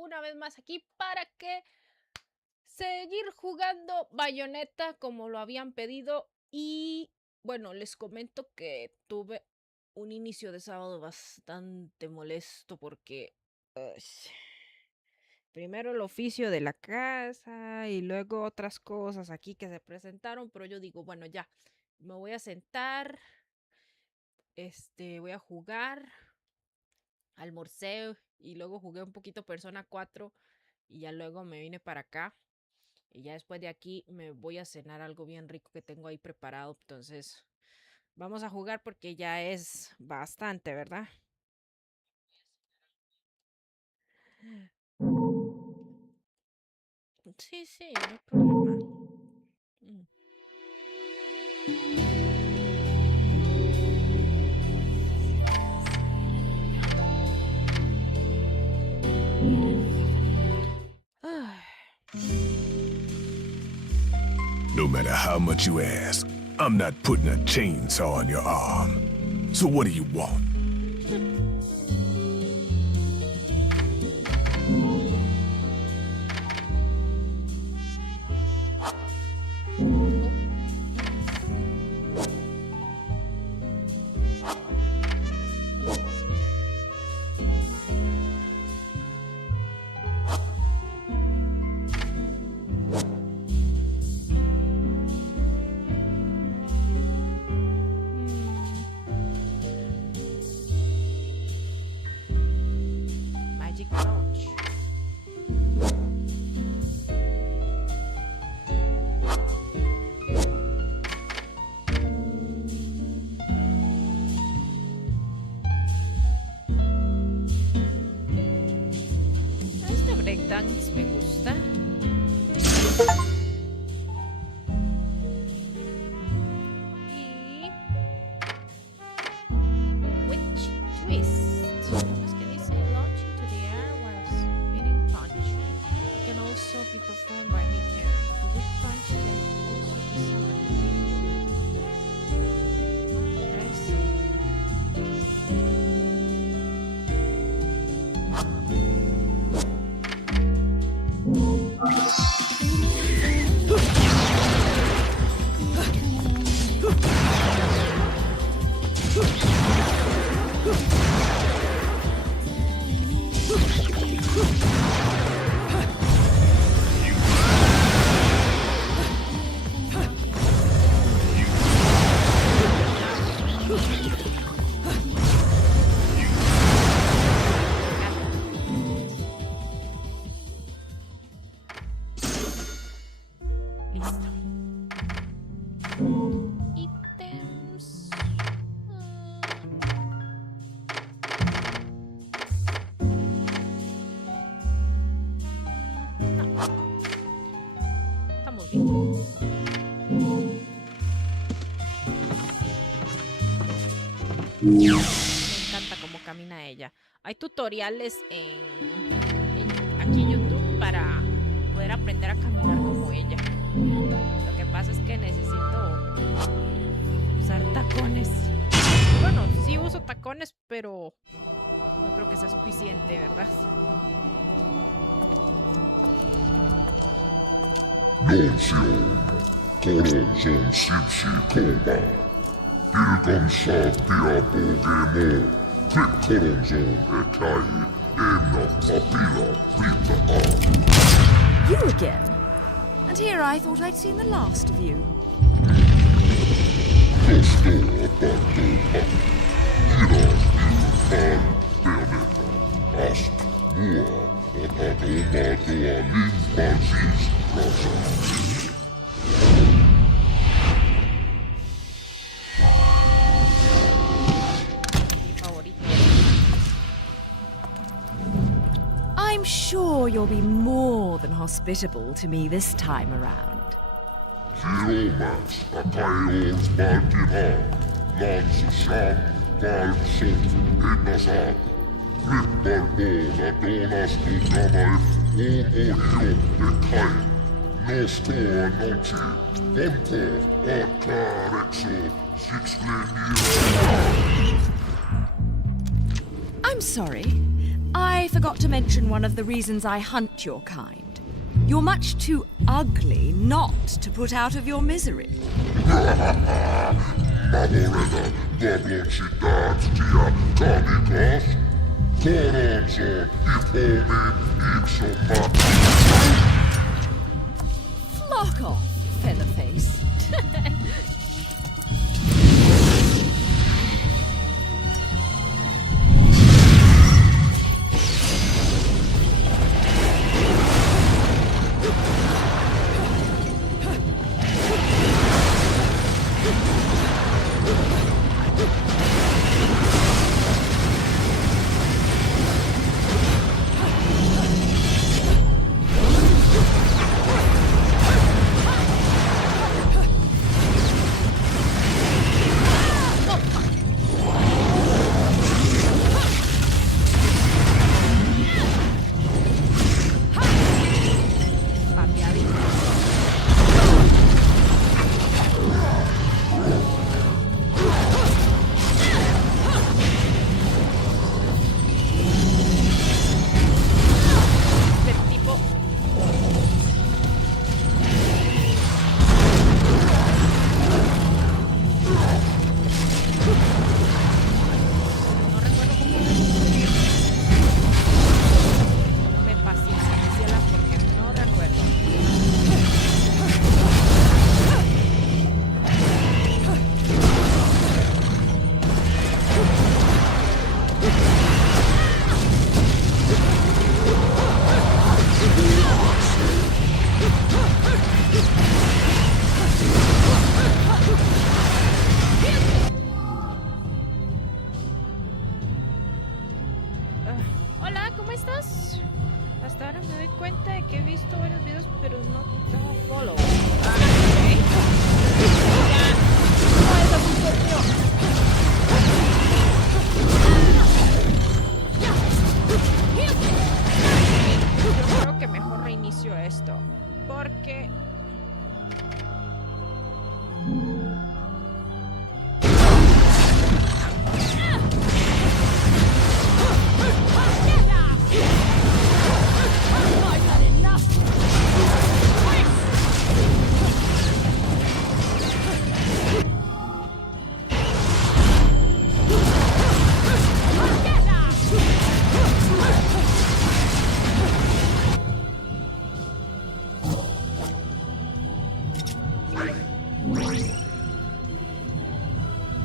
una vez más aquí para que seguir jugando Bayonetta como lo habían pedido. Y bueno, les comento que tuve un inicio de sábado bastante molesto porque primero el oficio de la casa y luego otras cosas aquí que se presentaron, pero yo digo, bueno, ya, me voy a sentar, voy a jugar, almorcé y luego jugué un poquito Persona 4 y ya luego me vine para acá y ya después de aquí me voy a cenar algo bien rico que tengo ahí preparado, entonces vamos a jugar porque ya es bastante, ¿verdad? Sí, sí, no hay problema. No matter how much you ask, I'm not putting a chainsaw on your arm. So what do you want? Magic Touch. Este breakdance me gusta. Y Witch Twist. Es que dice launch into the air while spinning punch. It can also be performed by mid-air. The witch punch can also be summoned using your magic. Press. Listo. Ítems. No. Estamos bien. Me encanta cómo camina ella. Hay tutoriales aquí en YouTube para poder aprender a caminar como ella. Lo que pasa es que necesito usar tacones. Bueno, sí uso tacones, pero no creo que sea suficiente, ¿verdad? Nonsion, Koronson Sipsikoma, Ilkansatia Pogemo, Klikkoronson Ekai, Enna Papila Vita A. You again? And here I thought I'd seen the last of you. Nosto Apanto Ha, Iras Ilkan Bayonetta, Ast Mua, Otatoma Toa Limpansis Rasa. Mi favorito. I'm sure you'll be more than hospitable to me this time around. Geomax Akaios Baltiha, Lans Sham, Valsot, Ennasak, Ripparpona Donas Tugama Omohio Ekai, Nostoa Nochi, Onko, Akarexo, Sixlenia. I'm sorry, I forgot to mention one of the reasons I hunt your kind. You're much too ugly not to put out of your misery. Mamorena, doblonsidad dia kamikos. Koronson, ipomin, ipsoma. Flock off, Featherface. Hola, ¿cómo estás? Hasta ahora me doy cuenta de que he visto varios videos, pero no daba follow. Ah, ok. Ya. No, eso yo creo que mejor reinicio esto. Porque...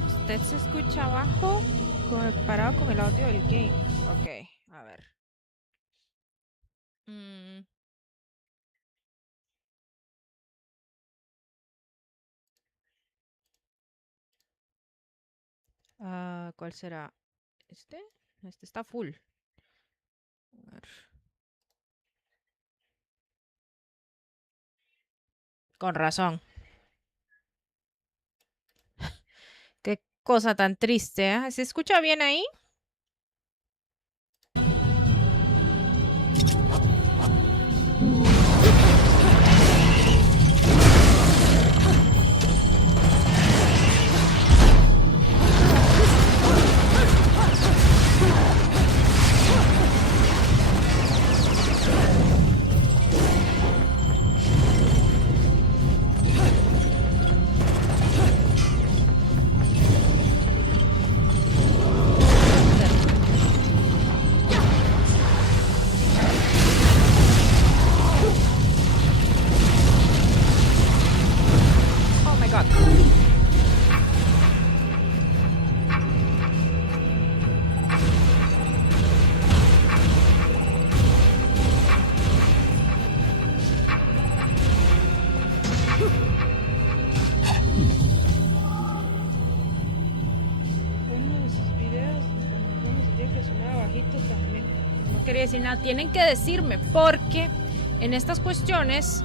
Usted se escucha abajo comparado con el audio del game. Ok, a ver. ¿Cuál será? ¿Este? Este está full. A ver. Con razón. Qué cosa tan triste, ¿eh? ¿Se escucha bien ahí? Oh my god. Uno de sus videos, cuando no sentía que sonaba bajito también. No quería decir nada. Tienen que decirme porque en estas cuestiones,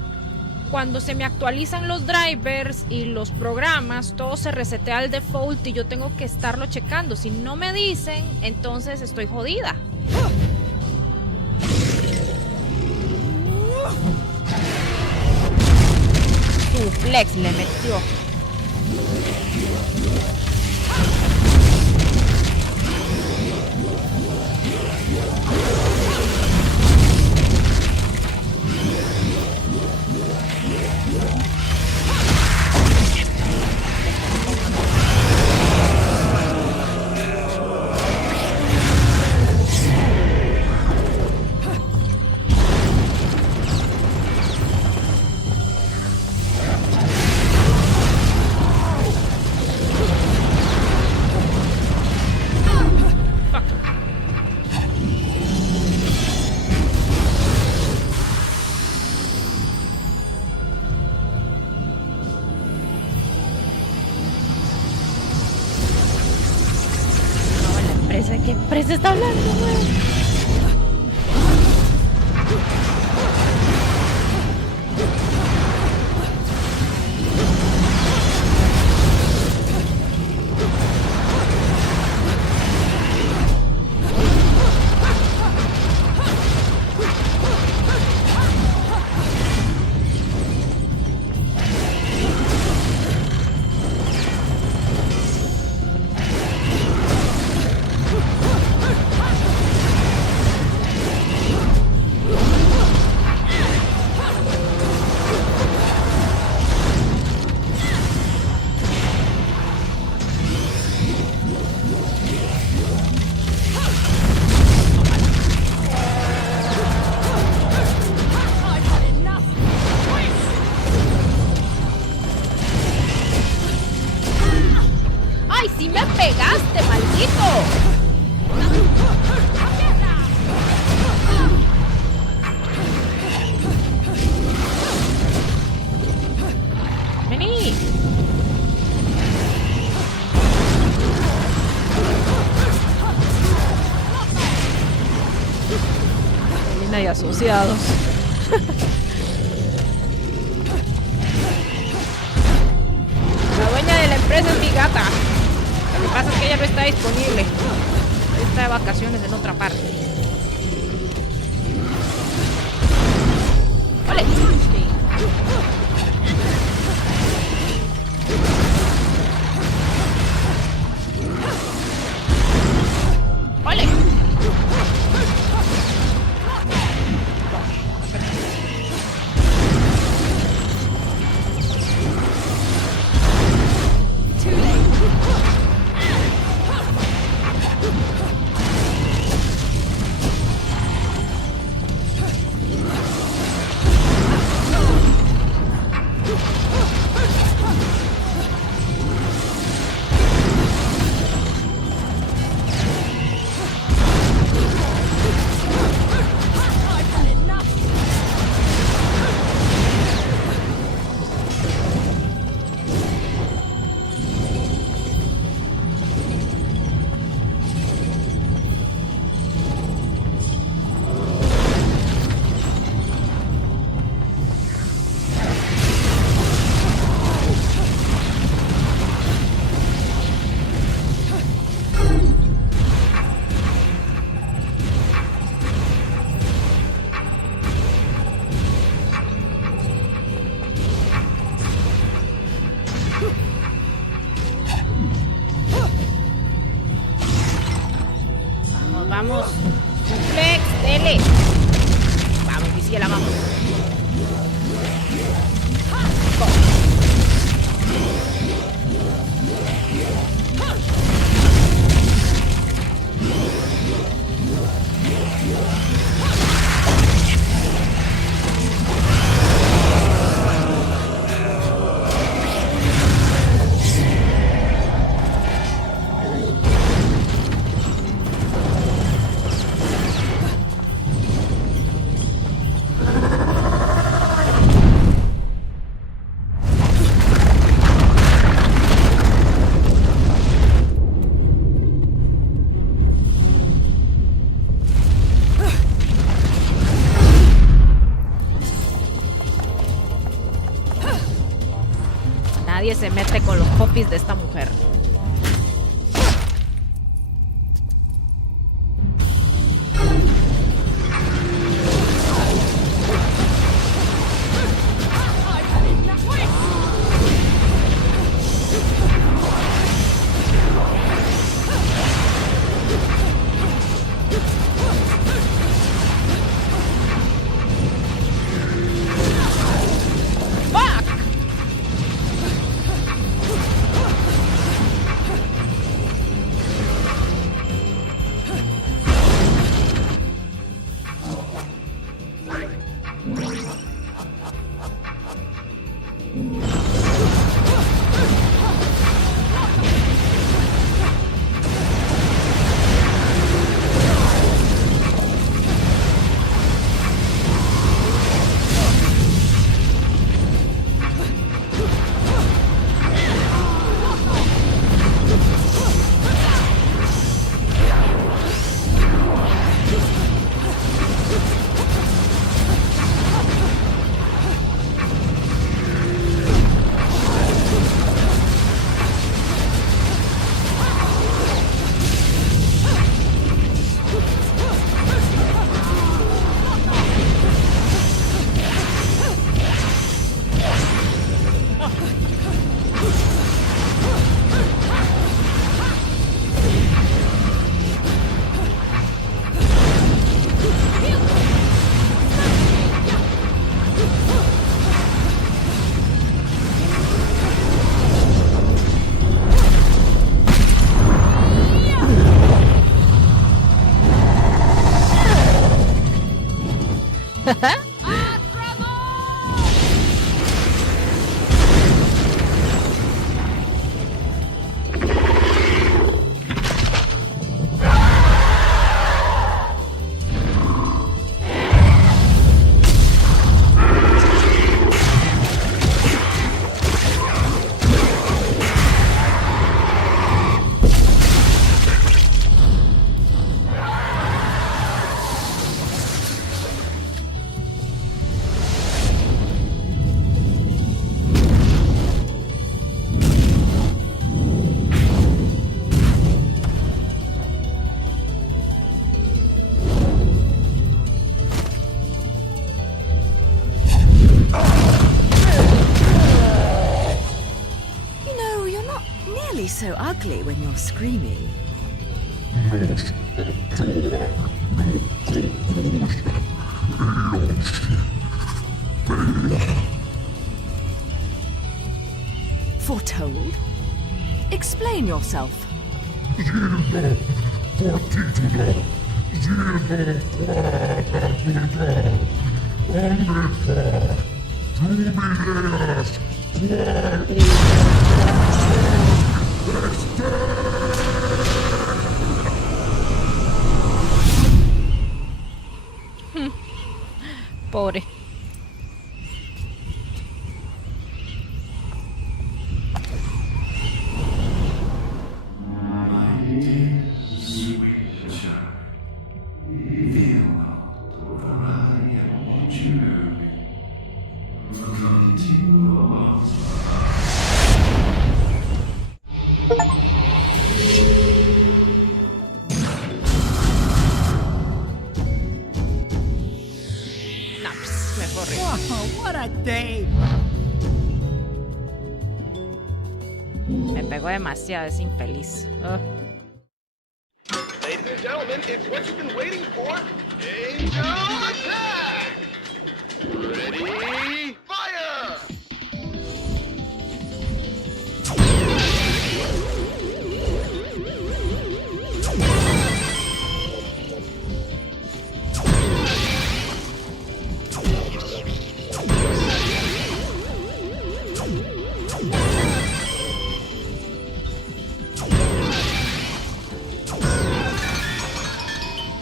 cuando se me actualizan los drivers y los programas, todo se resetea al default y yo tengo que estarlo checando. Si no me dicen, entonces estoy jodida. Suplex le metió. empresa está hablando, güey. ¡Ay, sí me pegaste, maldito! ¡Vení! Elena y asociados. La dueña de la empresa es mi gata. Lo que pasa es que ella no está disponible. Está de vacaciones en otra parte. ¡Ole! ¡Ole! Vamos. Flex, dele. Vamos, Visiela, vamos. Nadie se mete con los popis de esta mujer. so ugly when you're screaming. Foretold? Explain yourself. Pobre. No, pues, mejor ir. Oh, what a day! Me pegó demasiado, es infeliz. Ugh. Ladies and gentlemen, it's what you've been waiting for. Angel attack! Ready, fire!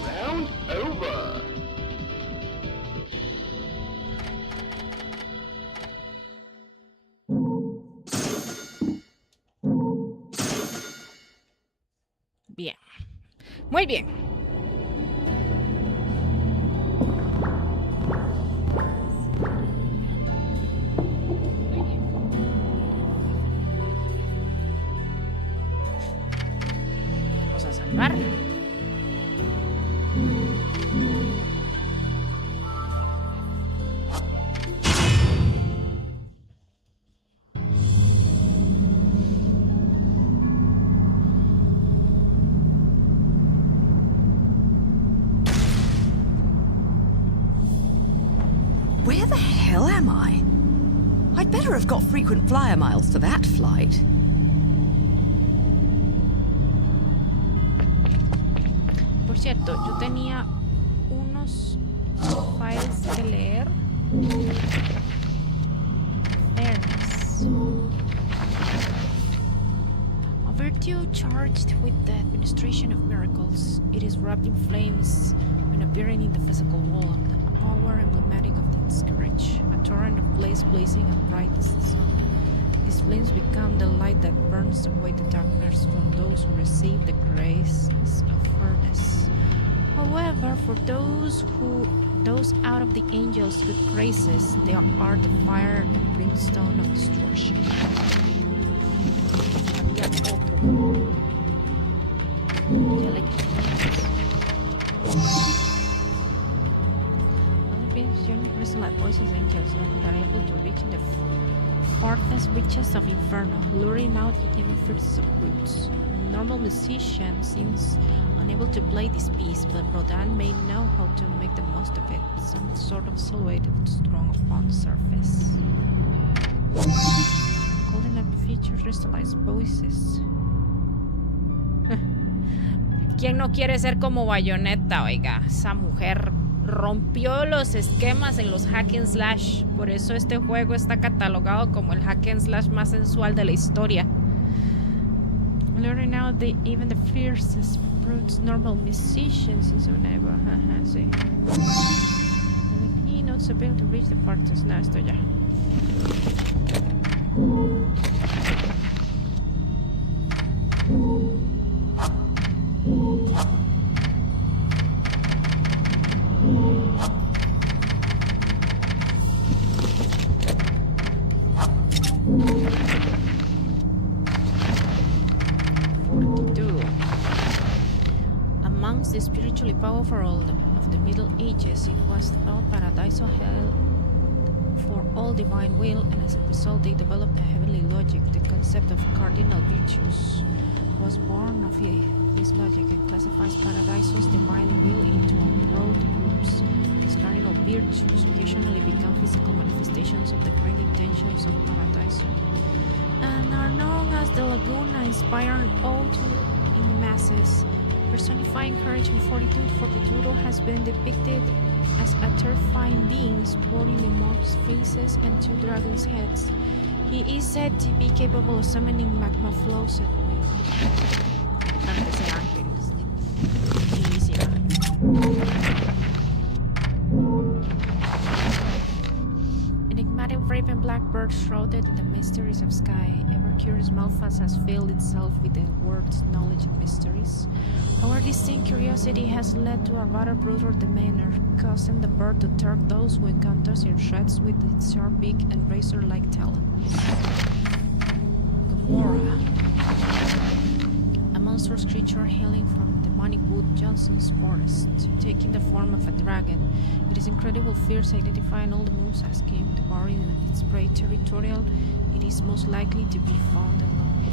Round over. Bien. Muy bien. Vamos a salvarla. Where the hell am I? I'd better have got frequent flyer miles for that flight. Por cierto, yo tenía unos files que leer. Fairness. A virtue charged with the administration of miracles. It is wrapped in flames when appearing in the physical world. A power emblematic of the discouraged. A torrent of blaze blazing as bright as the sun. These flames become the light that burns away the darkness from those who receive the grace of furnace. However, for those out of the angels' good graces, they are the fire and brimstone of destruction. Había otro. Ya le quitamos. Other beings journey risen like poisonous angels that are able to reach in the farthest reaches of Inferno, luring out the even fiercest of brutes. Normal musician seems unable to play this piece, but Rodan may know how to make the most of it. Some sort of silhouette strong upon the surface. Golden up features crystallized voices. ¿Quién no quiere ser como Bayonetta? Oiga, esa mujer rompió los esquemas en los hack and slash. Por eso este juego está catalogado como el hack and slash más sensual de la historia. Luring out even the fiercest brutes, normal musicians in zone ever. Sí. He knows able to reach the farthest. No, esto ya. Amongst the spiritually powerful of the Middle Ages, it was thought paradise or hell for all divine will, and as a result they developed the heavenly logic. The concept of cardinal virtues was born of this logic and classifies paradiso's divine will into broad groups. These cardinal virtues occasionally become physical manifestations of the great intentions of paradiso, and are known as the Laguna, inspiring awe in the masses. Personifying courage and fortitude, Fortitudo has been depicted as a terrifying being sporting enormous faces and 2 dragons' heads. He is said to be capable of summoning magma flows at will. Parece ángeles. Enigmatic raven blackbird shrouded in the mysteries of sky. Ever-curious Malphas has filled itself with the world's knowledge and mysteries. Our distinct curiosity has led to a rather brutal demeanor, causing the bird to tear those who encounters in shreds with its sharp beak and razor-like talons. Gamora, a monstrous creature hailing from demonic Wood Johnson's forest, taking the form of a dragon. It is incredible fierce, identifying all the moves as game to worry its prey territorial. It is most likely to be found alone.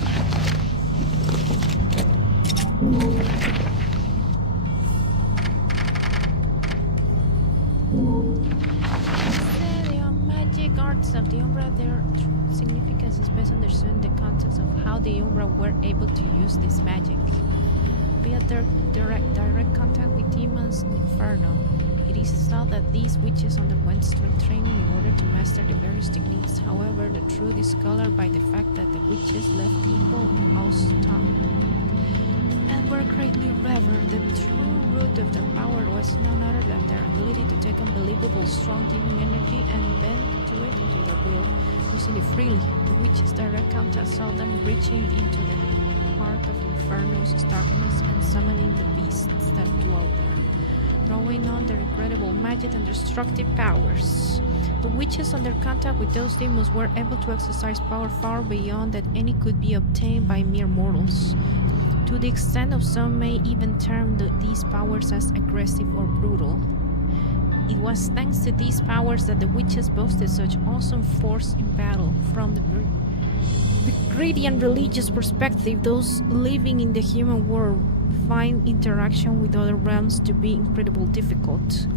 The magic arts of the Umbra, their significance is best understood in the context of how the Umbra were able to use this magic. Via their direct contact with demons in Inferno, it is thought that these witches underwent strength training in order to master the various techniques. However, the truth is colored by the fact that the witches left people awestruck and were greatly revered. The true root of their power was none other than their ability to take unbelievable strong demon energy and bend to it into their will, using it freely. The witches' direct contact saw them reaching into the heart of Inferno's darkness and summoning the beasts that dwell there, drawing on their incredible magic and destructive powers. The witches under contact with those demons were able to exercise power far beyond that any could be obtained by mere mortals, to the extent of some may even term these powers as aggressive or brutal. It was thanks to these powers that the witches boasted such awesome force in battle. From the greedy and religious perspective, those living in the human world find interaction with other realms to be incredibly difficult.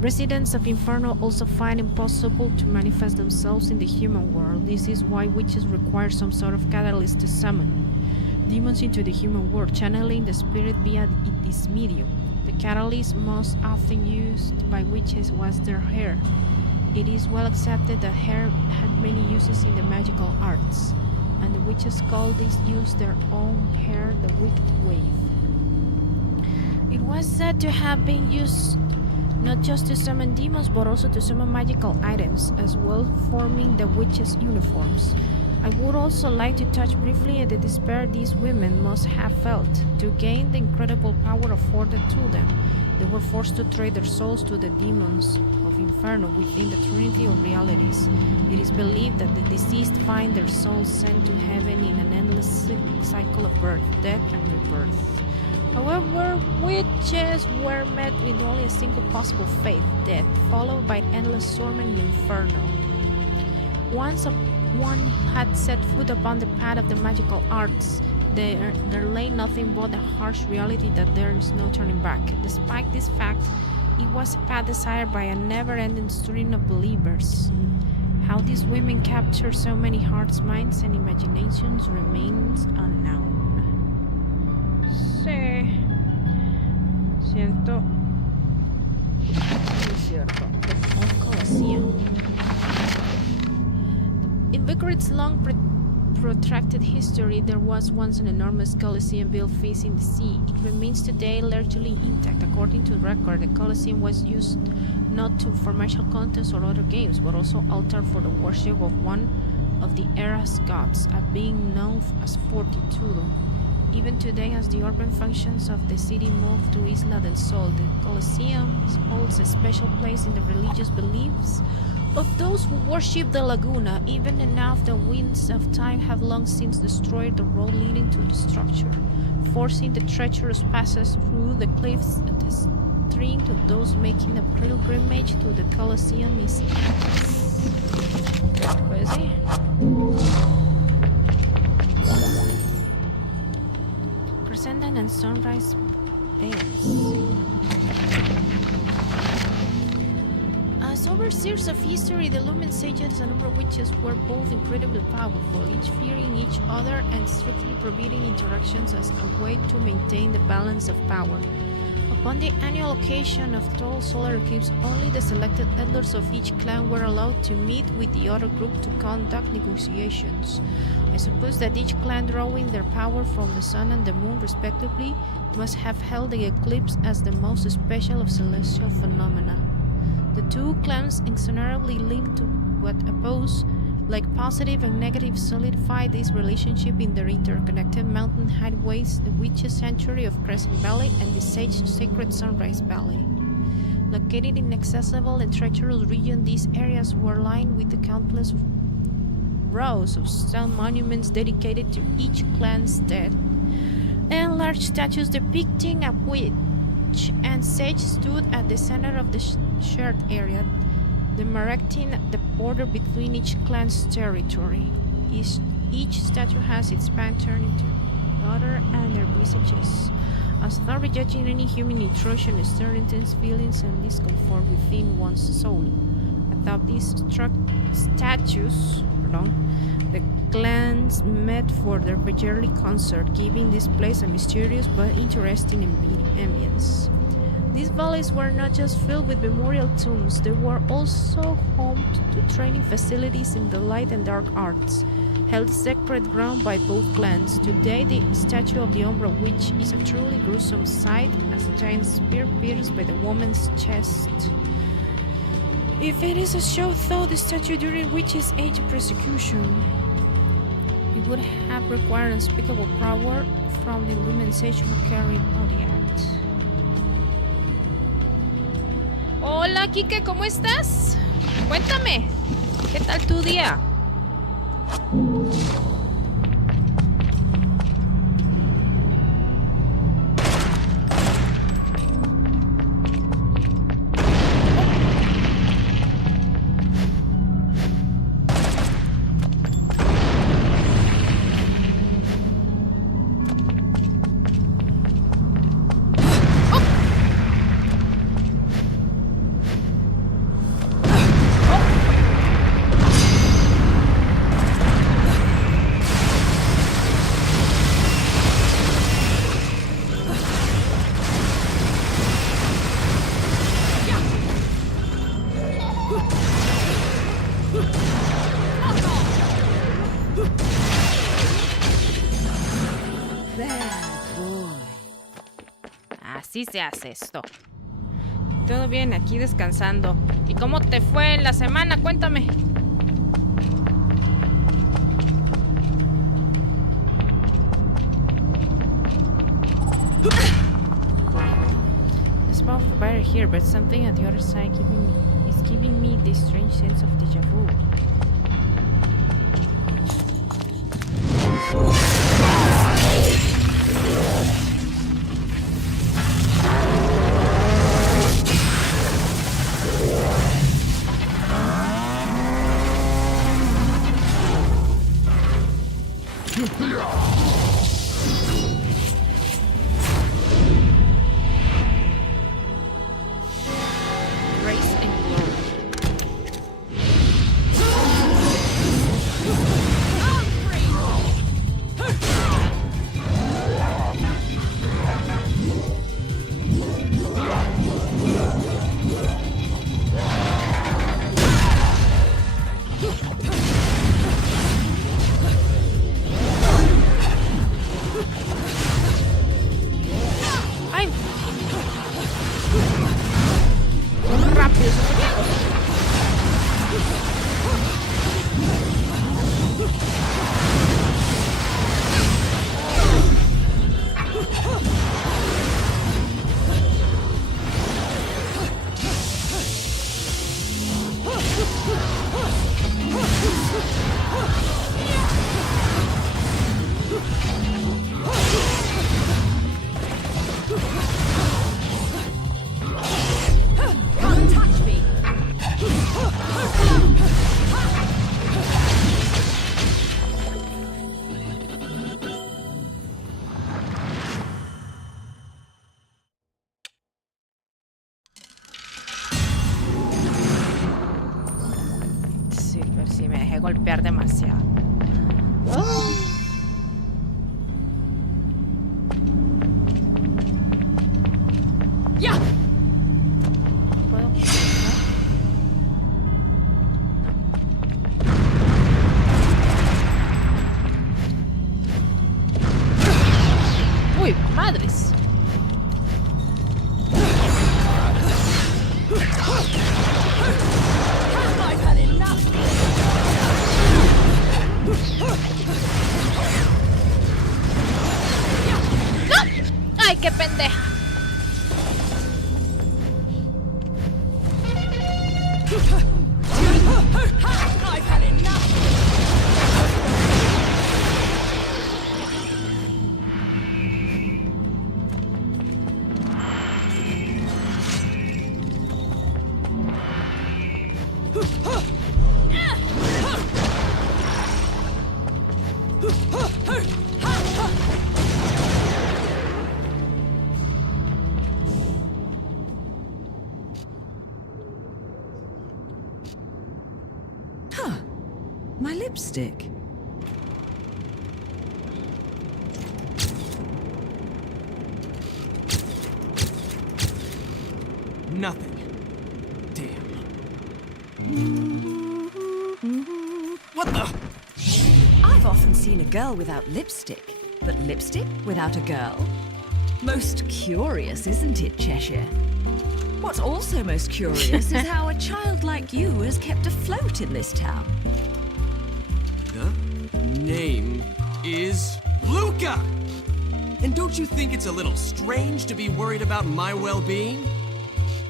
Residents of Inferno also find it impossible to manifest themselves in the human world. This is why witches require some sort of catalyst to summon demons into the human world, channeling the spirit via this medium. The catalyst most often used by witches was their hair. It is well accepted that hair had many uses in the magical arts, and the witches called this use their own hair the wicked wave. It was said to have been used not just to summon demons but also to summon magical items, as well forming the witches' uniforms. I would also like to touch briefly on the despair these women must have felt to gain the incredible power afforded to them. They were forced to trade their souls to the demons of Inferno within the Trinity of Realities. It is believed that the deceased find their souls sent to heaven in an endless cycle of birth, death, and rebirth. However, witches were met with only a single possible fate, death, followed by endless torment in Inferno. Once one had set foot upon the path of the magical arts, there lay nothing but the harsh reality that there is no turning back. Despite this fact, it was a path desired by a never-ending string of believers. How these women captured so many hearts, minds, and imaginations remains unknown. Sí. Siento. Es cierto. The Fourth Colosseum. In Buchare's long protracted history, there was once an enormous Colosseum built facing the sea. It remains today largely intact. According to record, the Colosseum was used not for martial contests or other games, but also altar for the worship of one of the era's gods, a being known as Fortitudo. Even today, as the urban functions of the city move to Isla del Sol, the Colosseum holds a special place in the religious beliefs of those who worship the Laguna. Even enough, the winds of time have long since destroyed the road leading to the structure, forcing the treacherous passage through the cliffs and the stream to those making a pilgrimage to the Colosseum is endless. Pues sí. Crescendant and sunrise veils. As overseers of history, the Lumen Sages and Umbra Witches were both incredibly powerful, each fearing each other and strictly prohibiting interactions as a way to maintain the balance of power. Upon the annual occasion of total solar eclipse, only the selected elders of each clan were allowed to meet with the other group to conduct negotiations. I suppose that each clan, drawing their power from the sun and the moon respectively, must have held the eclipse as the most special of celestial phenomena. The two clans inexorably linked to what oppose, like positive and negative, solidify this relationship in their interconnected mountain highways, the Witches' Sanctuary of Crescent Valley and the Sage Sacred Sunrise Valley. Located in inaccessible and treacherous region, these areas were lined with the countless rows of stone monuments dedicated to each clan's dead, and large statues depicting a witch and sage stood at the center of the shared area, demarcating the border between each clan's territory. Each statue has its back turned into the other and their visages, as though rejecting any human intrusion, stirred intense feelings and discomfort within one's soul. Atop these statues, the clans met for their yearly concert, giving this place a mysterious but interesting ambience. These valleys were not just filled with memorial tombs, they were also home to training facilities in the light and dark arts, held sacred ground by both clans. Today, the statue of the Umbra Witch is a truly gruesome sight, as a giant spear pierced by the woman's chest. If it is a show, though, the statue during Witch's Age of persecution, it would have required unspeakable power from the Lumen Sage who carried out the act. Hola, Kike, ¿cómo estás? Cuéntame, ¿qué tal tu día? Así se hace esto. Todo bien, aquí descansando. ¿Y cómo te fue en la semana? Cuéntame. There's both a barrier here, but something at the other side is giving me this strange sense of deja vu. Sí, pero sí me dejé golpear demasiado. ¡Ya! ¿Puedo? ¿No? Uy, madres. I've had enough! ¡Ay, qué pendeja! I've had enough! My lipstick. Nothing. Damn. What the? I've often seen a girl without lipstick, but lipstick without a girl? Most curious, isn't it, Cheshire? What's also most curious is how a child like you has kept afloat in this town. The name is Luca! And don't you think it's a little strange to be worried about my well-being?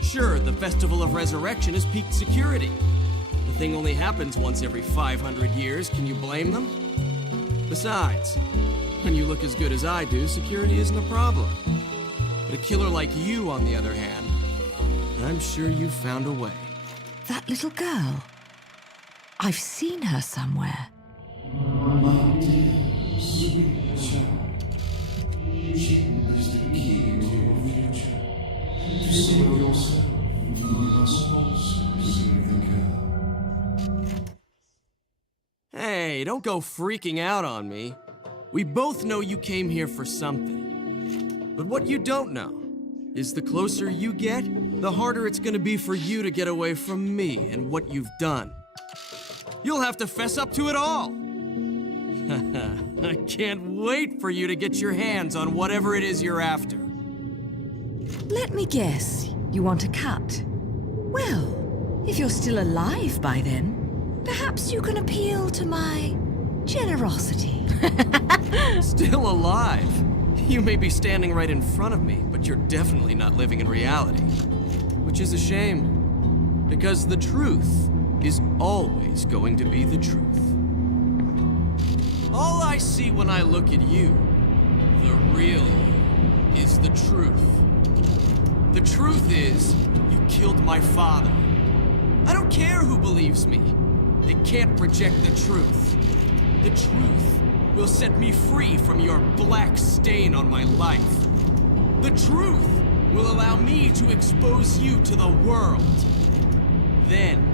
Sure, the Festival of Resurrection is peaked security. The thing only happens once every 500 years. Can you blame them? Besides, when you look as good as I do, security isn't a problem. But a killer like you, on the other hand, I'm sure you found a way. That little girl. I've seen her somewhere. Hey, don't go freaking out on me. We both know you came here for something. But what you don't know is the closer you get, the harder it's gonna be for you to get away from me and what you've done. You'll have to fess up to it all. I can't wait for you to get your hands on whatever it is you're after. Let me guess, you want a cut? Well, if you're still alive by then, perhaps you can appeal to my generosity. Still alive? You may be standing right in front of me, but you're definitely not living in reality. Which is a shame, because the truth is always going to be the truth. All I see when I look at you, the real you, is the truth. The truth is, you killed my father. I don't care who believes me. They can't project the truth. The truth will set me free from your black stain on my life. The truth will allow me to expose you to the world. Then,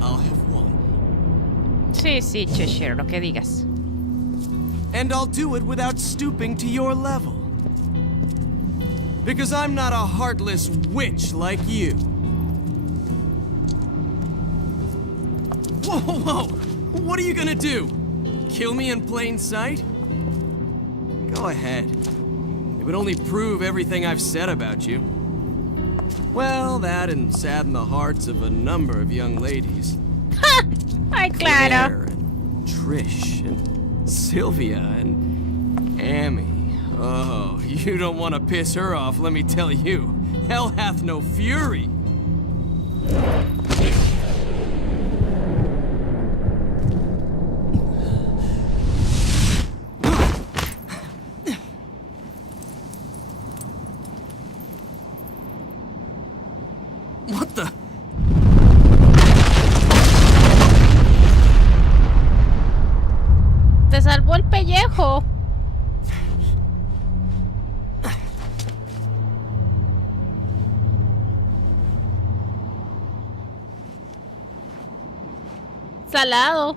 I'll have won. Sí, sí, Cheshire, lo que digas. And I'll do it without stooping to your level. Because I'm not a heartless witch like you. Whoa, whoa, whoa! What are you gonna do? Kill me in plain sight? Go ahead. It would only prove everything I've said about you. Well, that and sadden the hearts of a number of young ladies. Ay, Claire claro. and Trish and Sylvia and Amy. Oh, you don't want to piss her off, let me tell you. Hell hath no fury. What the? Te salvó el pellejo. Salado.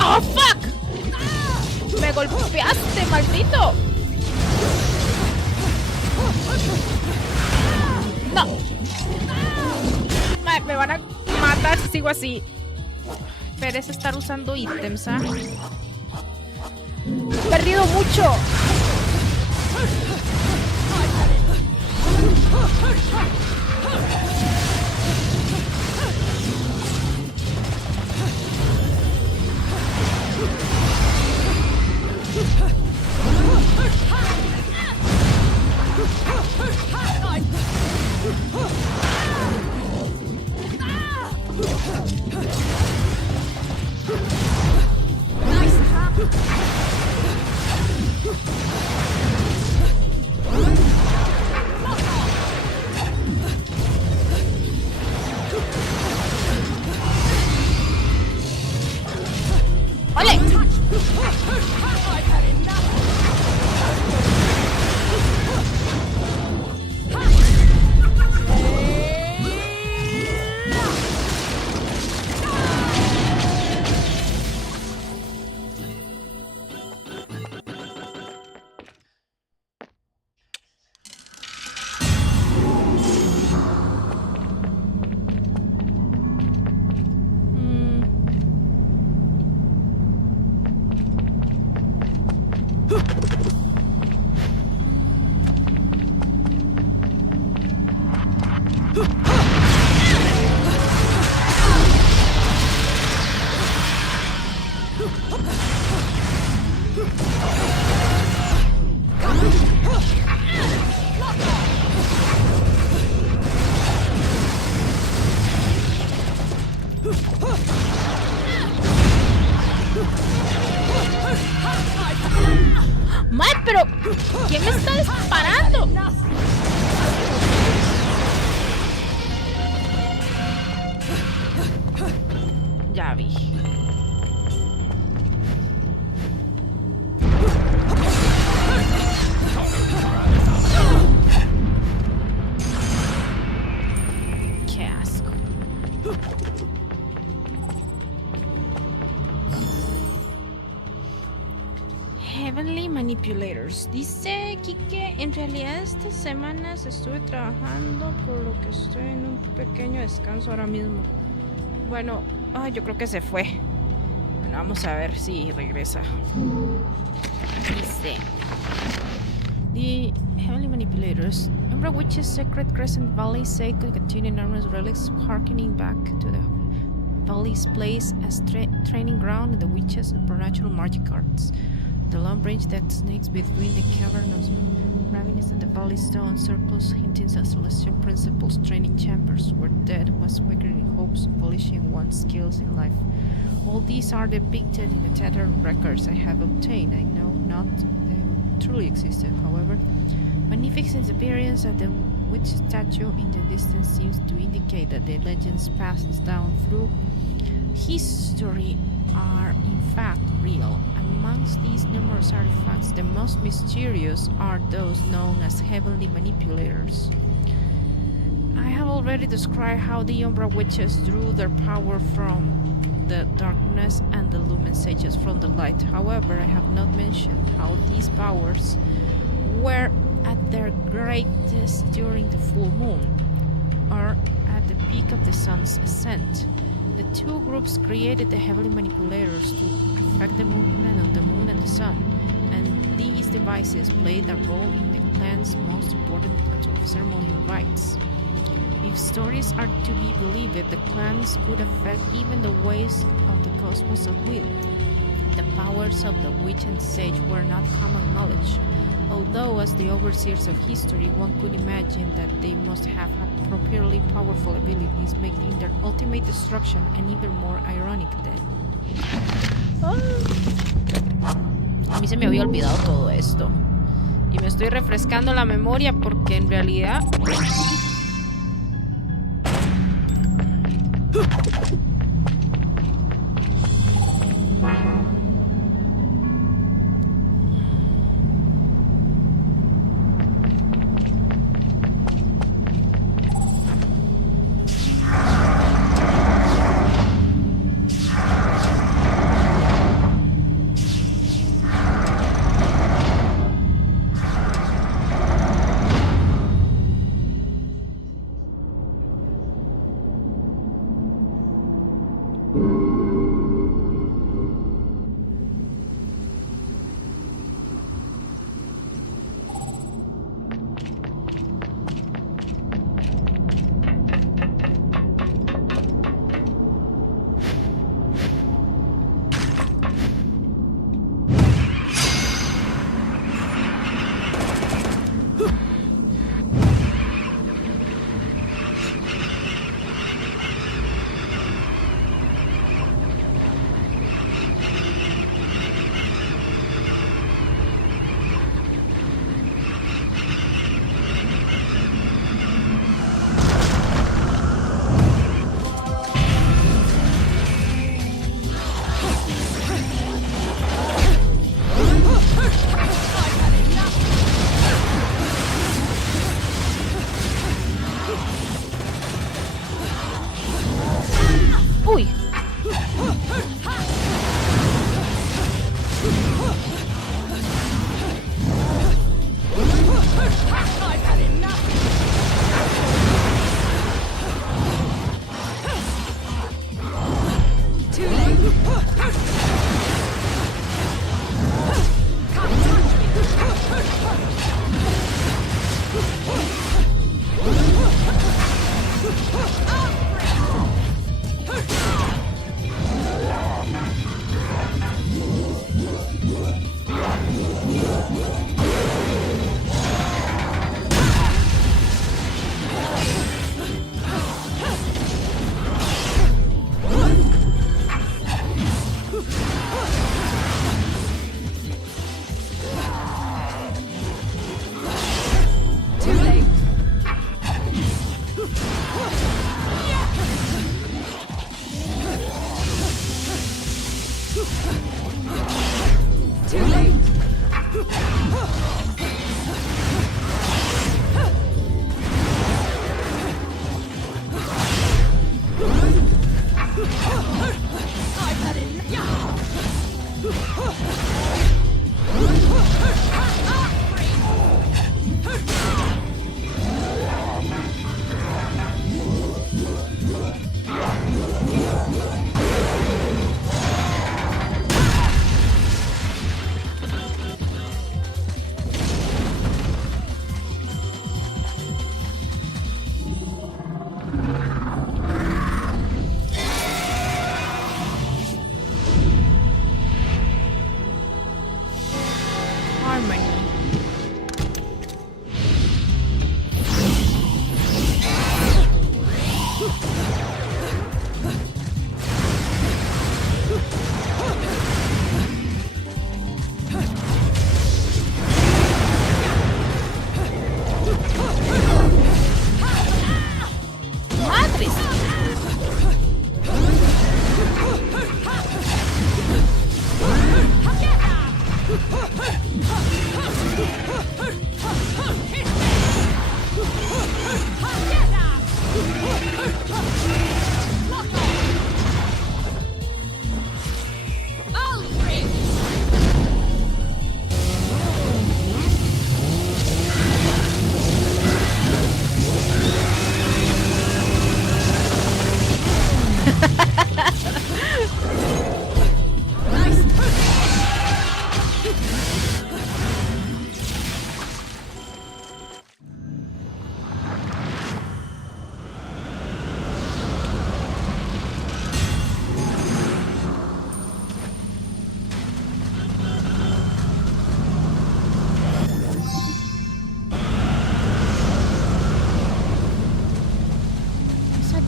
¡Oh, fuck! ¡Me golpeaste, maldito! ¡No! Me van a matar si sigo así. Pereza estar usando ítems, ¿ah? He perdido mucho. ¡Ole! ¡Mal, pero! ¿Quién me está disparando? Ya vi. Qué asco. Heavenly Manipulators. Dice aquí que en realidad estas semanas estuve trabajando, por lo que estoy en un pequeño descanso ahora mismo. Bueno, yo creo que se fue. Bueno, vamos a ver si regresa. Dice: The Heavenly Manipulators. Umbra Witch's Secret Crescent Valley Sacred contain enormous relics harkening back to the valley's place as training ground in the witches' supernatural magic arts. The long branch that snakes between the cavernous ravines and the valley stone circles hinting at celestial principles training chambers where death was awakened in hopes of polishing one's skills in life. All these are depicted in the tattered records I have obtained. I know not they truly existed, however. Magnificent appearance at the witch statue in the distance seems to indicate that the legends passed down through history are in fact real. Amongst these numerous artifacts, the most mysterious are those known as Heavenly Manipulators. I have already described how the Umbra Witches drew their power from the darkness and the Lumen Sages from the light. However, I have not mentioned how these powers were at their greatest during the full moon, or at the peak of the sun's ascent. The two groups created the Heavenly Manipulators to affect the movement of the moon and the sun, and these devices played a role in the clan's most important ceremonial rites. stories are to be believed, the clans could affect even the ways of the cosmos at will. The powers of the witch and sage were not common knowledge, although as the overseers of history one could imagine that they must have had properly powerful abilities, making their ultimate destruction an even more ironic death. A mí se me había olvidado todo esto. Y me estoy refrescando la memoria porque en realidad...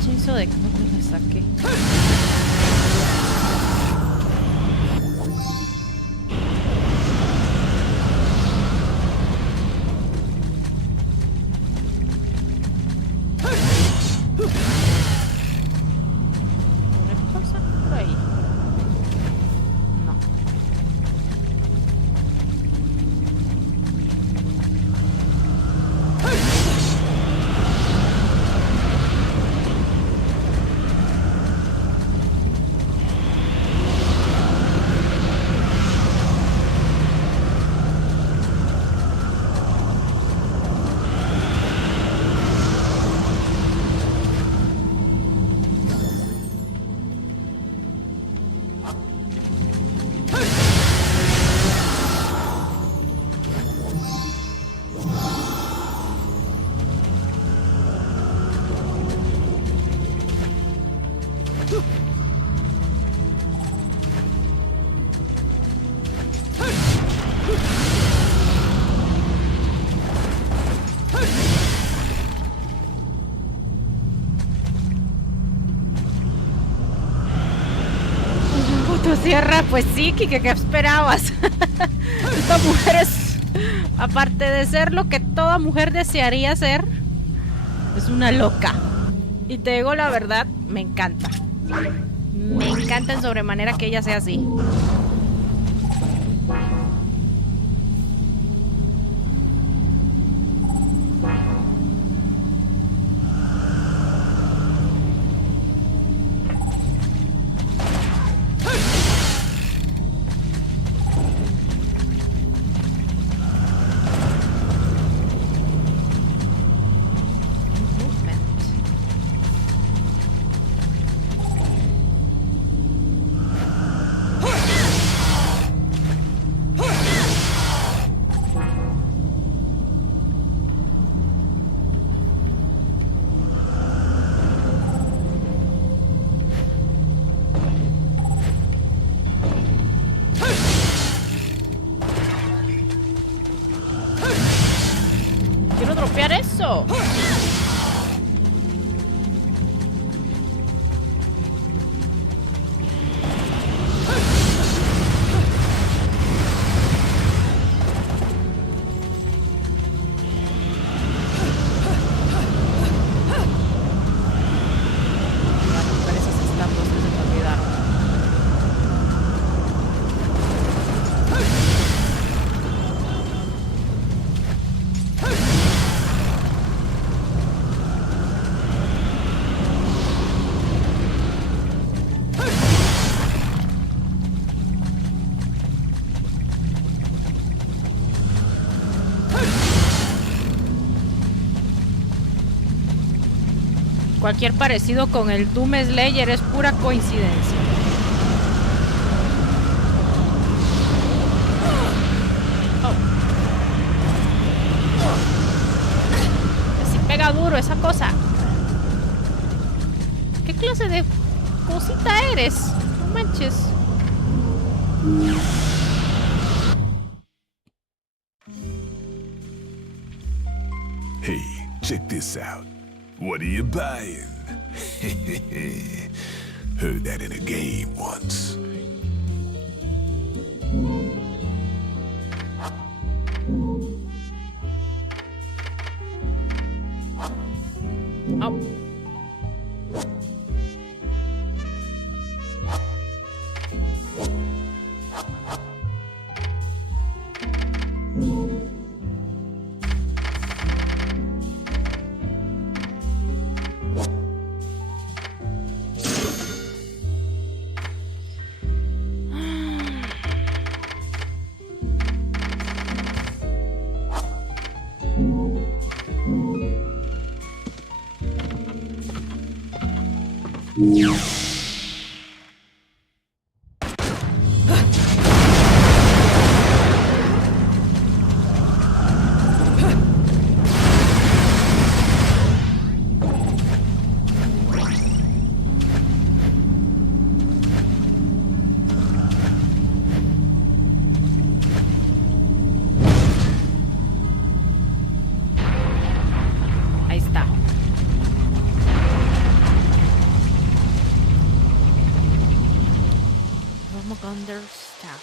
Hechizo de... ¿Dónde la saqué? Sierra, pues sí, Kike, ¿qué esperabas? Esta mujer es, aparte de ser lo que toda mujer desearía ser, es una loca. Y te digo la verdad, me encanta. Me encanta en sobremanera que ella sea así. Eso. Cualquier parecido con el Doom Slayer es pura coincidencia. Oh. Así pega duro esa cosa. ¿Qué clase de cosita eres? No manches. Hey, check this out. What are you buying? Heard that in a game once. Oh. Thunderstaff.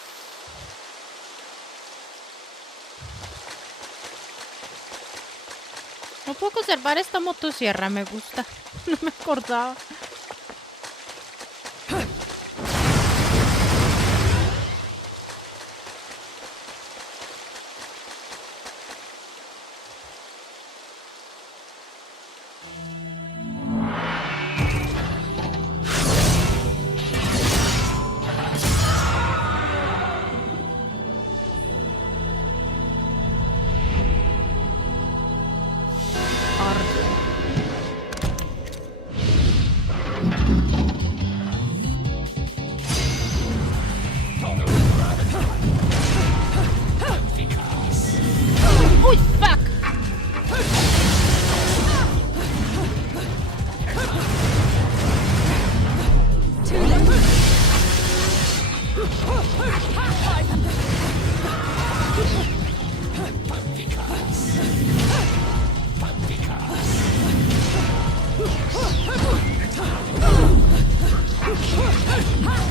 No puedo conservar esta motosierra, me gusta. No me acordaba. ¡Uy, fuck!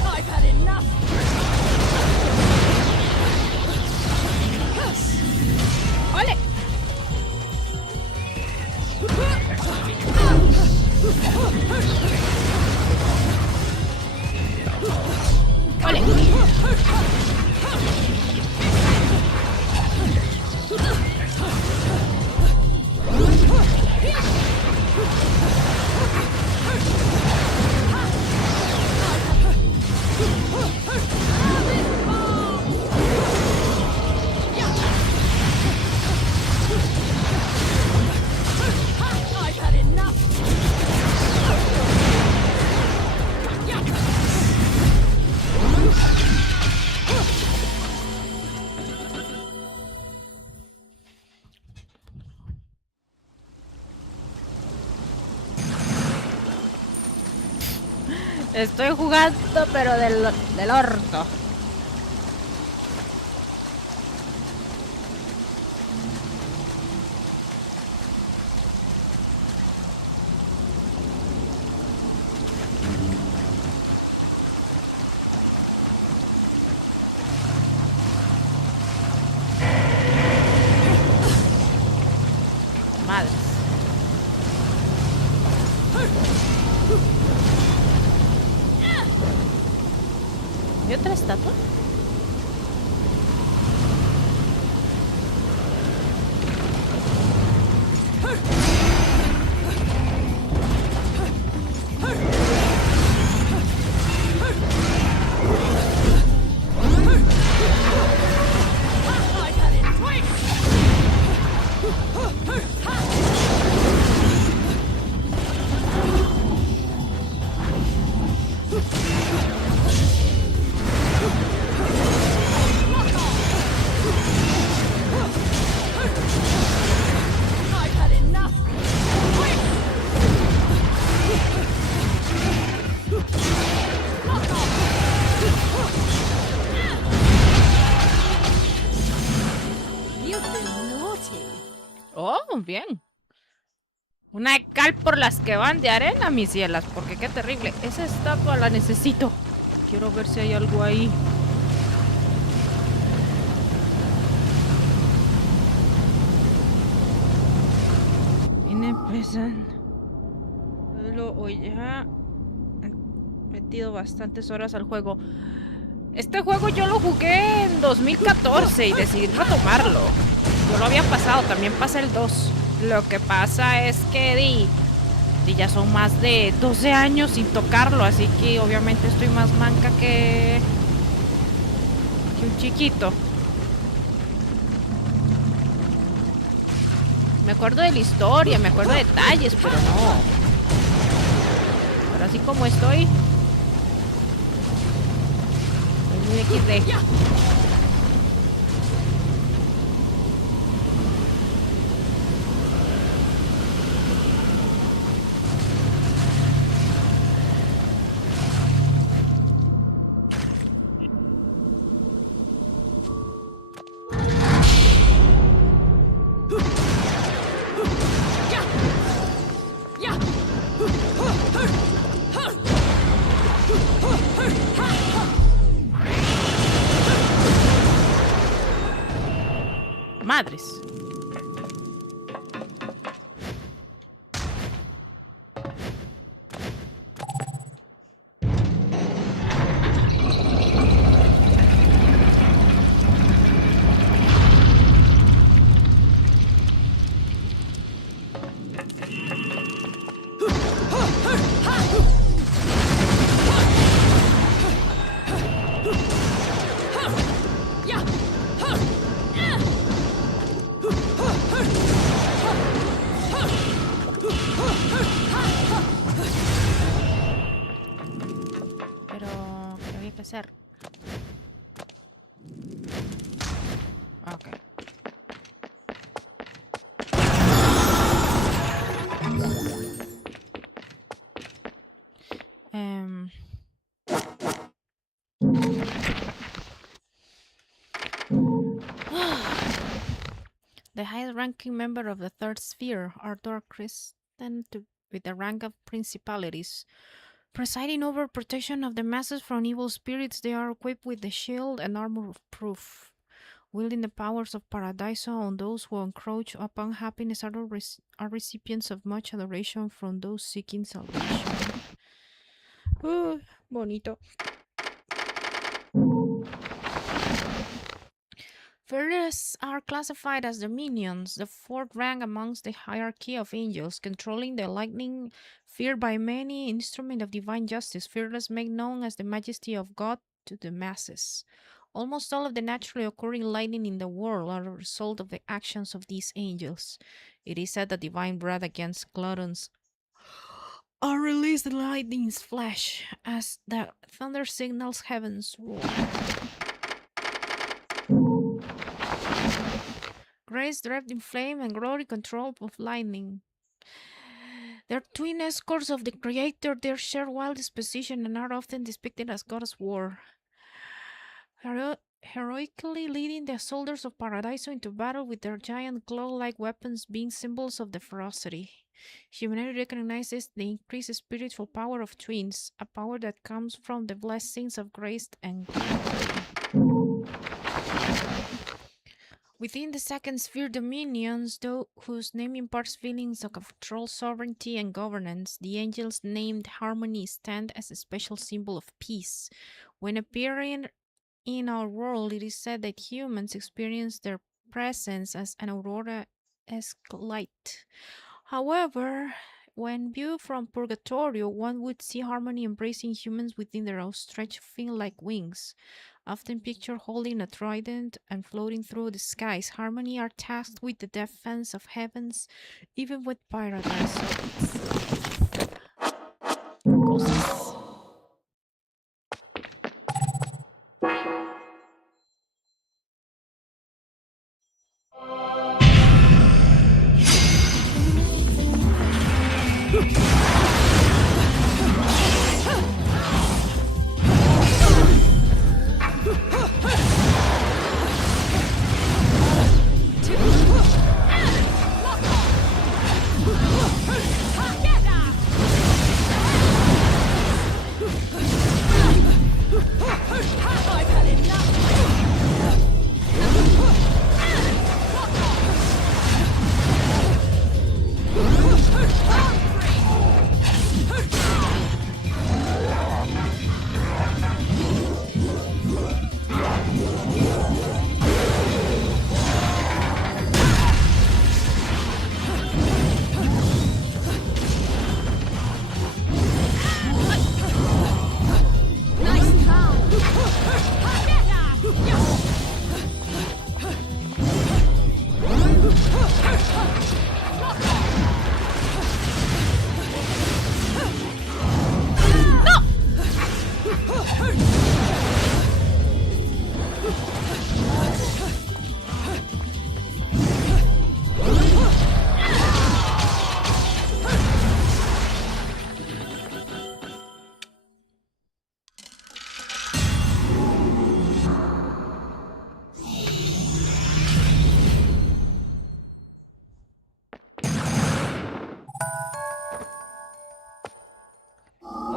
I've had enough! ¡Ole! ¡Ole! I've had enough! Estoy jugando, pero del orto. Madres. ¿Y otra estatua? I've had it twice! I've had enough! You've been naughty. Oh, bien. Una de cal por las que van de arena, mis cielas, porque qué terrible. Esa estatua la necesito. Quiero ver si hay algo ahí. Vine presen. Oye, ya he metido bastantes horas al juego. Este juego yo lo jugué en 2014 y decidí retomarlo. Yo lo había pasado, también pasé el 2. Lo que pasa es que ya son más de 12 años sin tocarlo, así que obviamente estoy más manca que un chiquito. Me acuerdo de la historia, me acuerdo de detalles, pero no. Ahora sí como estoy muy XD. Madres. Pero, ¿qué había que hacer? Ok. Em, The highest ranking member of the third sphere, Arthur Christen, with the rank of principalities. Presiding over protection of the masses from evil spirits, they are equipped with the shield and armor of proof. Wielding the powers of Paradiso on those who encroach upon happiness are recipients of much adoration from those seeking salvation. Bonito. Fearless are classified as the minions, the fourth rank amongst the hierarchy of angels, controlling the lightning feared by many, instrument of divine justice. Fearless make known as the majesty of God to the masses. Almost all of the naturally occurring lightning in the world are a result of the actions of these angels. It is said that divine wrath against gluttons are released in lightning's flash as the thunder signals heaven's roar. Grace draped in flame and glory controlled of lightning. They're twin escorts of the Creator. They share wild disposition and are often depicted as gods of war. Heroically leading the soldiers of Paradiso into battle with their giant claw-like weapons being symbols of the ferocity. Humanity recognizes the increased spiritual power of twins, a power that comes from the blessings of grace and glory. Within the second sphere dominions, whose name imparts feelings of control, sovereignty, and governance, the angels named Harmony stand as a special symbol of peace. When appearing in our world, it is said that humans experience their presence as an aurora-esque light. However, when viewed from Purgatorio, one would see Harmony embracing humans within their outstretched fin-like wings. Often pictured holding a trident and floating through the skies, Harmony are tasked with the defense of heavens, even with paradise.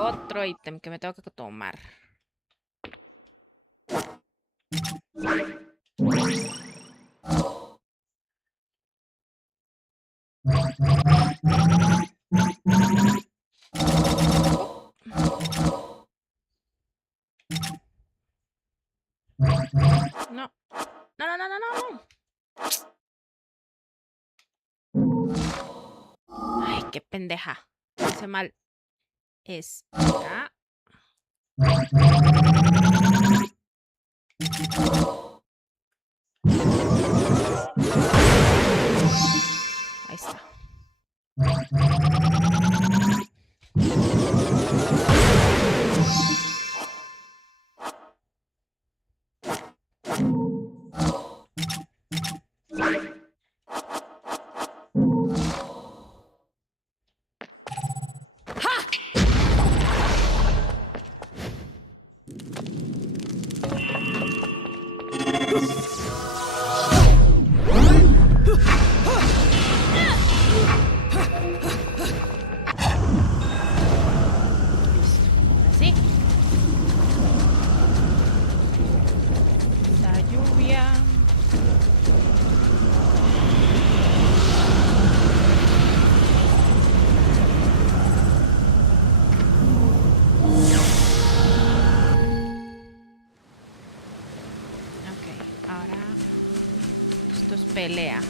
Otro ítem que me tengo que tomar. pendeja. Hice mal. Es acá. Ahí está. Así. La lluvia. Ok, ahora esto es pelea.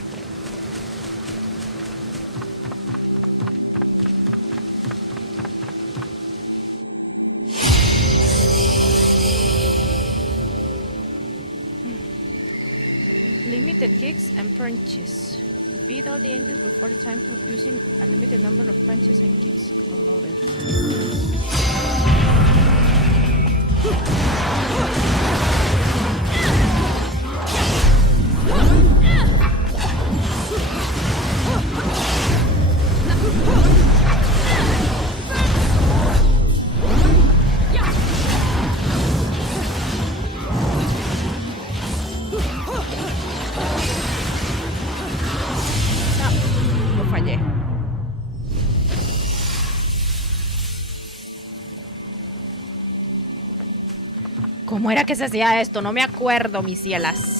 Limited kicks and punches. Beat all the angels before the time using a limited number of punches and kicks allotted. Lo fallé. ¿Cómo era que se hacía esto? No me acuerdo, mis cielas.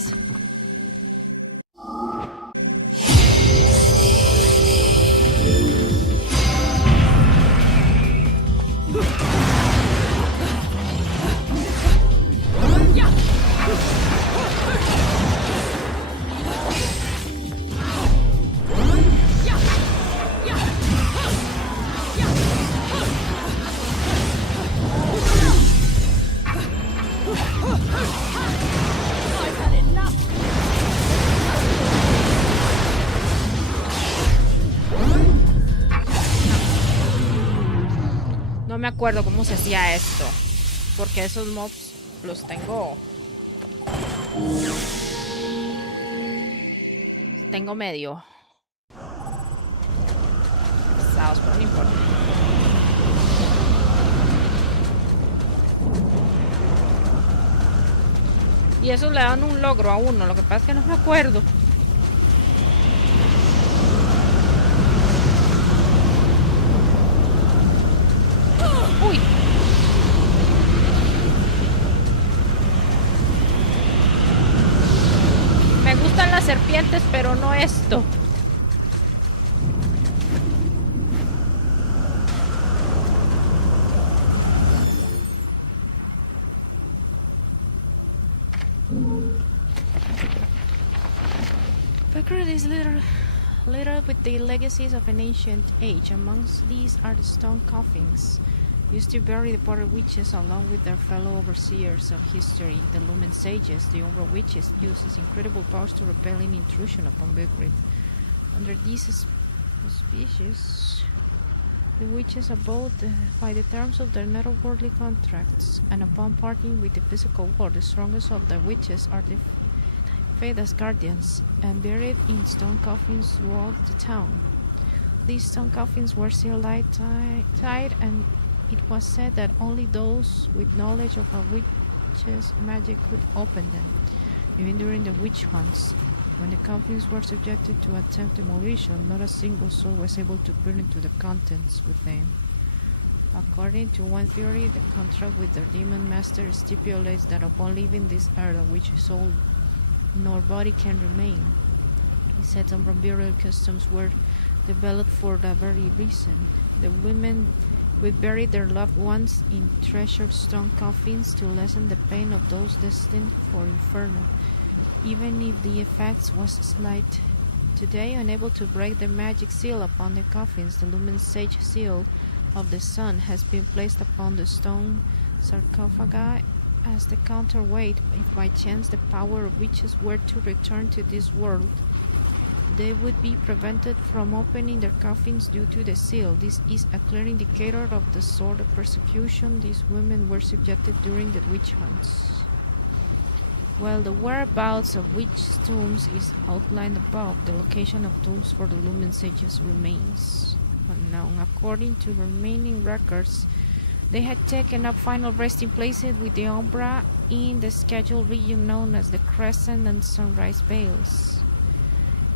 No me acuerdo cómo se hacía esto. Porque esos mobs los tengo. Tengo medio pesados, pero no importa. Y esos le dan un logro a uno. Lo que pasa es que no me acuerdo. Uy. Me gustan las serpientes, pero no esto. Background is littered with the legacies of an ancient age. Amongst these are the stone coffins used to bury the potter witches along with their fellow overseers of history, the Lumen sages. The Umbra witches uses incredible powers to repel any intrusion upon Belgrade. Under these auspices, the witches abode by the terms of their netherworldly contracts, and upon parting with the physical world, the strongest of the witches are the fate as guardians, and buried in stone coffins throughout the town. These stone coffins were sealed tight, and it was said that only those with knowledge of a witch's magic could open them. Even during the witch hunts, when the coffins were subjected to attempt demolition, not a single soul was able to peer into the contents within. According to one theory, the contract with their demon master stipulates that upon leaving this earth, a witch's soul nor body can remain. He said some burial customs were developed for that very reason. The women would bury their loved ones in treasured stone coffins to lessen the pain of those destined for inferno, even if the effect was slight Today, unable to break the magic seal upon the coffins, the Lumen Sage seal of the sun has been placed upon the stone sarcophagi as the counterweight. If by chance the power of witches were to return to this world, they would be prevented from opening their coffins due to the seal. This is a clear indicator of the sort of persecution these women were subjected during the witch hunts. While the whereabouts of witch tombs is outlined above, the location of tombs for the Lumen Sages remains unknown. According to remaining records, they had taken up final resting places with the Umbra in the scheduled region known as the Crescent and Sunrise Vales.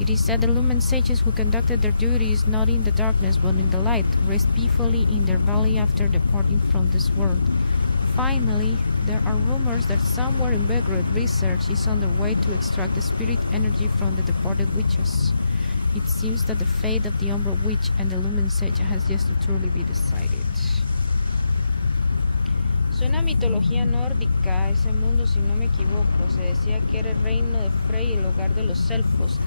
It is said the Lumen Sages who conducted their duties not in the darkness but in the light rest peacefully in their valley after departing from this world. Finally, there are rumors that somewhere in Belgrade research is underway to extract the spirit energy from the departed witches. It seems that the fate of the Umbra Witch and the Lumen Sage has yet to truly be decided. Suena a mitología nórdica ese mundo, si no me equivoco. Se decía que era el reino de Frey, el hogar de los elfos.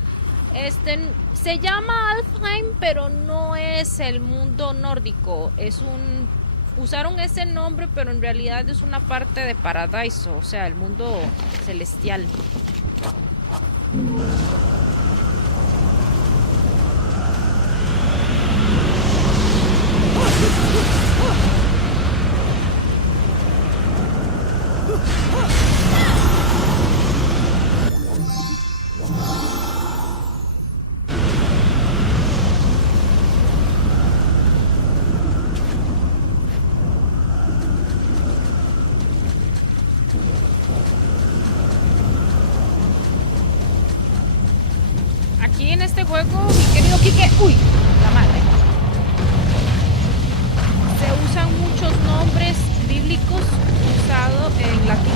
Se llama Alfheim, pero no es el mundo nórdico. Usaron ese nombre, pero en realidad es una parte de Paradiso, o sea, el mundo celestial. Aquí en este juego, mi querido Quique, ¡uy! La madre. Se usan muchos nombres bíblicos usados en latín.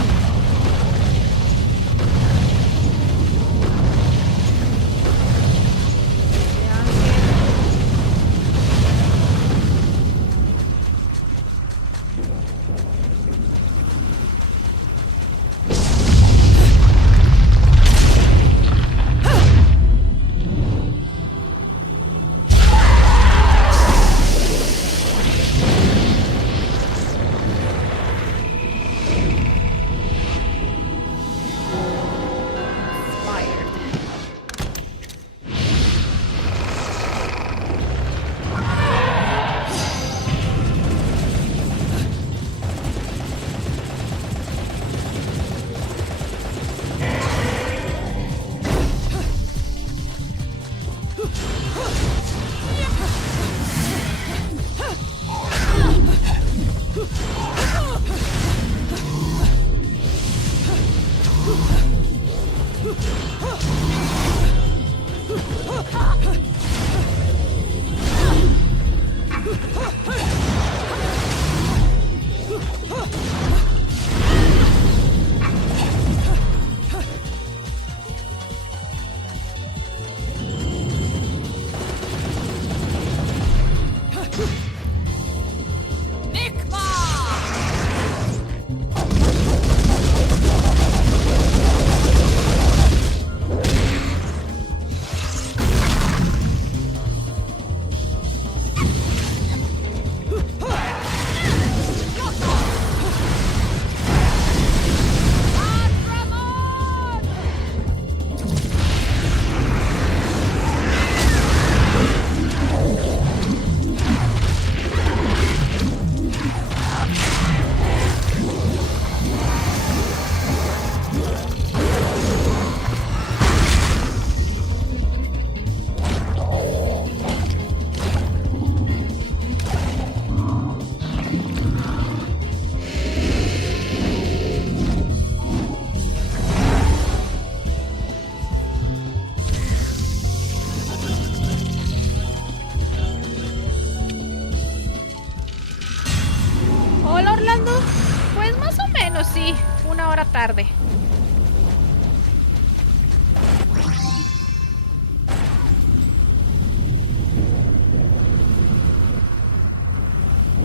Sí, una hora tarde.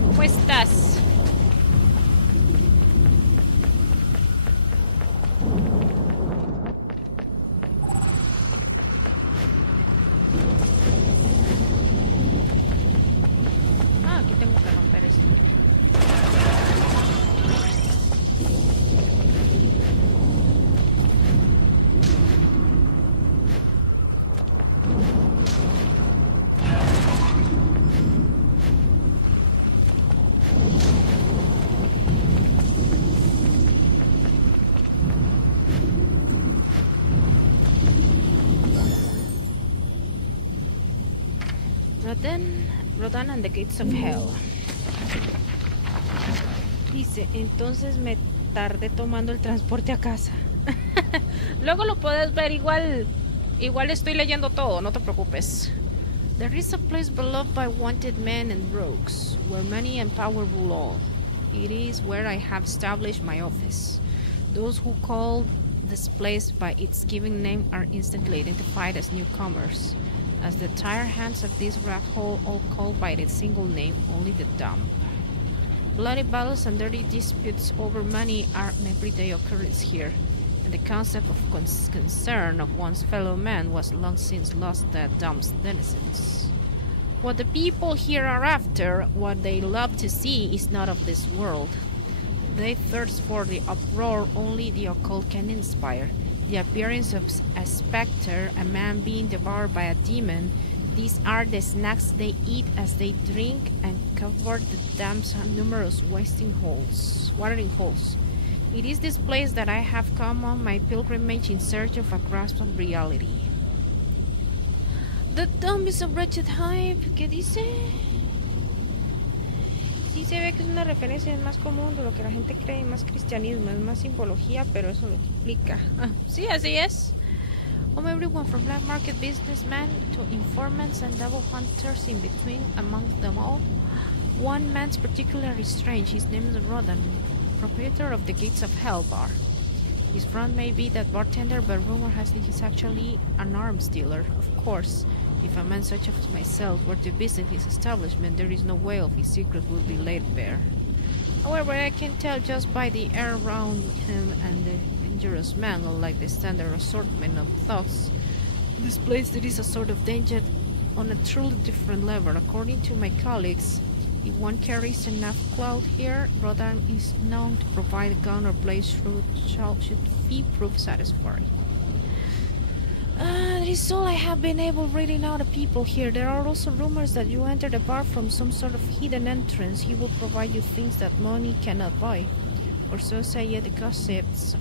¿Cómo estás? then Rodan and the Gates of Hell. Dice, entonces me tardé tomando el transporte a casa. Luego lo puedes ver, igual estoy leyendo todo, no te preocupes. There is a place beloved by wanted men and rogues, where money and power rule all. It is where I have established my office. Those who call this place by its given name are instantly identified as newcomers, as the tired hands of this rat hole all called by its single name, only the dumb. Bloody battles and dirty disputes over money are an everyday occurrence here, and the concept of concern of one's fellow man was long since lost their dumb denizens. What the people here are after, what they love to see, is not of this world. They thirst for the uproar only the occult can inspire, the appearance of a specter, a man being devoured by a demon. These are the snacks they eat as they drink and cover the dam's numerous watering holes. It is this place that I have come on my pilgrimage in search of a grasp of reality. The dumb is a wretched hype. ¿Qué dice? Sí se ve que es una referencia, es más común de lo que la gente cree, más cristianismo, es más simbología, pero eso lo explica. Sí, así es. Everyone from black market businessmen to informants and devil hunters in between, amongst them all. One man's particularly strange. His name is Rodan, proprietor of the Gates of Hell bar. His front may be that bartender, but rumor has it he's actually an arms dealer. Of course, if a man such as myself were to visit his establishment, there is no way of his secret would be laid bare. However, I can tell just by the air around him and the dangerous man, unlike the standard assortment of thugs. This place there is a sort of danger on a truly different level. According to my colleagues, if one carries enough clout here, Rodan is known to provide a gun or blaze should be proof satisfactory. That is all I have been able reading out of people here. There are also rumors that you enter the bar from some sort of hidden entrance. He will provide you things that money cannot buy. Or so say the gossips of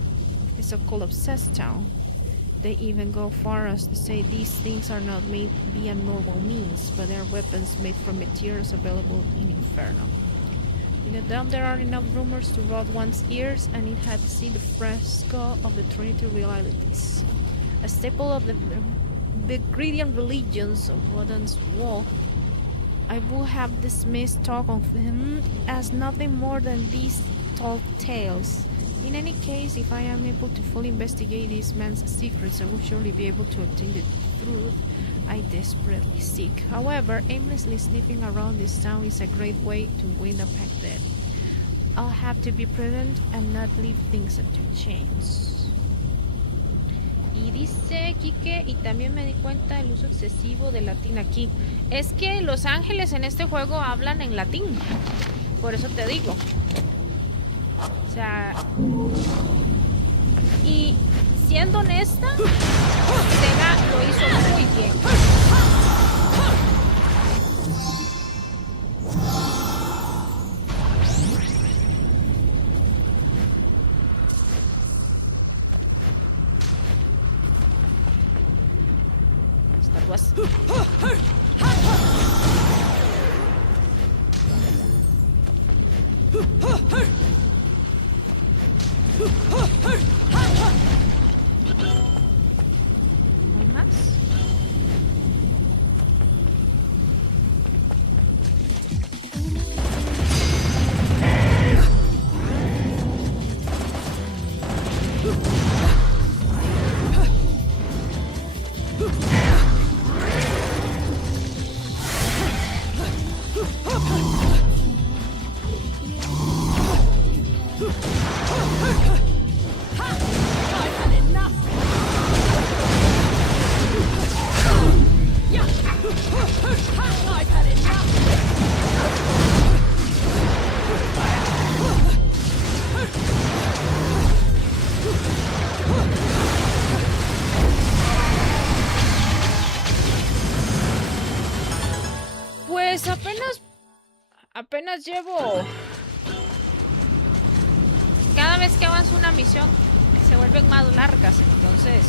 the so-called obsessed town. They even go far as to say these things are not made via normal means, but they are weapons made from materials available in Inferno. In the Dome there are enough rumors to rot one's ears, and it had seen the fresco of the Trinity realities. A staple of the Begridian religions of Rodan's wall, I would have dismissed talk of him as nothing more than these tall tales. In any case, if I am able to fully investigate this man's secrets, I will surely be able to obtain the truth I desperately seek. However, aimlessly sniffing around this town is a great way to win a pack dead. I'll have to be prudent and not leave things up to chance. Y dice Quique, y también me di cuenta del uso excesivo del latín aquí. Es que los ángeles en este juego hablan en latín. Por eso te digo. O sea, y siendo honesta, Sega lo hizo muy bien. Estatuas. ¿No hay más? Pues apenas llevo. Cada vez que avanzo una misión se vuelven más largas, entonces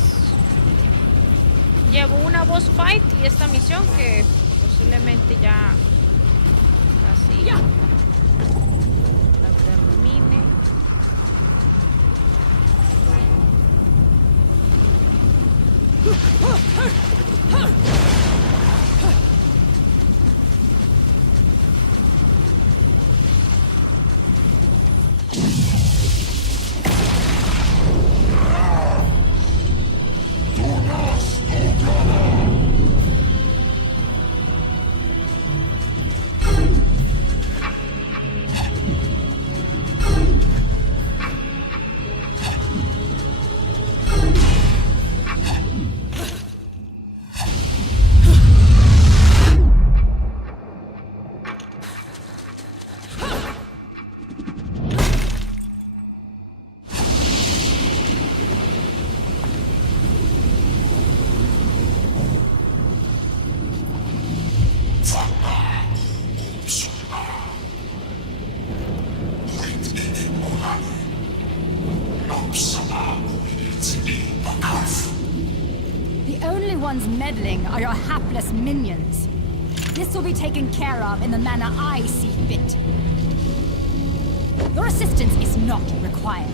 llevo una boss fight y esta misión que pues posiblemente ya casi la termine. The only ones meddling are your hapless minions. This will be taken care of in the manner I see fit. Your assistance is not required.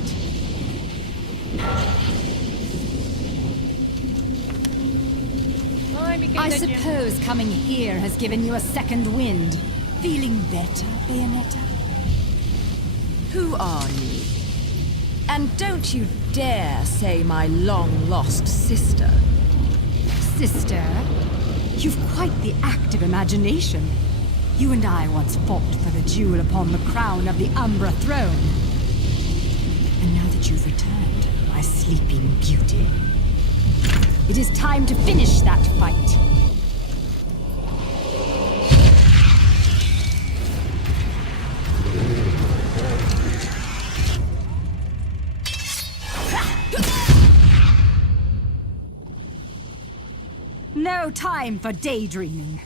Ay, mi I querida Jen. suppose coming here has given you a second wind. Feeling better, Bayonetta? Who are you? And don't you dare say my long-lost sister. Sister, you've quite the active imagination. You and I once fought for the jewel upon the crown of the Umbra throne. And now that you've returned, my sleeping beauty, it is time to finish that fight. No time for daydreaming.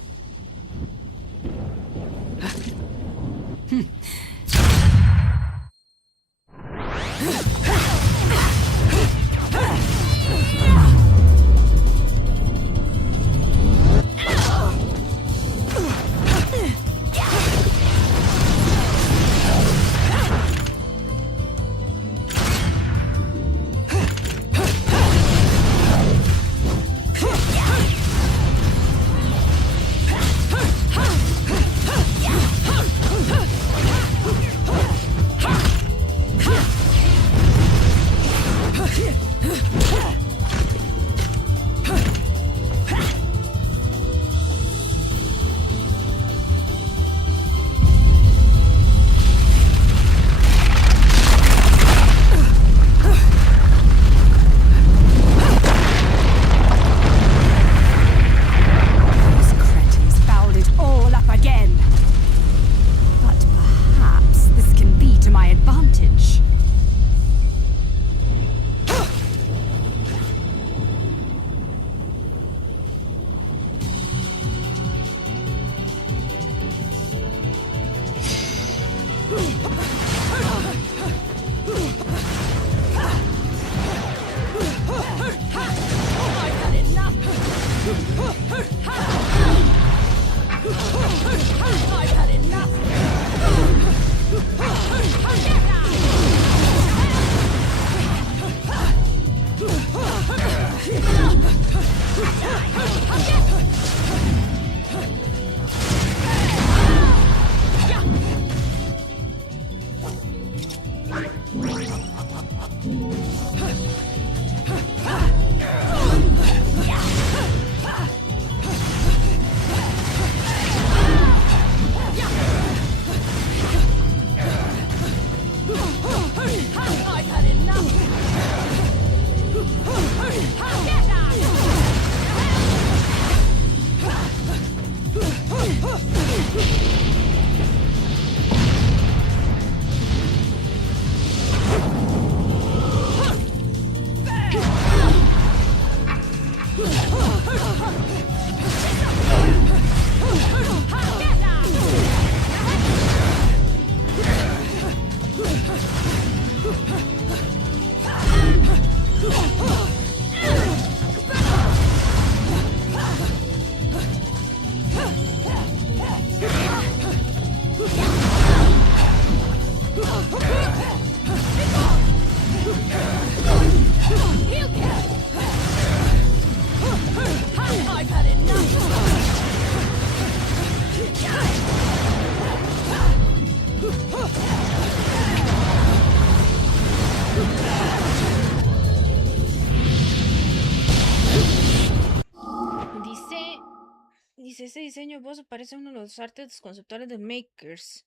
ese diseño de voz parece uno de los artes conceptuales de Makers.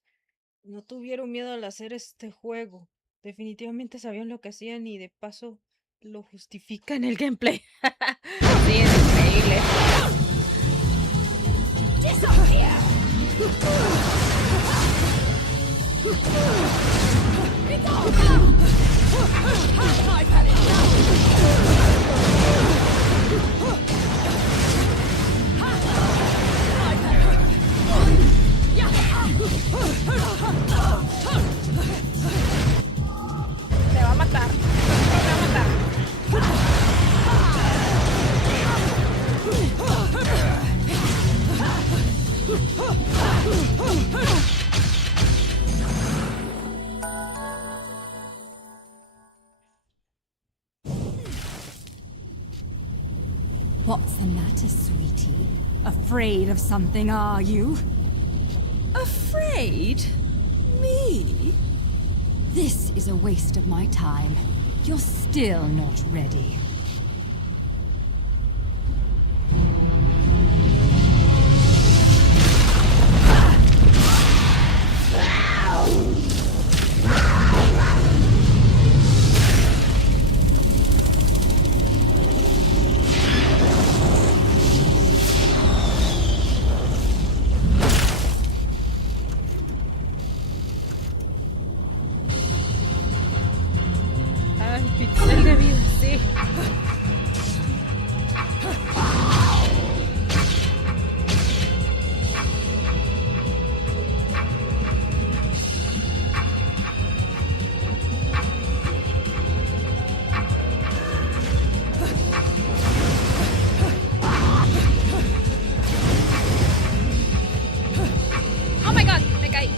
No tuvieron miedo al hacer este juego. Definitivamente sabían lo que hacían y de paso lo justifican en el gameplay. Sí, es increíble. Me va a matar. Me va a matar. What's the matter, sweetie? Afraid of something, are you? Afraid? Me? This is a waste of my time. You're still not ready. Ay, pixel de vida, sí. Oh my god, me caí.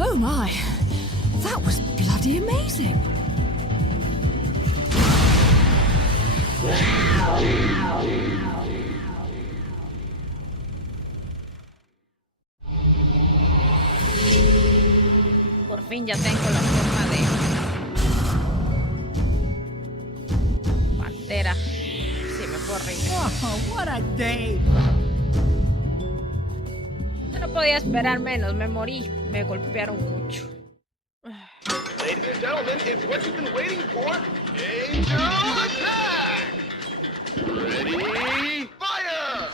Oh my, that was bloody amazing. Por fin ya tengo la forma de pantera. Sí, me fue horrible. Oh, what a day! Yo no podía esperar menos, me morí. Me golpearon mucho. Ladies and gentlemen, it's what you've been waiting for. Angel attack! Ready, fire!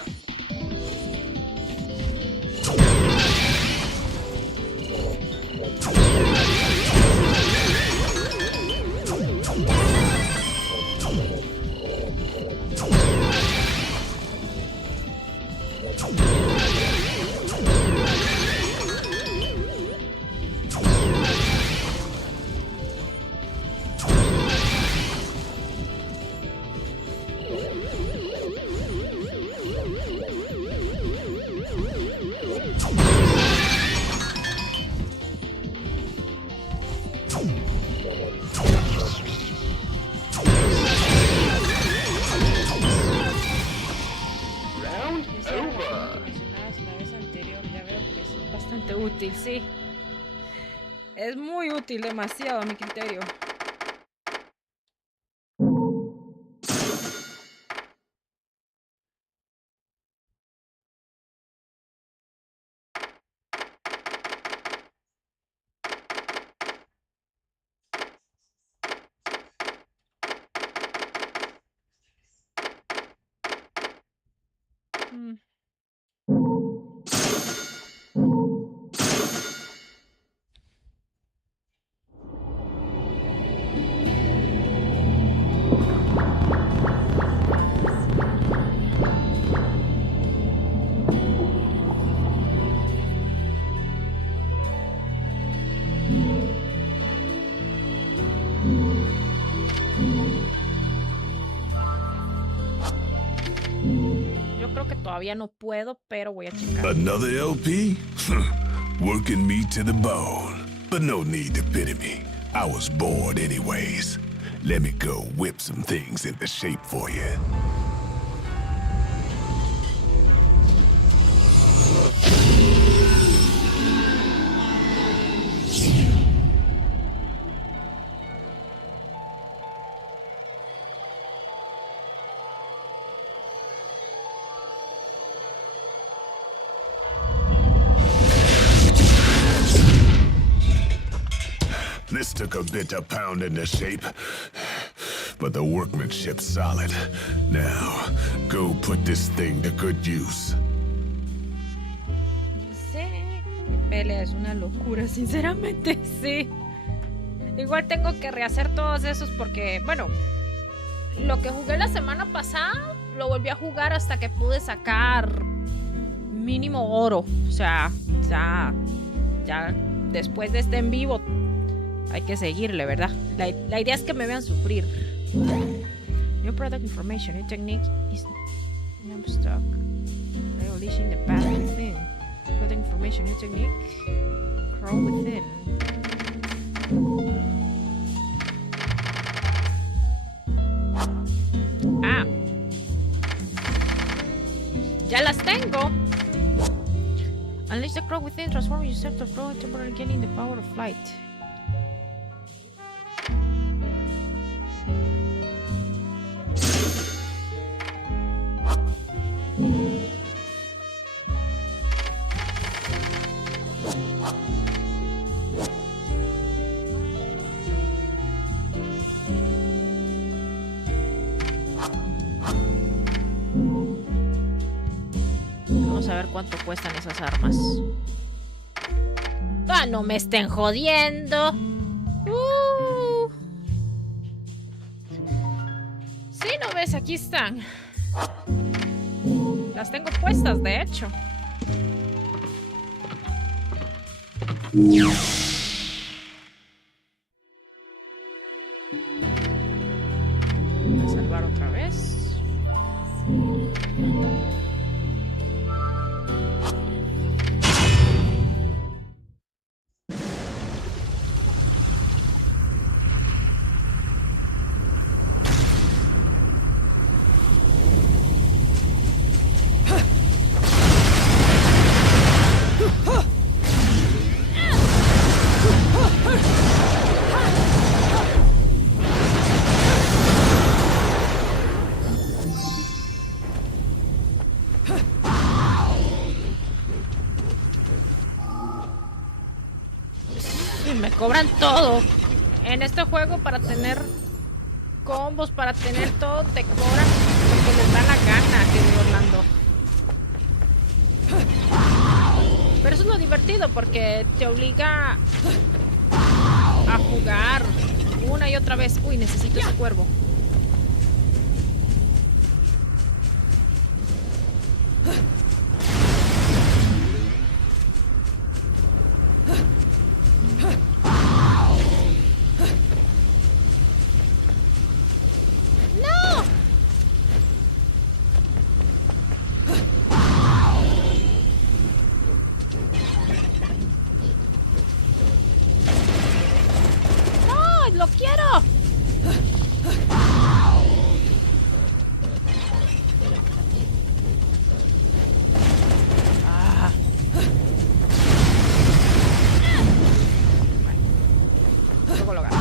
Round Esa era la over. forma que mencionabas la vez anterior. Ya veo que es bastante útil, sí. Es muy útil, demasiado a mi criterio. Mm. Yo creo que todavía no puedo, pero voy a checar. Another LP? Working me to the bone. But no need to pity me. I was bored anyways. Let me go whip some things into shape for you. took a bit of pounding to shape, but the workmanship's solid. Now, go put this thing to good use. Sí, mi pelea es una locura, sinceramente, sí. Igual tengo que rehacer todos esos porque, bueno, lo que jugué la semana pasada, lo volví a jugar hasta que pude sacar mínimo oro. O sea, ya después de este en vivo hay que seguirle, ¿verdad? La idea es que me vean sufrir. New product information. New technique is number stock. Revelation the path within. Product information. New technique. Crawl within. Ah. Ya las tengo. Unleash the crow within, transform yourself to a crow, temporarily gaining the power of flight. Vamos a ver cuánto cuestan esas armas. ¡Ah, no me estén jodiendo! Sí, ¿no ves? Aquí están. Las tengo puestas, de hecho. Voy a salvar otra vez. Me cobran todo. En este juego, para tener combos, para tener todo, te cobran porque les da la gana, querido Orlando. Pero eso es lo divertido, porque te obliga a jugar una y otra vez. Uy, necesito ese cuervo. ¡Lo quiero! Ah. Bueno, luego lo gano.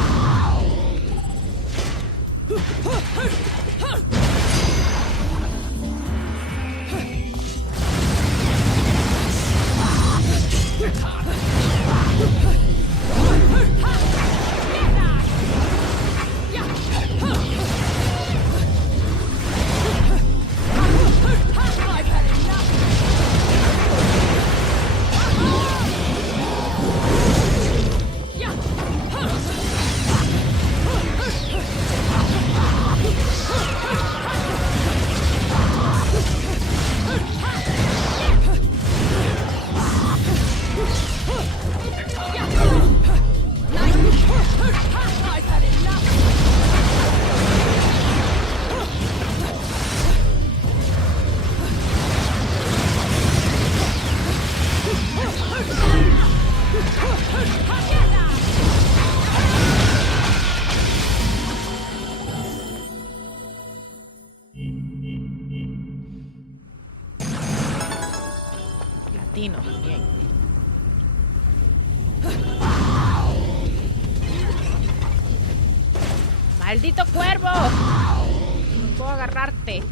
Latino también. ¡Maldito cuervo! No puedo agarrarte.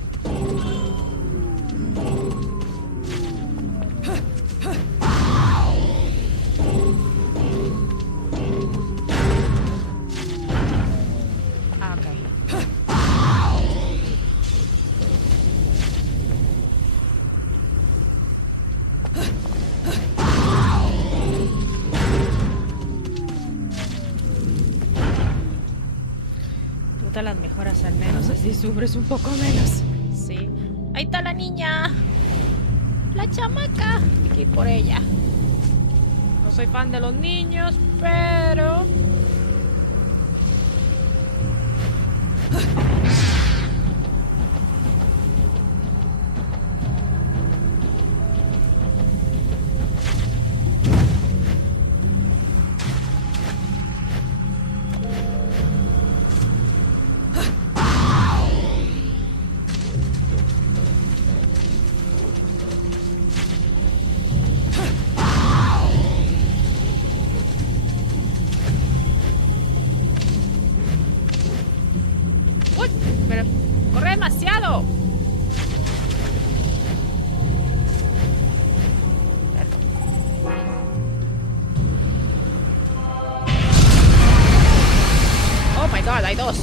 Puta, las mejoras al menos, así sufres un poco menos. Sí. Ahí está la niña. La chamaca. Hay que ir por ella. No soy fan de los niños, pero... Pero corre demasiado. Oh my god, hay dos.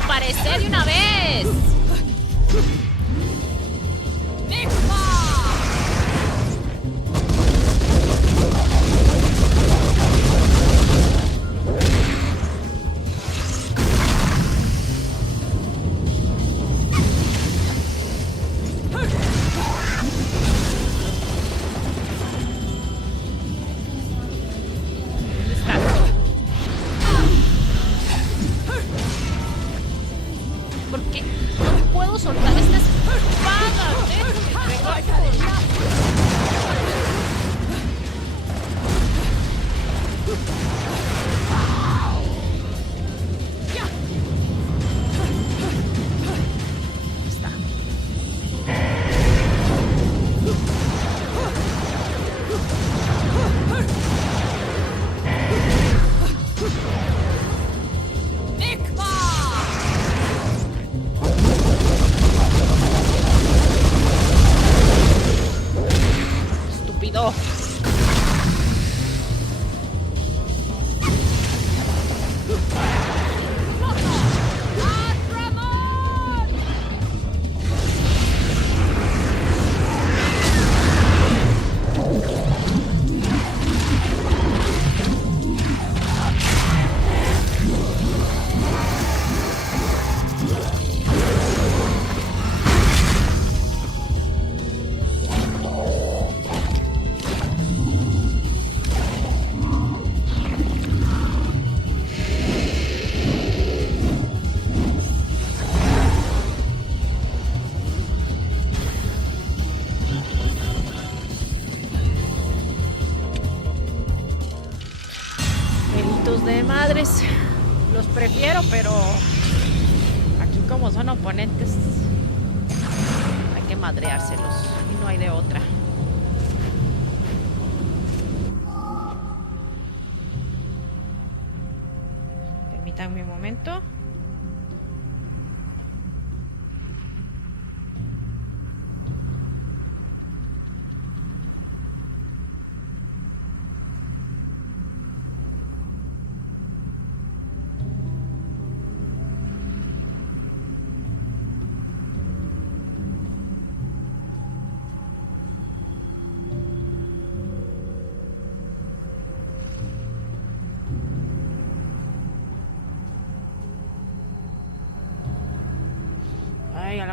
¡Aparecer de una vez! ¿Por qué no puedo soltar esta espada? Está. Estúpido. De madres los prefiero, pero aquí como son oponentes hay que madreárselos y no hay de otra. Permítanme un momento.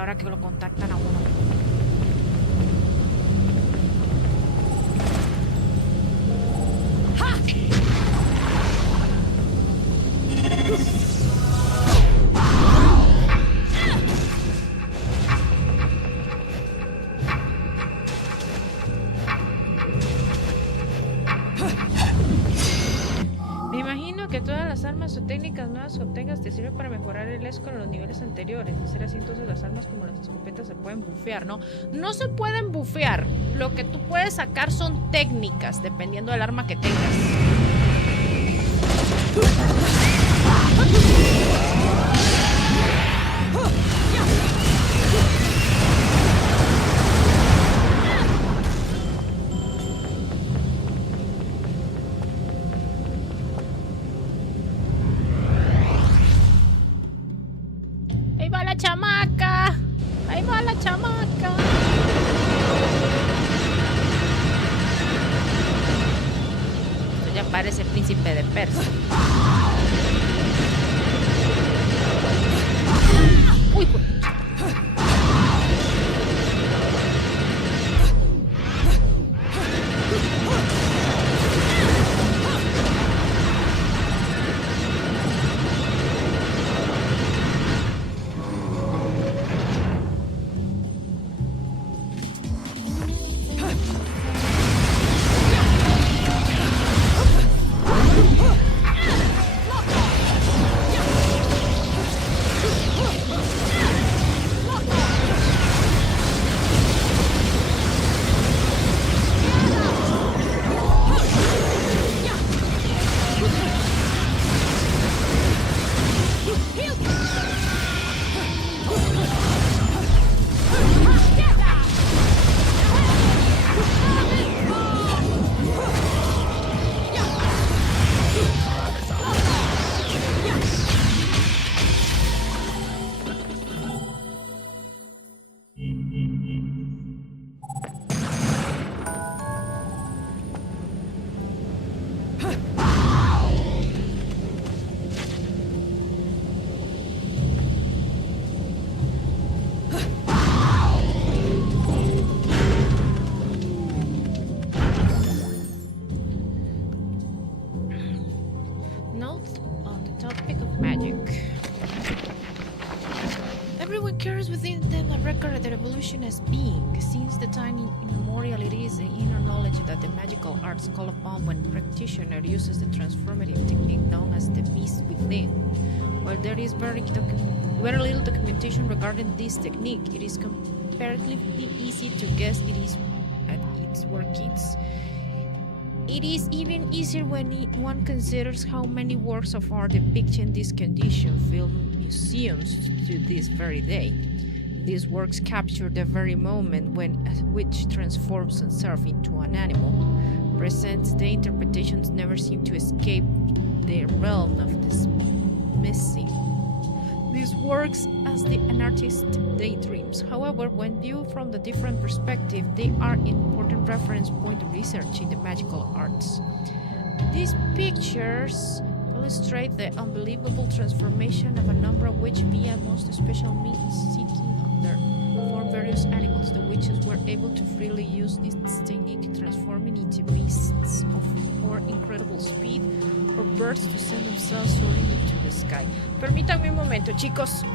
ahora que lo contactan a uno. Me imagino que todas las armas o técnicas nuevas que obtengas te sirven para mejorar el esco en los niveles anteriores. De ser así, entonces las armas como las escopetas se pueden bufear, ¿no? No se pueden bufear. Lo que tú puedes sacar son técnicas, dependiendo del arma que tengas. ¡Ahí va la chamaca! ¡Ahí va la chamaca! Esto ya parece príncipe de Persia. ¡Uy! Note on the topic of magic. Everyone carries within them a record of their evolution as being. Since the time immemorial, it is the inner knowledge that the magical arts call upon when practitioner uses the transformative technique known as the beast within. While there is very little documentation regarding this technique, it is comparatively easy to guess it is at its workings. It is even easier when one considers how many works of art depicting this condition fill museums to this very day. These works capture the very moment when a witch transforms herself into an animal. Presents the interpretations never seem to escape the realm of dismissing these works as an artist daydreams. However, when viewed from the different perspective, they are an important reference point of research in the magical arts. These pictures illustrate the unbelievable transformation of a number of witches via most special means seeking under form various animals. The witches were able to freely use this technique, transforming into beasts of more incredible speed or birds to send themselves soaring into the sky. Permítanme un momento, chicos.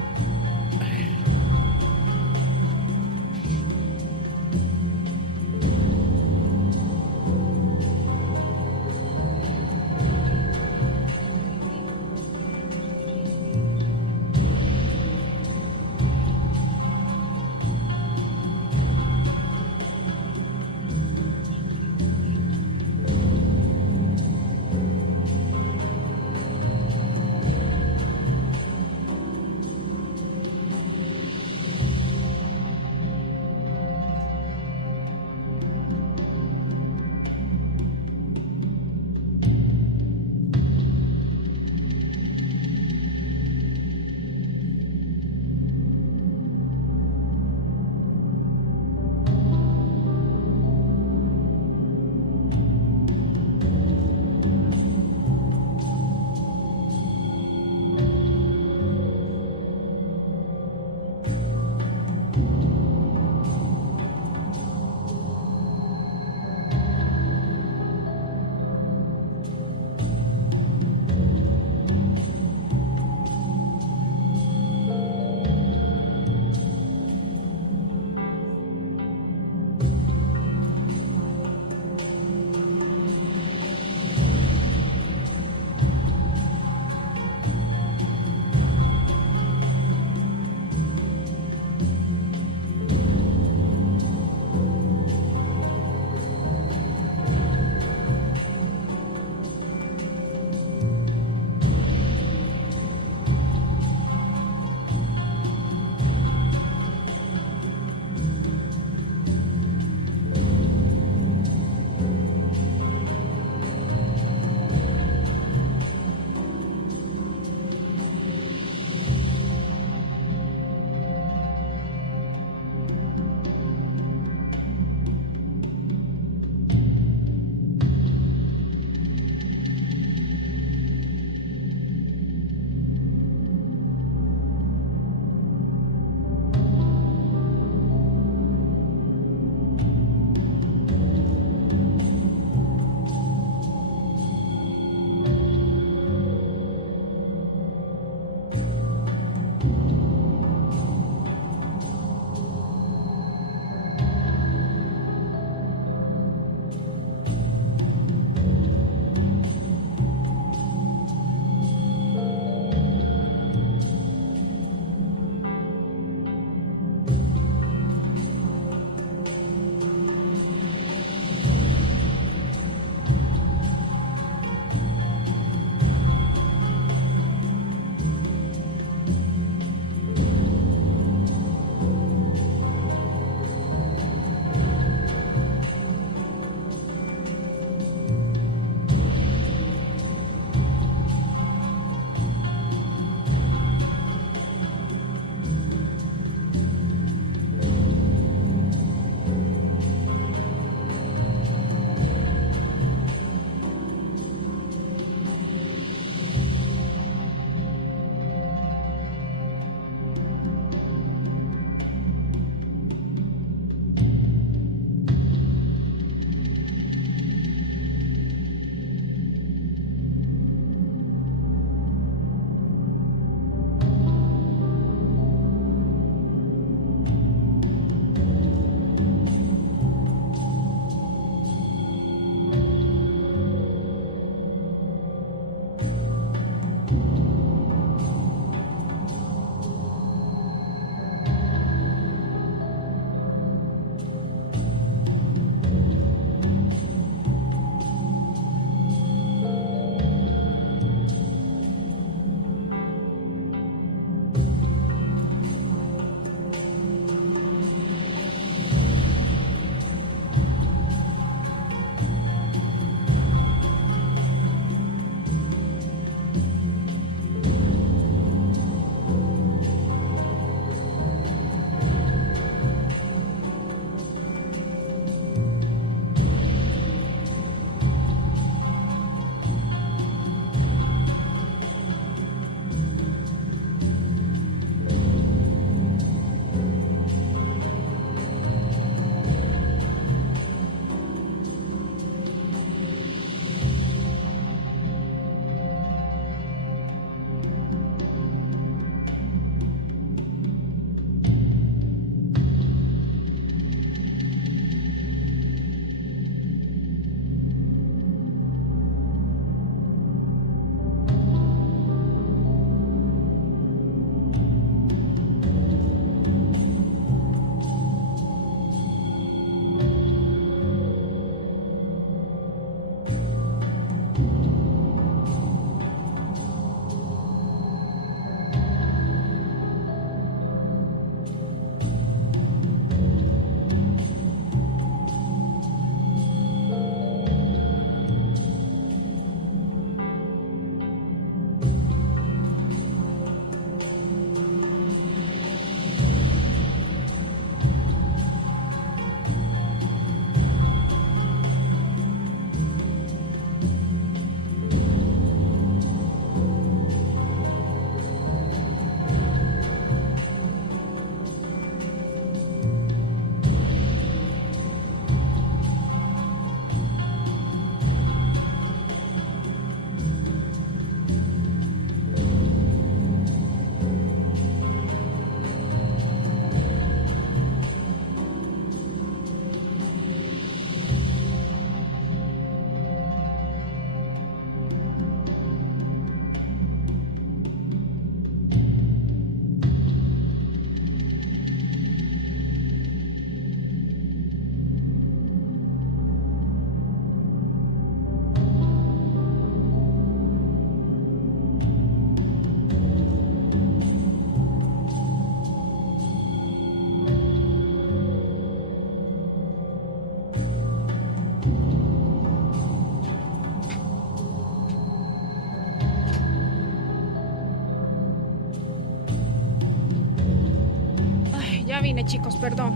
vine, chicos, perdón.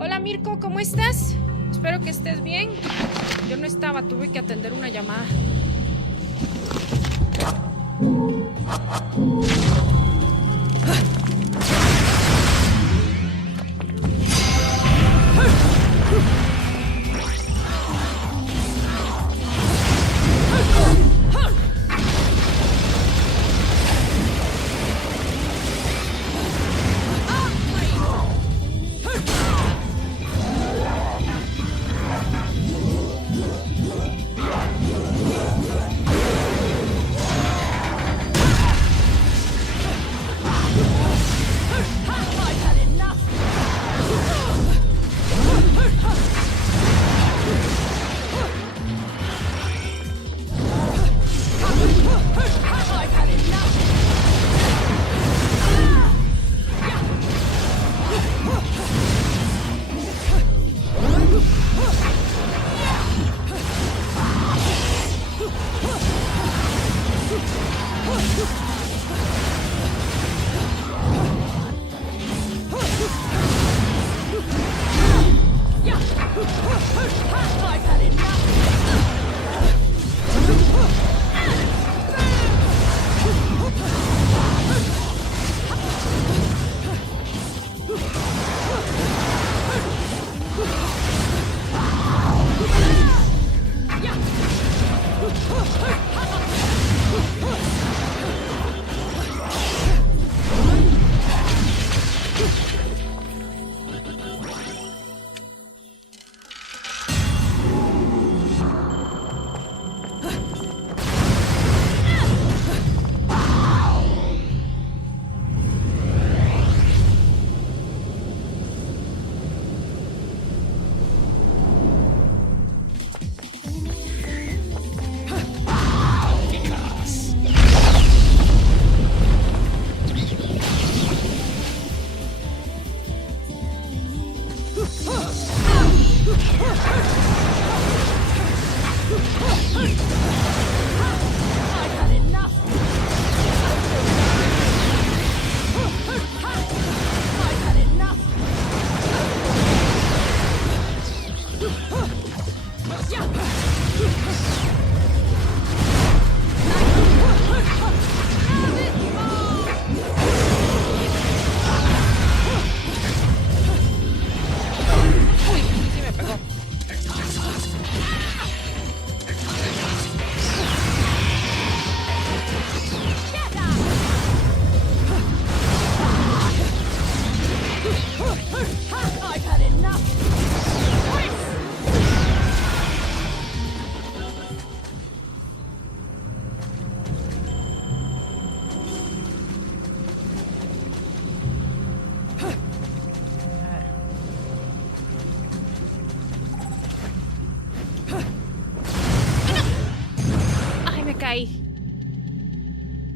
Hola, Mirko, ¿cómo estás? Espero que estés bien. Yo no estaba, tuve que atender una llamada.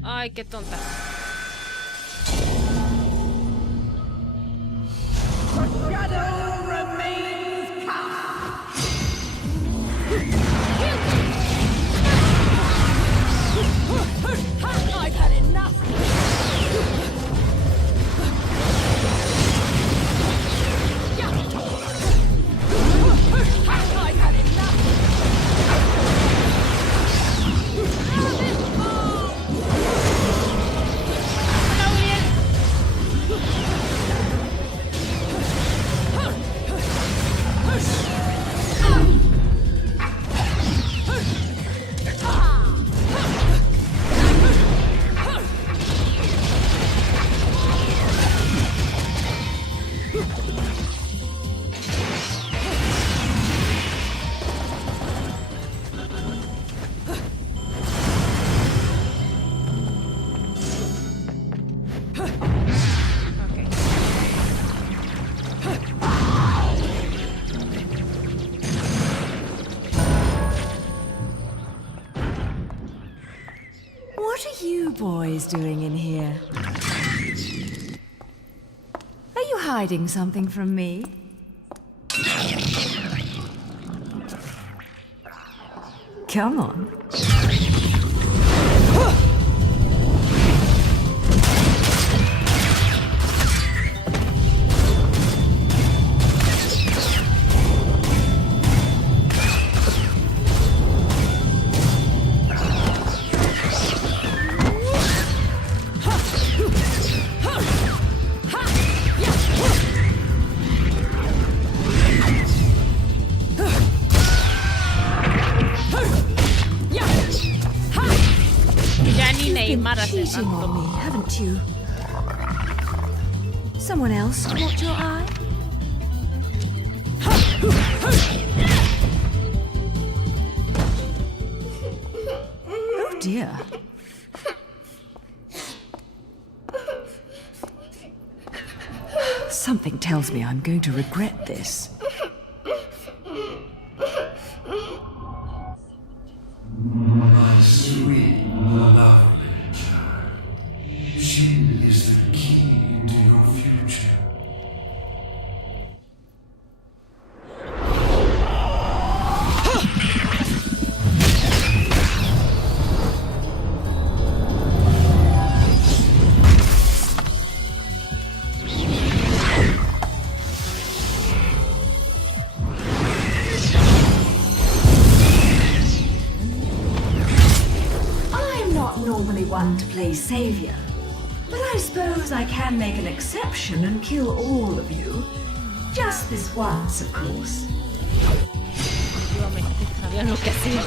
Ay, qué tonta. I've had enough! I've had enough! What are you boys doing in here? Are you hiding something from me? Come on. cheating on me, haven't you? Someone else caught your eye? Oh dear. Something tells me I'm going to regret this. My sweet, lovely child. She is the key to your future. Normally one to play savior, but I suppose I can make an exception and kill all of you. Just this once, of course. Efectivamente, sabían lo que hacían.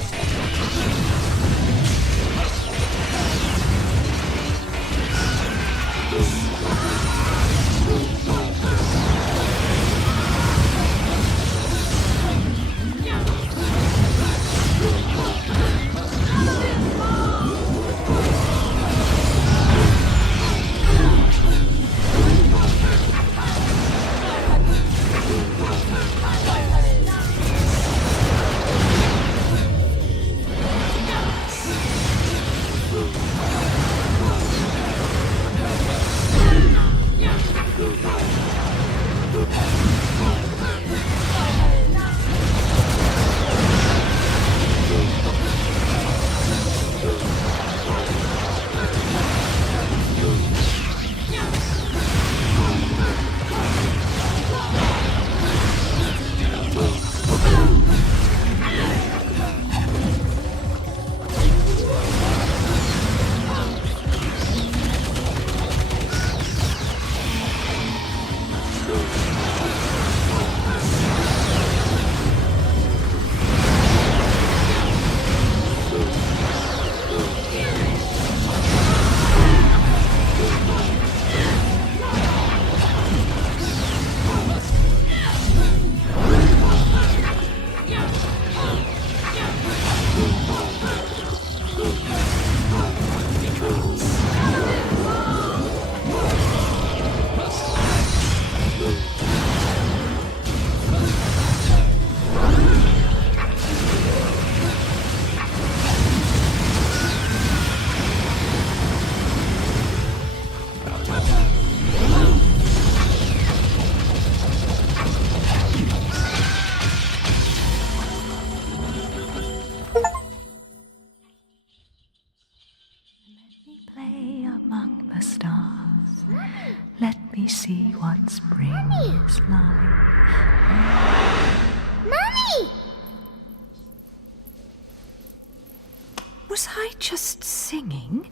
Play among the stars. Let me see what spring is like. Mommy! Was I just singing?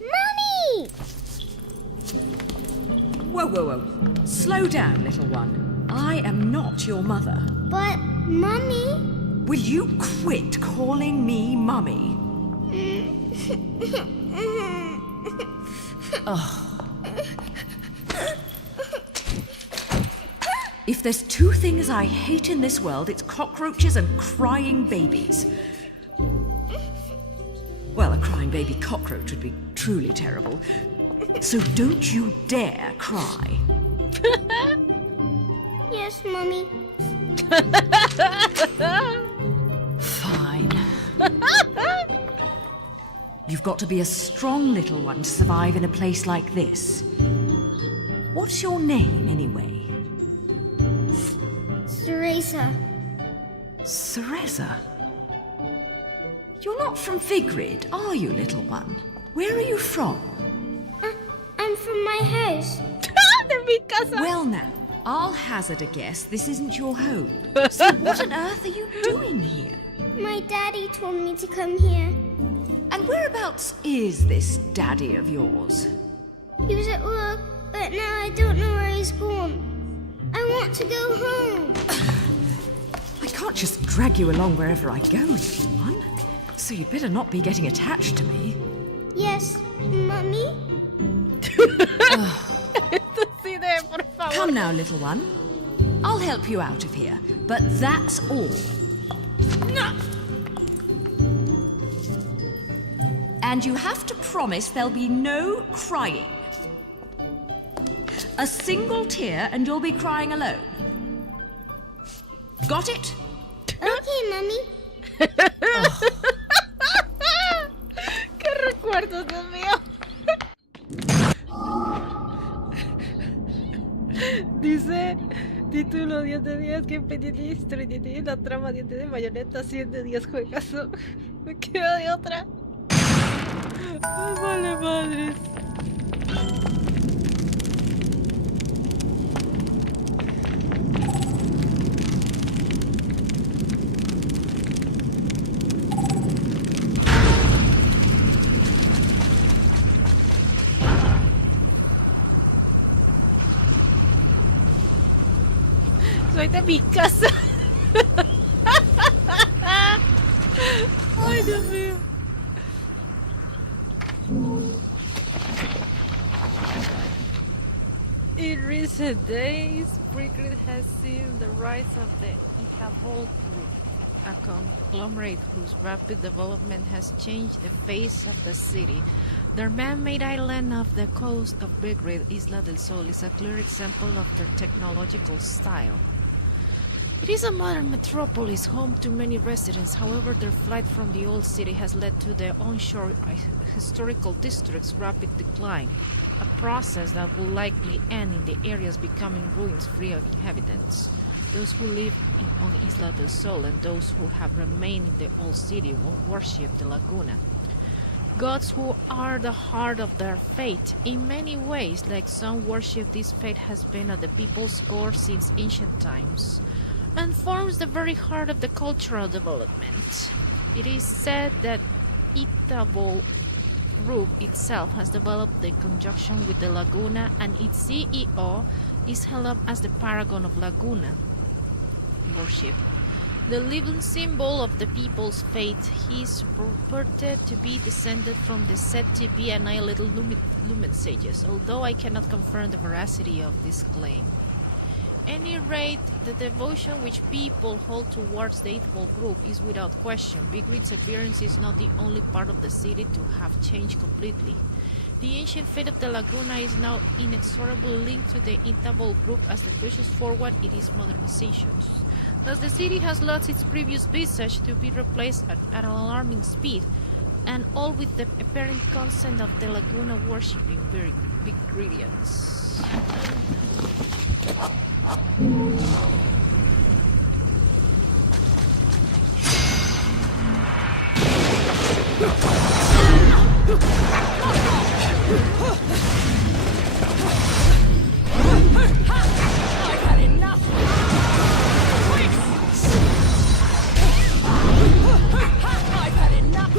Mommy! Whoa, whoa, whoa. Slow down, little one. I am not your mother. But, Mommy... Will you quit calling me Mummy? If there's two things I hate in this world, it's cockroaches and crying babies. Well, a crying baby cockroach would be truly terrible. So don't you dare cry. Yes, Mommy. Fine. You've got to be a strong little one to survive in a place like this. What's your name, anyway? Teresa. Cereza? You're not from Vigrid, are you, little one? Where are you from? I'm from my house. De mi casa. Well now, I'll hazard a guess this isn't your home. So what on earth are you doing here? My daddy told me to come here. And whereabouts is this daddy of yours? He was at work, but now I don't know where he's gone. I want to go home. I can't just drag you along wherever I go, little one. So you'd better not be getting attached to me. Yes, Mummy? Sí, por favor. Come now, little one. I'll help you out of here, but that's all. And you have to promise there'll be no crying. A single tear and you'll be crying alone. Got it? Okay, Mummy. ¡Qué recuerdos, Dios mío! Dice, título 10 de 10, gameplay 10 de 10, historia 10 de 10, la trama 10 de 10, Bayonetta 100 de 10, juegazo. Me queda de otra. Ay, vale madres. Soy de mi casa. Ay, Dios mío. In recent days, Seguiré has seen the rise of the Itabol Group, a conglomerate whose rapid development has changed the face of the city. Their man-made island off the coast of Seguiré, Isla del Sol, is a clear example of their technological style. It is a modern metropolis, home to many residents. However, their flight from the old city has led to the onshore historical district's rapid decline, a process that will likely end in the areas becoming ruins free of inhabitants. Those who live on Isla del Sol and those who have remained in the old city will worship the Laguna, gods who are the heart of their fate. In many ways, like some worship, this fate has been at the people's core since ancient times, and forms the very heart of the cultural development. It is said that Itabol Group itself has developed the conjunction with the Laguna, and its CEO is held up as the paragon of Laguna worship, the living symbol of the people's faith. He is purported to be descended from the said to be annihilated Lumen sages, although I cannot confirm the veracity of this claim. Any rate, the devotion which people hold towards the Itabol Group is without question. Seguiré's appearance is not the only part of the city to have changed completely. The ancient fate of the Laguna is now inexorably linked to the Itabol Group as it pushes forward its modernizations. Thus, the city has lost its previous visage to be replaced at an alarming speed, and all with the apparent consent of the Laguna worshipping very big ingredients. I've had enough! I've had enough!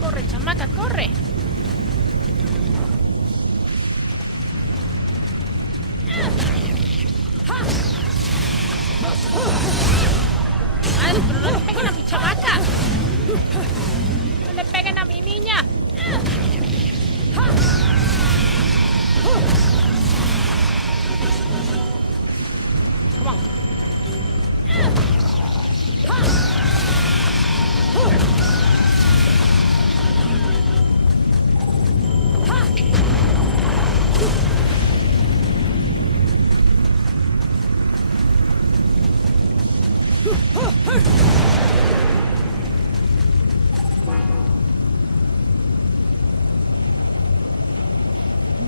¡Corre, chamaca, corre! ¡Ay, pero no le peguen a mi chamaca! ¡No le peguen a mi niña! Come on.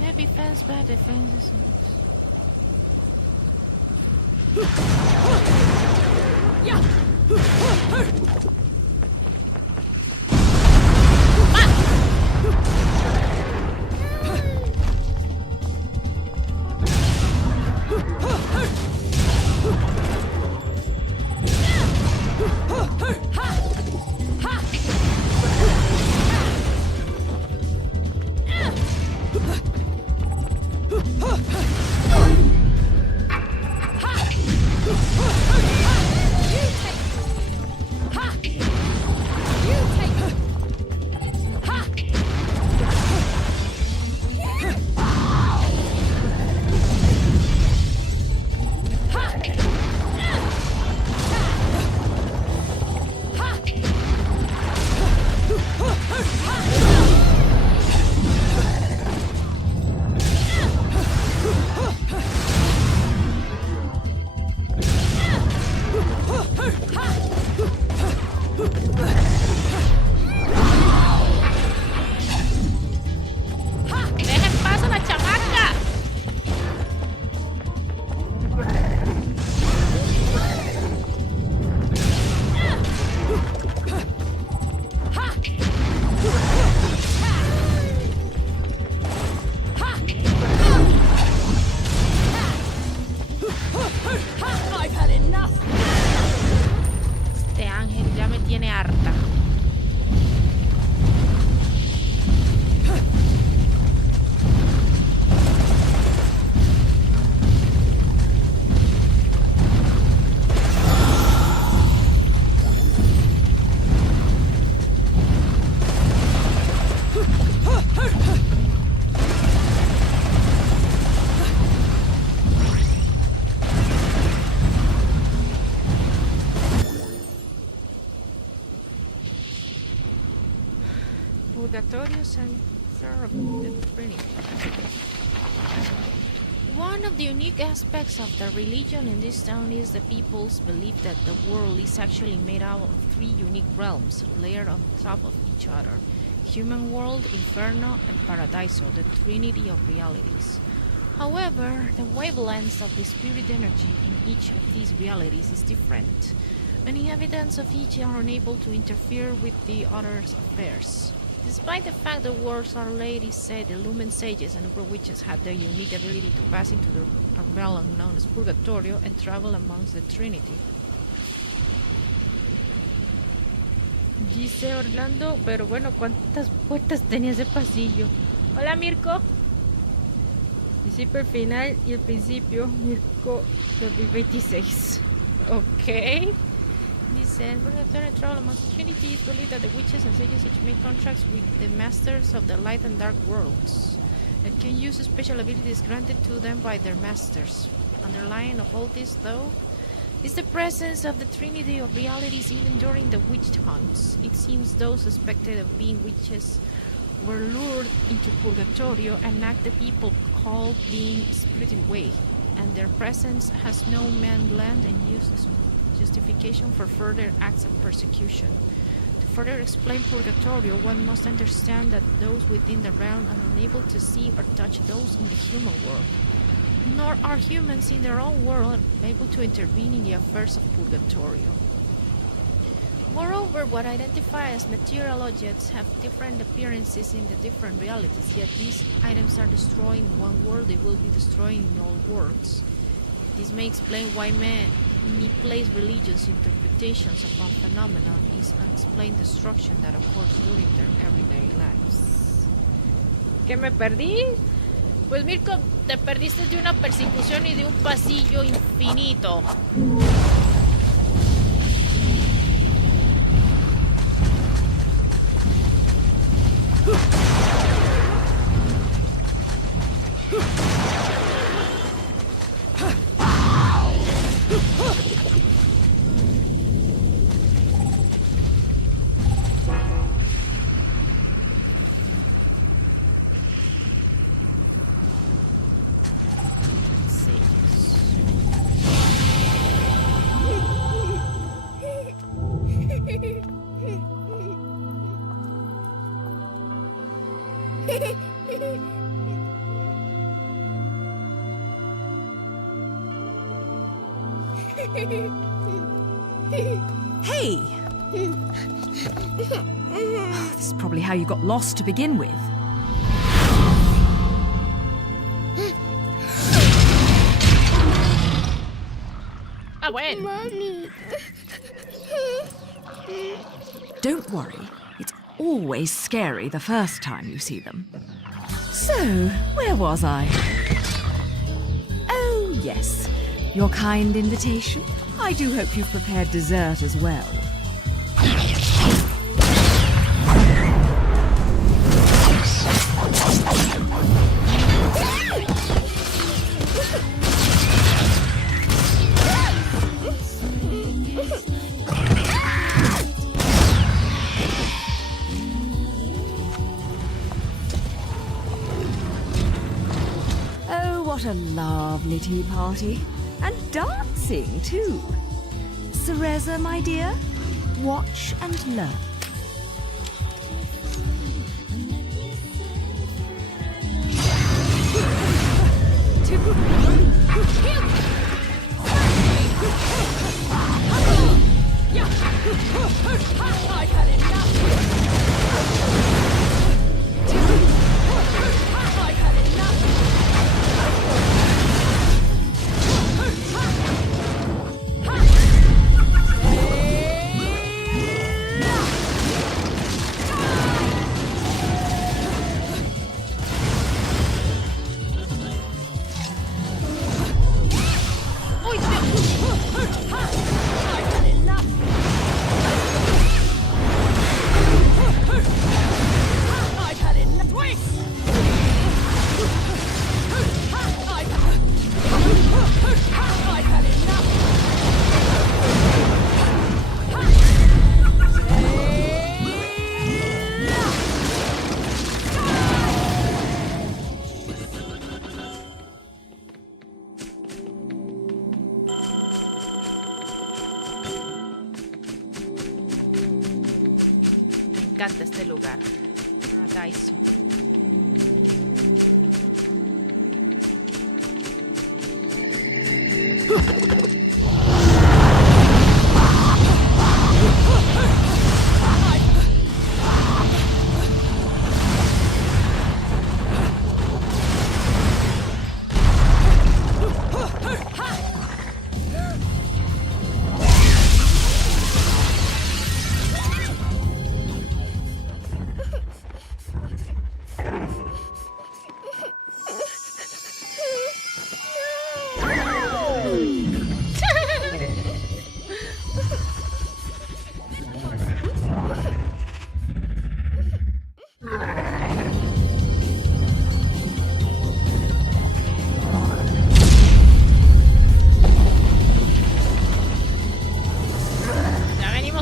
No defense, bad defense. Purgatorio Center of the Trinity. One of the unique aspects of the religion in this town is the people's belief that the world is actually made out of 3 unique realms, layered on top of each other. Human world, Inferno, and Paradiso, the trinity of realities. However, the wavelengths of the spirit energy in each of these realities is different. Many inhabitants of each are unable to interfere with the other's affairs. Despite the fact that words are ladies said the Lumen Sages and Upper Witches had their unique ability to pass into a realm known as Purgatorio and travel amongst the Trinity. Dice Orlando, pero bueno, ¿cuántas puertas tenía ese pasillo? Hola Mirko. Principio, el final y el principio, Mirko 2026. Ok. Dice, in Purgatorio travel amongst Trinity, it's believed that the witches and sages each make contracts with the masters of the light and dark worlds, and can use special abilities granted to them by their masters. Underlying of all this, though, is the presence of the Trinity of realities even during the witch hunts. It seems those suspected of being witches were lured into Purgatorio and act the people call being spirited away, and their presence has no man-land and uses justification for further acts of persecution. To further explain Purgatorio, one must understand that those within the realm are unable to see or touch those in the human world, nor are humans in their own world able to intervene in the affairs of Purgatorio. Moreover, what identify as material objects have different appearances in the different realities, yet these items are destroyed in one world, they will be destroyed in all worlds. This may explain why many place religions' interpretations upon phenomena is unexplained destruction that occurs during their everyday lives. ¿Qué me perdí? Pues Mirko, te perdiste de una persecución y de un pasillo infinito. Hey! This is probably how you got lost to begin with. Ah, bueno. Mommy. Don't worry, it's always scary the first time you see them. So, where was I? Oh, yes, your kind invitation. I do hope you've prepared dessert as well. What a lovely tea party. And dancing, too. Cereza, my dear, watch and learn. I've had enough! encanta este lugar. Paradiso.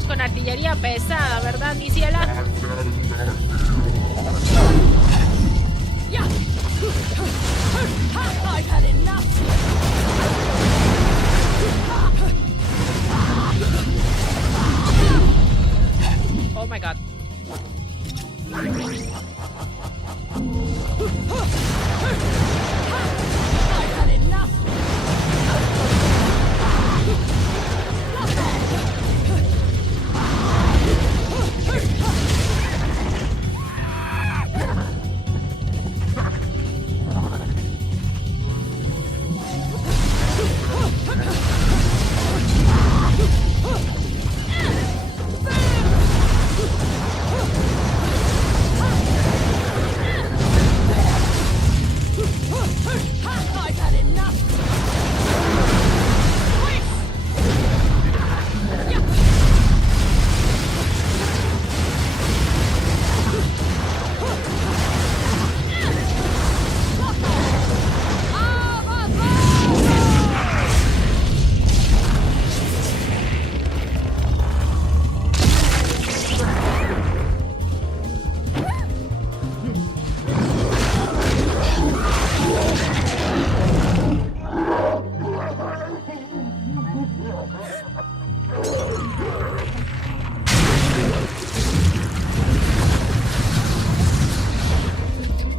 Con artillería pesada, ¿verdad, mi ciela? I've had enough. Oh my god. I've had enough. I've had enough.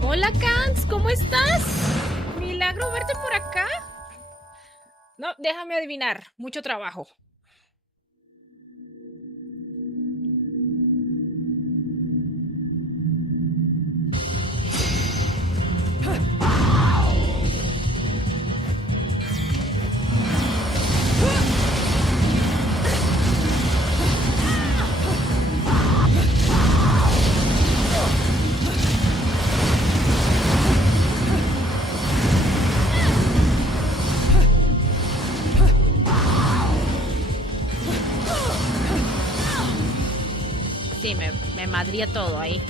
Hola, Kans, ¿cómo estás? Milagro verte por acá. No, déjame adivinar. Mucho trabajo. Sí, me madría todo ahí.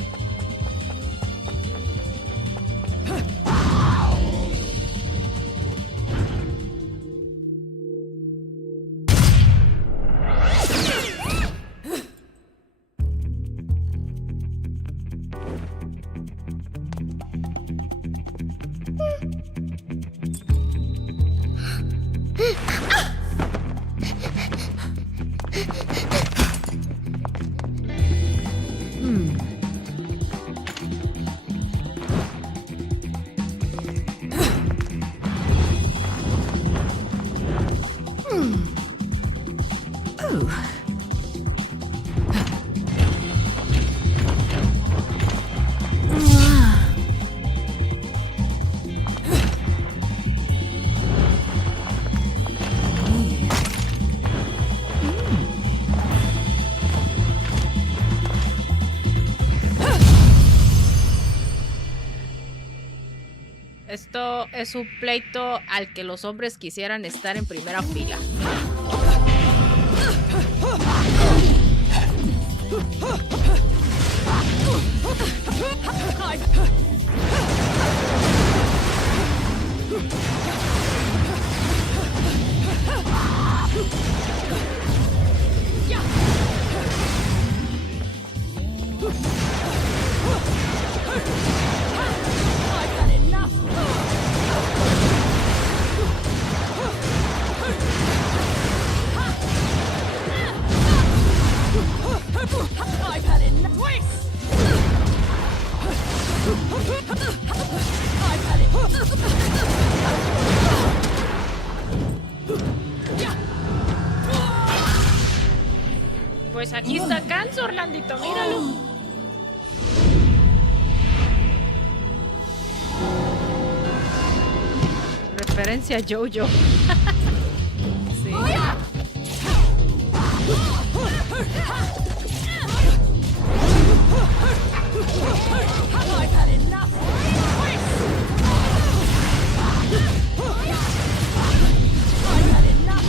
Esto es un pleito al que los hombres quisieran estar en primera fila. I've had enough. Pues aquí está Ganso, Orlandito, míralo. Referencia a Jojo. Sí. I've had enough. I've had enough.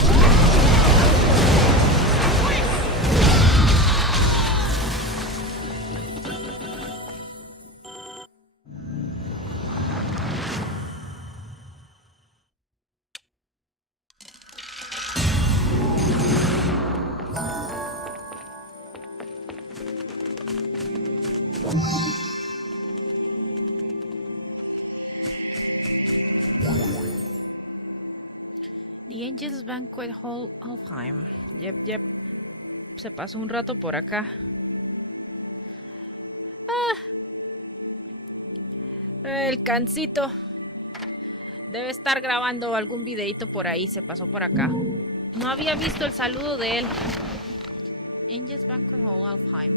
The Angels Banquet Hall, Alfheim. Yep. Se pasó un rato por acá. El cancito. Debe estar grabando algún videito por ahí. Se pasó por acá. No había visto el saludo de él. Angels Banquet Hall, Alfheim.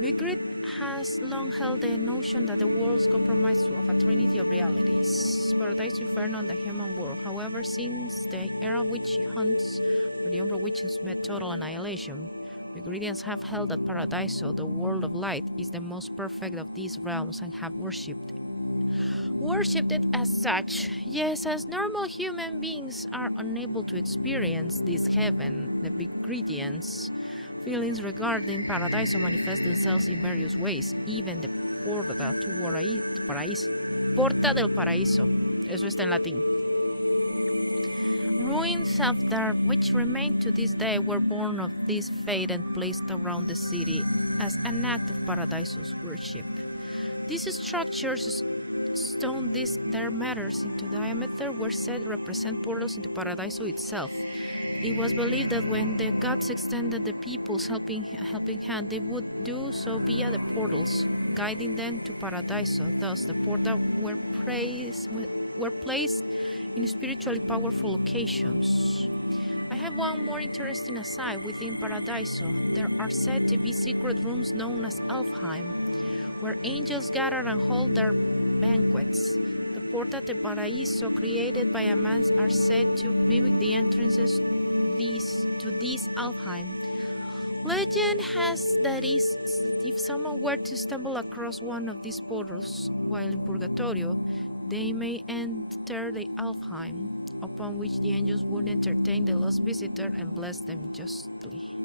Vigrid has long held the notion that the worlds comprise of a trinity of realities, Paradise, Inferno, and the human world. However, since the era witch hunts, where the Umbra witches met total annihilation, Vigridians have held that Paradiso, the world of light, is the most perfect of these realms and have worshipped it as such. Yes, as normal human beings are unable to experience this heaven, the Vigridians' feelings regarding Paradiso manifest themselves in various ways, even the Porta to Paraíso. Porta del Paraíso. Eso está en latín. Ruins of that which remain to this day were born of this fate and placed around the city as an act of Paradiso's worship. These structures, stone disc their matters into diameter, were said to represent portals into Paradiso itself. It was believed that when the gods extended the people's helping hand, they would do so via the portals, guiding them to Paradiso. Thus, the portals were placed in spiritually powerful locations. I have one more interesting aside. Within Paradiso, there are said to be secret rooms known as Alfheim, where angels gather and hold their banquets. The Porta de Paraíso, created by a man, are said to mimic the entrances to this Alfheim. Legend has that if someone were to stumble across one of these portals while in Purgatorio, they may enter the Alfheim, upon which the angels would entertain the lost visitor and bless them justly.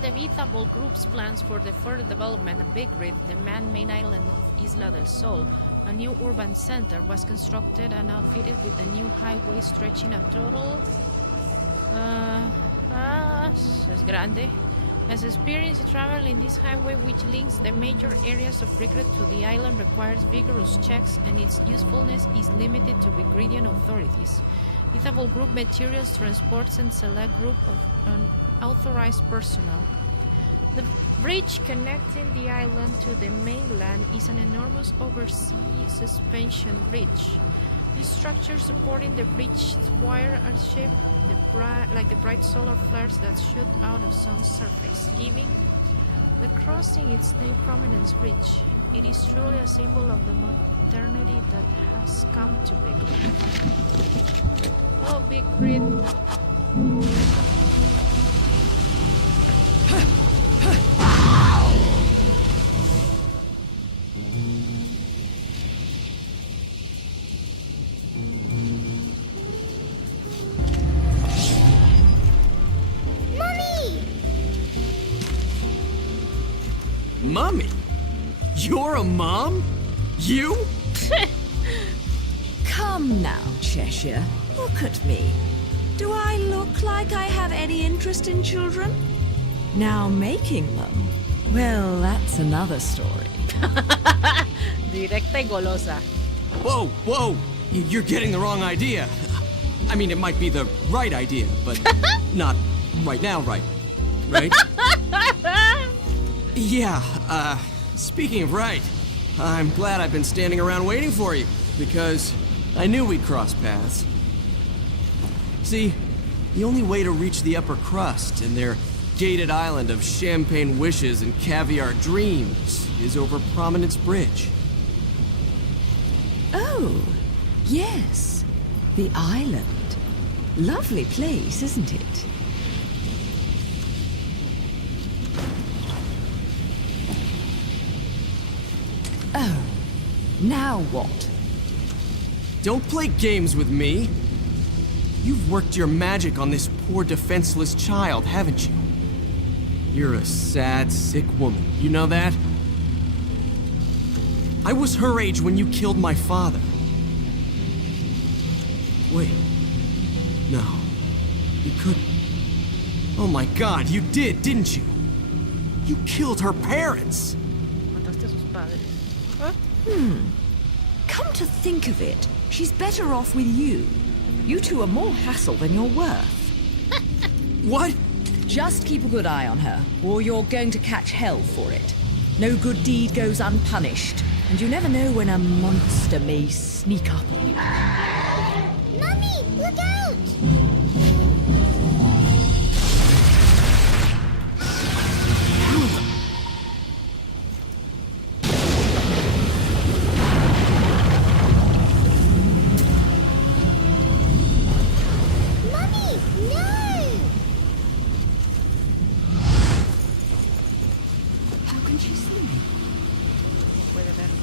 The Vitable Group's plans for the further development of Vigrid, the man-made island of Isla del Sol, a new urban center was constructed and outfitted with a new highway stretching a total... es grande. As experienced travel in this highway, which links the major areas of Vigrid to the island, requires vigorous checks, and its usefulness is limited to Vigridian authorities. Vitable Group materials, transports, and select group of unauthorized personnel. The bridge connecting the island to the mainland is an enormous oversea suspension bridge. This structure supporting the bridge wire are shaped like the bright solar flares that shoot out of sun's surface, giving the crossing its name prominence ridge. It is truly a symbol of the modernity that has come to Big Reed. Oh, Big Reed. Mummy? You're a mom? You? Come now, Cheshire. Look at me. Do I look like I have any interest in children? Now making them, well, that's another story. Directa y golosa. Whoa, whoa! You're getting the wrong idea. I mean, it might be the right idea, but not right now, right? Right? Yeah, speaking of right, I'm glad I've been standing around waiting for you, because I knew we'd cross paths. See, the only way to reach the upper crust and their gated island of champagne wishes and caviar dreams is over Prominence Bridge. Oh, yes. The island. Lovely place, isn't it? Oh, now what? Don't play games with me. You've worked your magic on this poor defenseless child, haven't you? You're a sad, sick woman. You know that? I was her age when you killed my father. Wait. No. You couldn't. Oh my God, you did, didn't you? You killed her parents! Mataste a sus padres. Come to think of it, she's better off with you. You two are more hassle than you're worth. What? Just keep a good eye on her, or you're going to catch hell for it. No good deed goes unpunished, and you never know when a monster may sneak up on you. Mummy, look out! Mummy, no! How can she see me? No puede verme.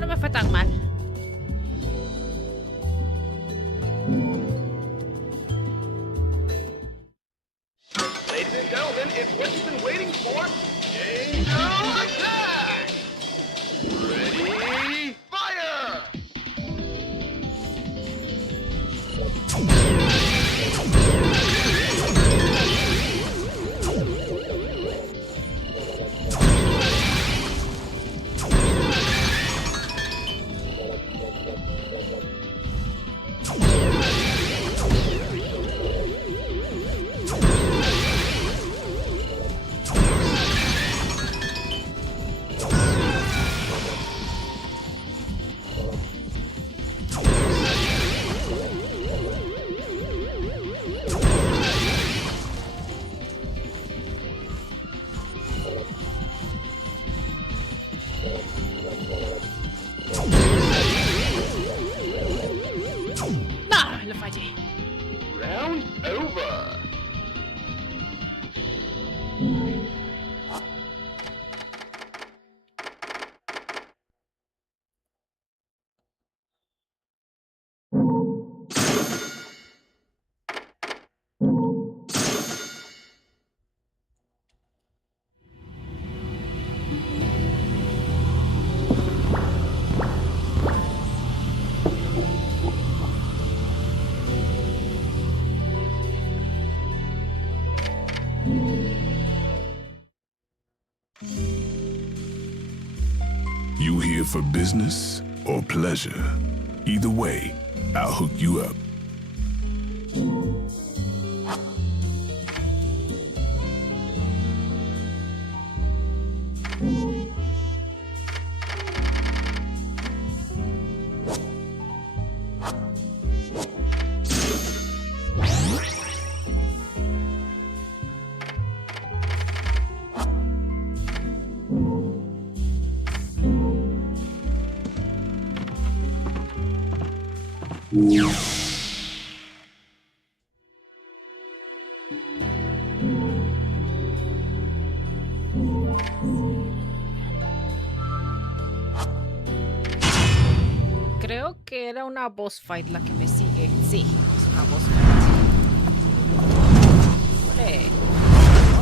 No me fue tan mal. Ladies and gentlemen, it's what you've been waiting for. Angel attack! Ready, fire! You here for business or pleasure? Either way, I'll hook you up. Creo que era una boss fight la que me sigue. Sí, es una boss fight. ¡Ole!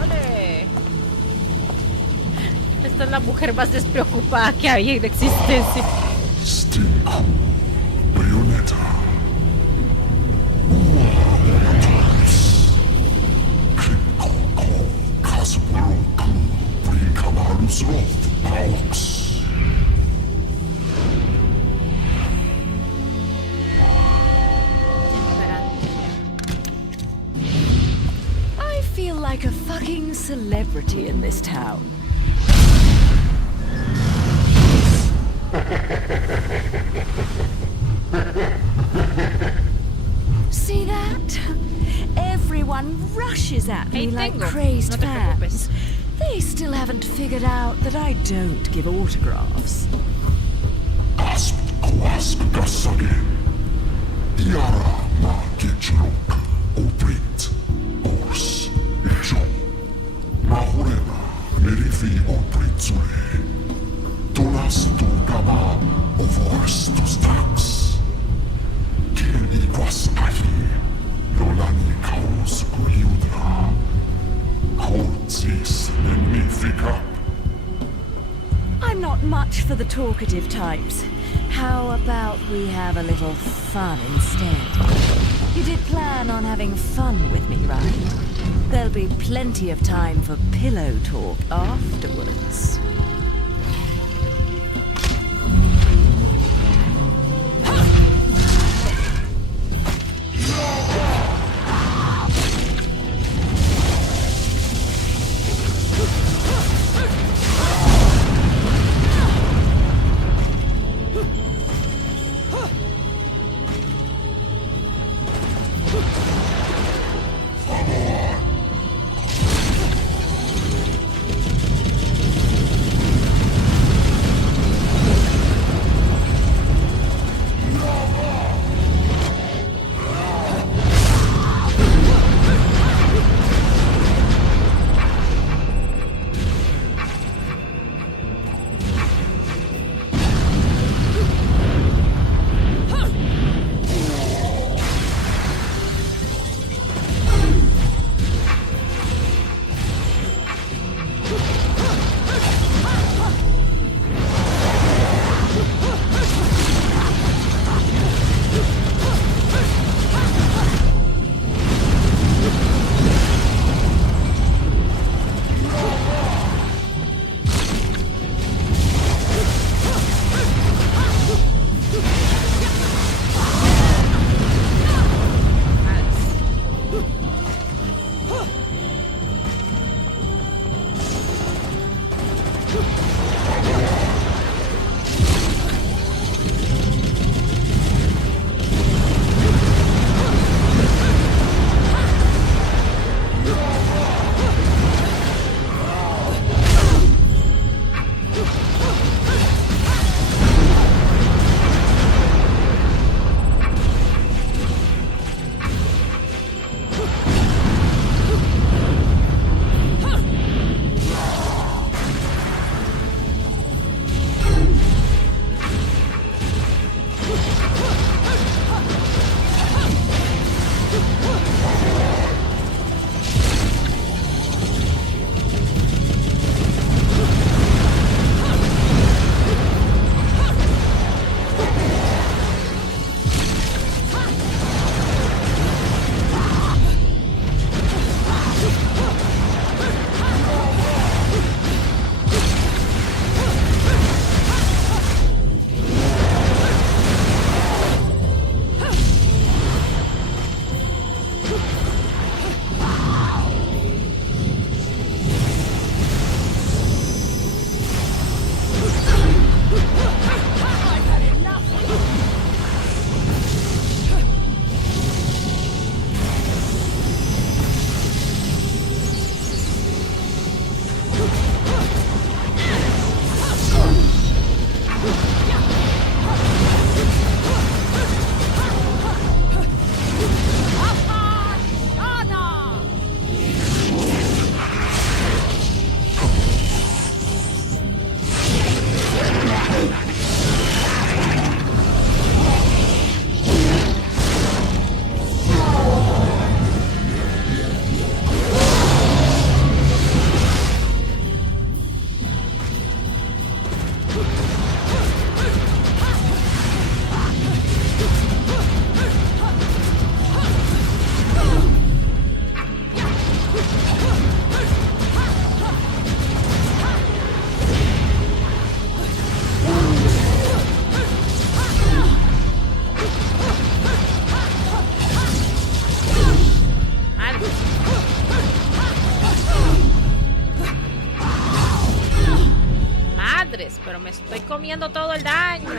¡Ole! Esta es la mujer más despreocupada que había en existencia. Still, Bayonetta. I feel like a fucking celebrity in this town. See that? Everyone rushes at me like crazed No te preocupes. fans. They still haven't figured out that I don't give autographs. Asp koask gasage. Yara ma gechirok obrit. Ors ejo. Mahorena merifi obritsure. Donas tu gama overstus tax. Ken iguas ahi. Lolani kaos guyudra. Courtis magnifica. I'm not much for the talkative types. How about we have a little fun instead? You did plan on having fun with me, right? There'll be plenty of time for pillow talk afterwards. madres, pero me estoy comiendo todo el daño.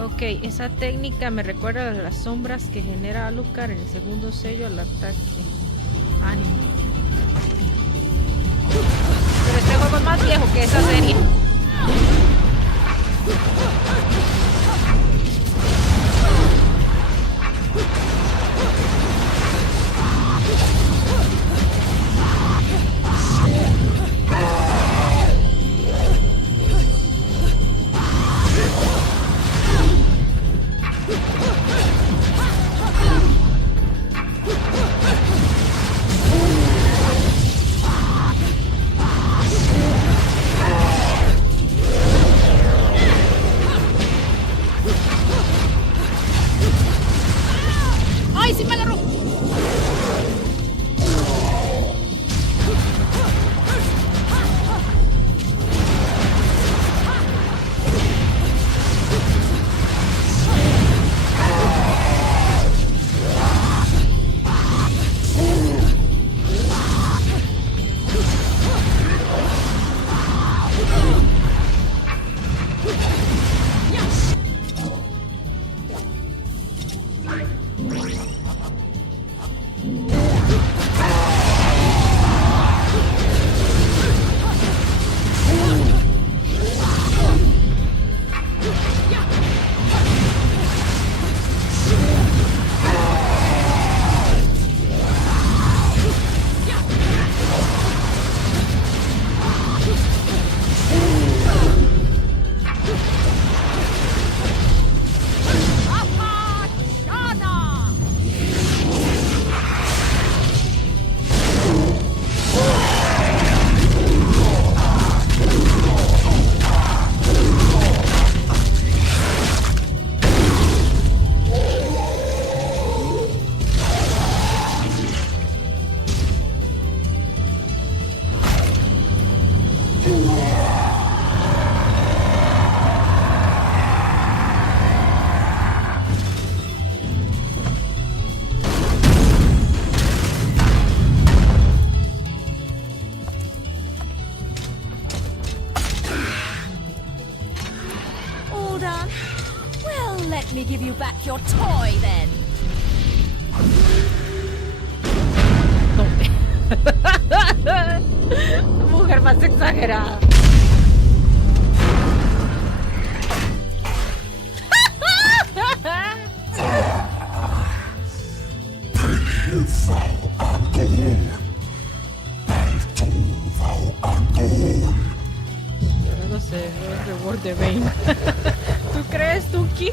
Ok, esa técnica me recuerda a las sombras que genera Alucard en el segundo sello al ataque anime. Pero este juego es más viejo que esa serie. ¡Ay, sí me agarró! Let me give you back your toy, then. Mujer más exagerada. No sé, el reward de Bane. ¿Tú crees, Tuki?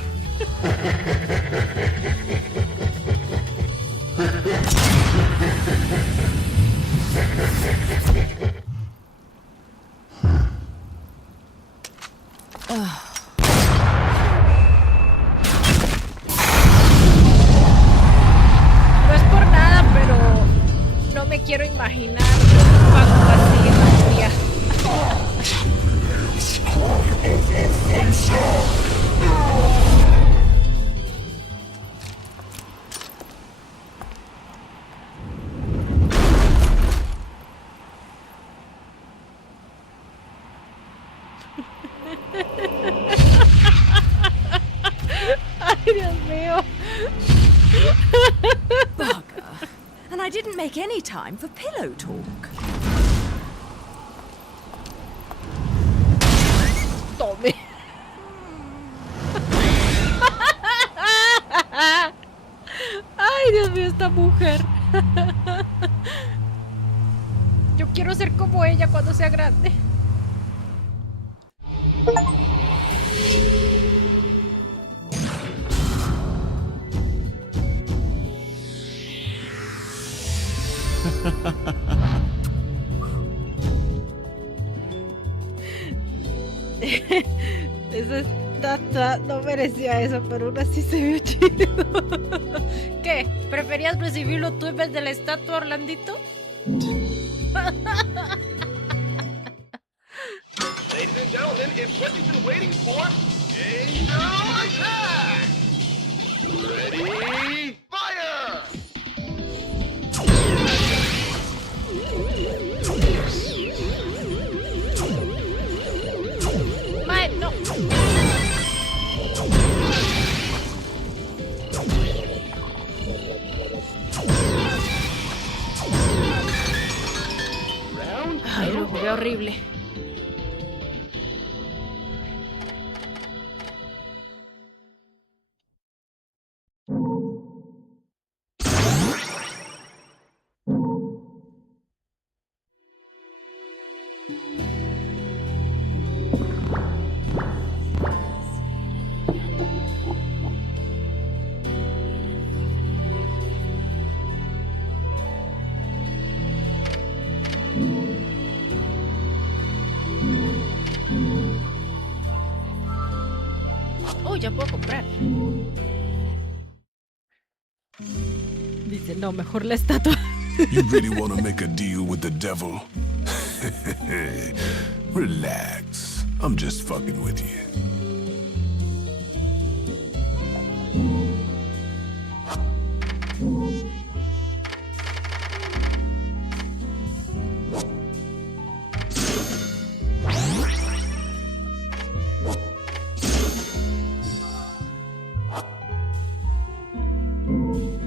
No es por nada, pero no me quiero imaginar Paco así en la fría. Ay, Dios mío. Bugger. And I didn't make any time for pillow talk. Tome. Ay, Dios mío, esta mujer. Yo quiero ser como ella cuando sea grande. Esa estatua no merecía eso, pero aún así se vio chido. ¿Qué? ¿Preferías recibirlo tú en vez de la estatua, Orlandito? Ladies and gentlemen, it's what you've been waiting for. Angel attack! Ready, fire! Mae, no. Ay, lo jugué horrible. Oh, ya puedo comprar. Dice, no, mejor la estatua. You really want to make a deal with the devil? Relax. I'm just fucking with you.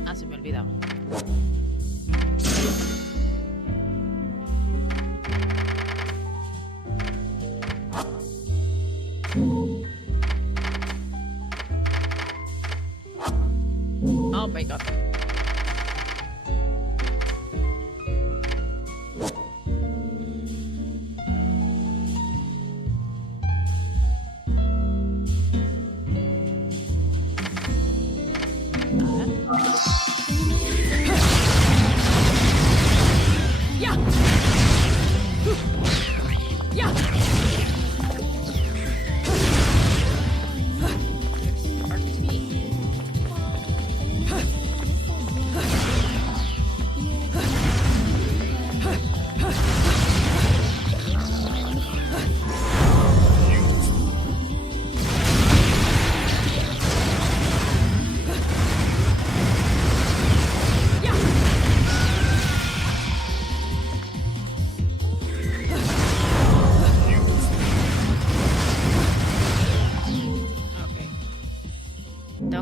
Ah, se me olvidaba. Oh my god. Yeah. Yeah.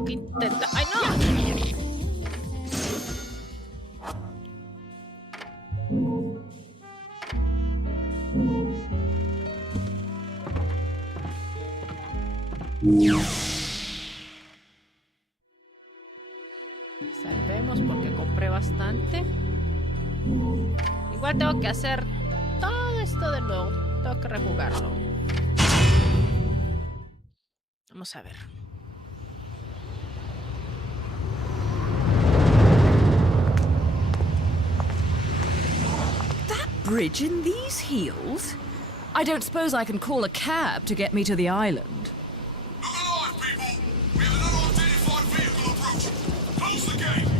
que intentar... ¡Ay, no! Salvemos porque compré bastante. Igual tengo que hacer todo esto de nuevo. Tengo que rejugarlo. Vamos a ver. That bridge in these heels? I don't suppose I can call a cab to get me to the island. Look alive, people! We have an unidentified vehicle approaching. Close the gate!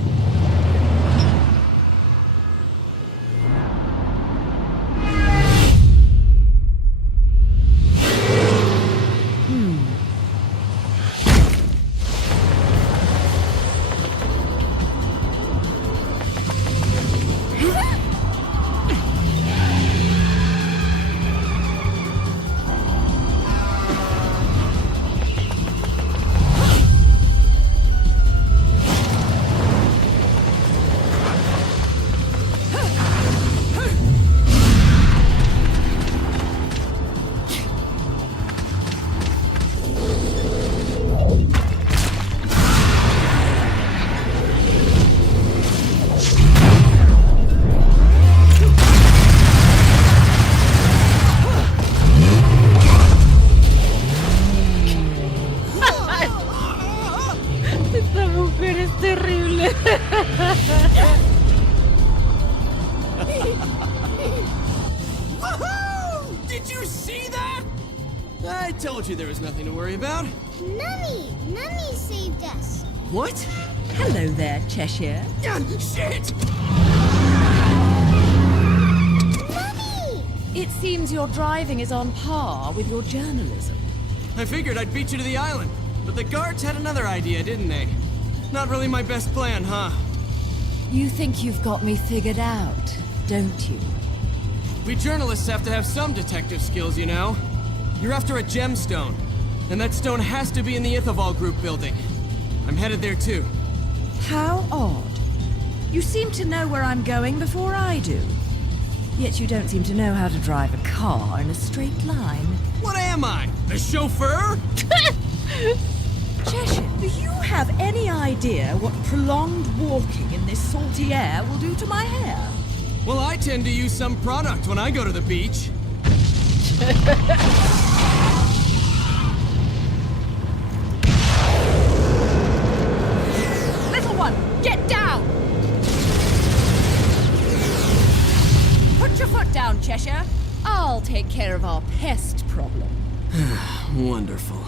Esta mujer es terrible. Woohoo! Did you see that? I told you there was nothing to worry about. Mummy! Mummy saved us. What? Hello there, Cheshire. Shit! Mummy! It seems your driving is on par with your journalism. I figured I'd beat you to the island, but the guards had another idea, didn't they? Not really my best plan, huh? You think you've got me figured out, don't you? We journalists have to have some detective skills, you know. You're after a gemstone, and that stone has to be in the Ithaval Group building. I'm headed there too. How odd. You seem to know where I'm going before I do. Yet you don't seem to know how to drive a car in a straight line. What am I? A chauffeur? Cheshire, do you have any idea what prolonged walking in this salty air will do to my hair? Well, I tend to use some product when I go to the beach. Little one, get down! Put your foot down, Cheshire. I'll take care of our pest problem. Wonderful.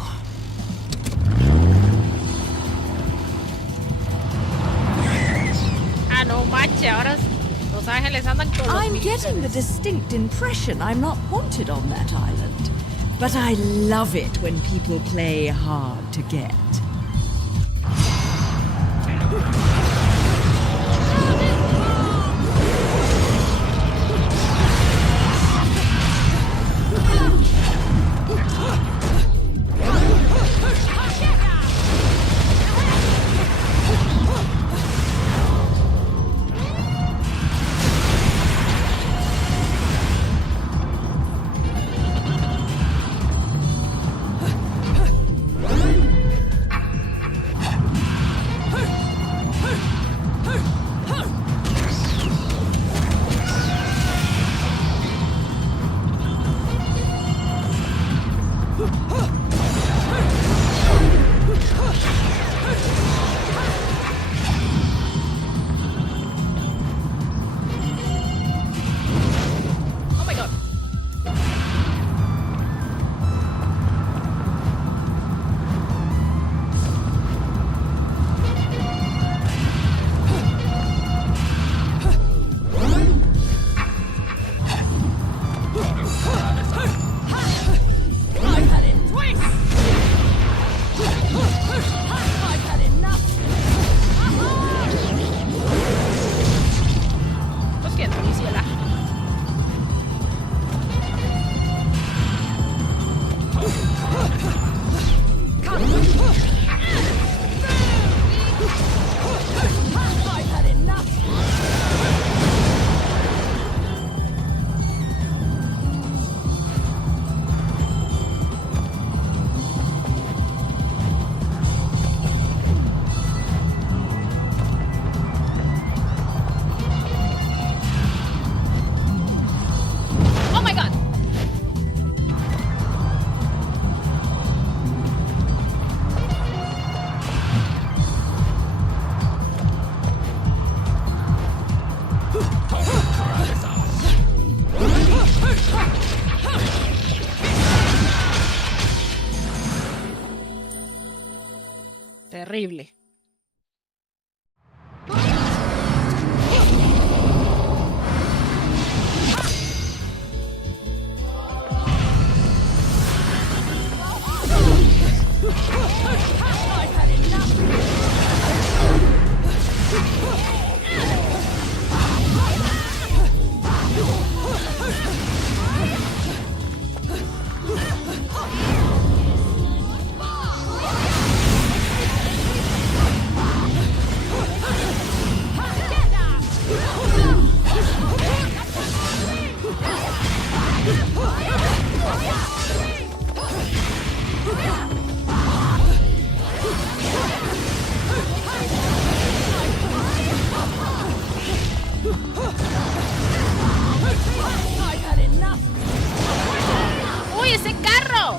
Ah, no manches, ahora Los Ángeles andan con los I'm militares. getting the distinct impression I'm not wanted on that island. But I love it when people play hard to get. Terrible. I've had enough. I've had enough. ¡Uy, ese carro!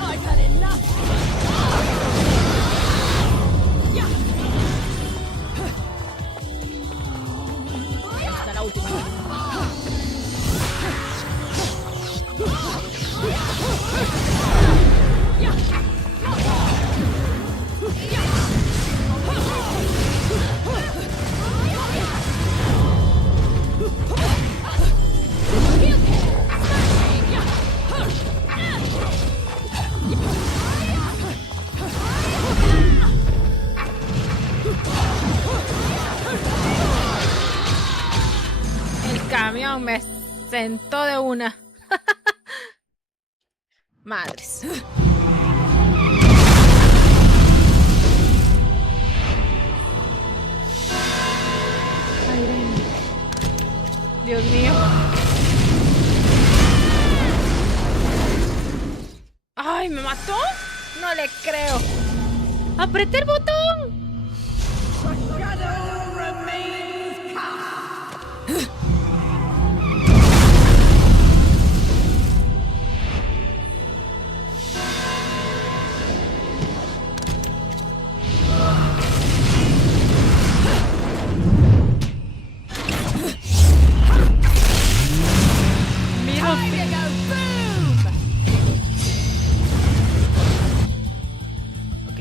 I've had enough. Hasta la última. El camión me sentó de una. Madres. Ay, Dios mío. ¡Ay, me mató! No le creo. ¡Apreté el botón! Ok.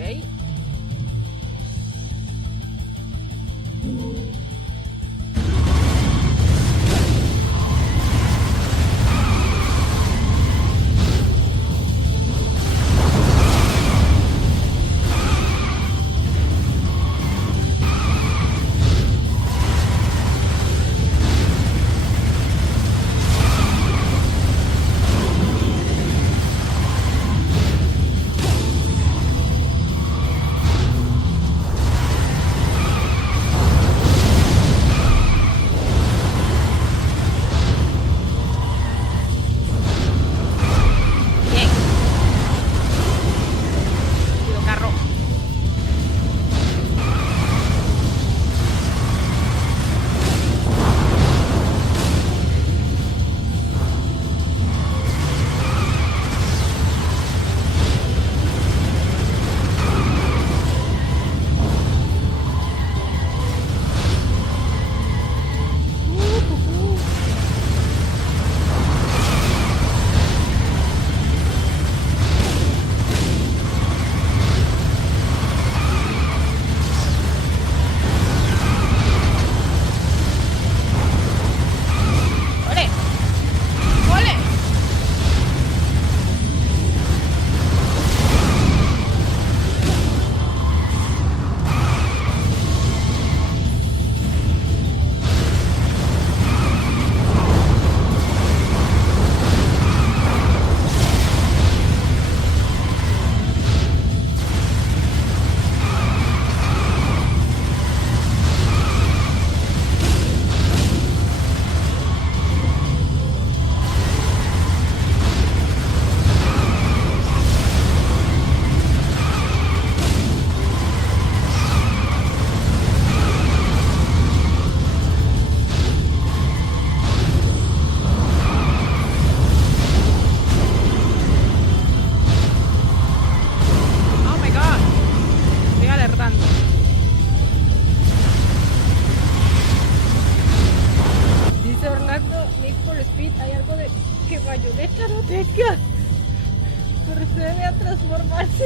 transformarse.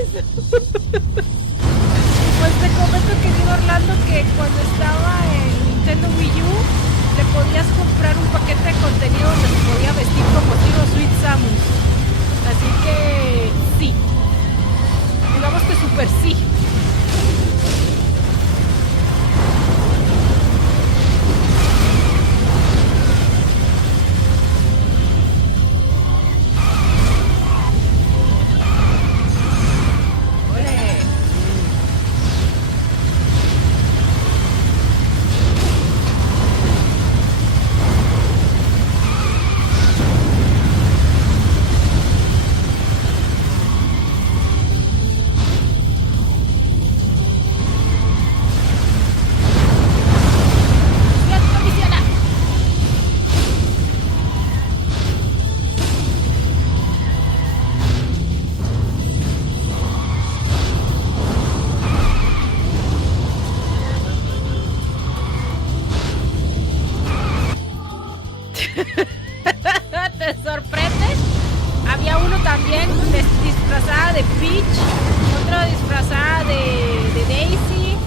Pues te comento, querido Orlando, que cuando estaba en Nintendo Wii U le podías comprar un paquete de contenido donde se podía vestir como estilo Sweet Samus. Así que sí. Digamos que super sí. ¿Te sorprendes? Había uno también disfrazada de Peach, otro disfrazada de Daisy.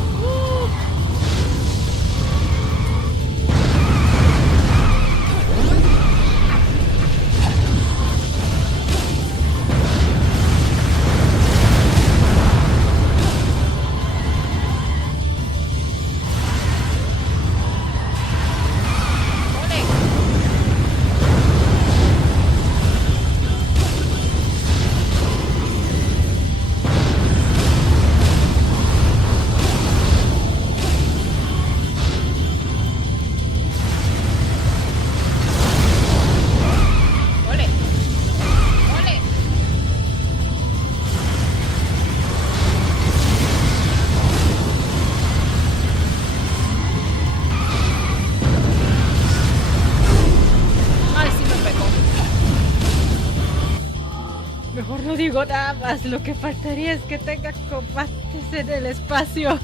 No digo nada más, lo que faltaría es que tenga combates en el espacio.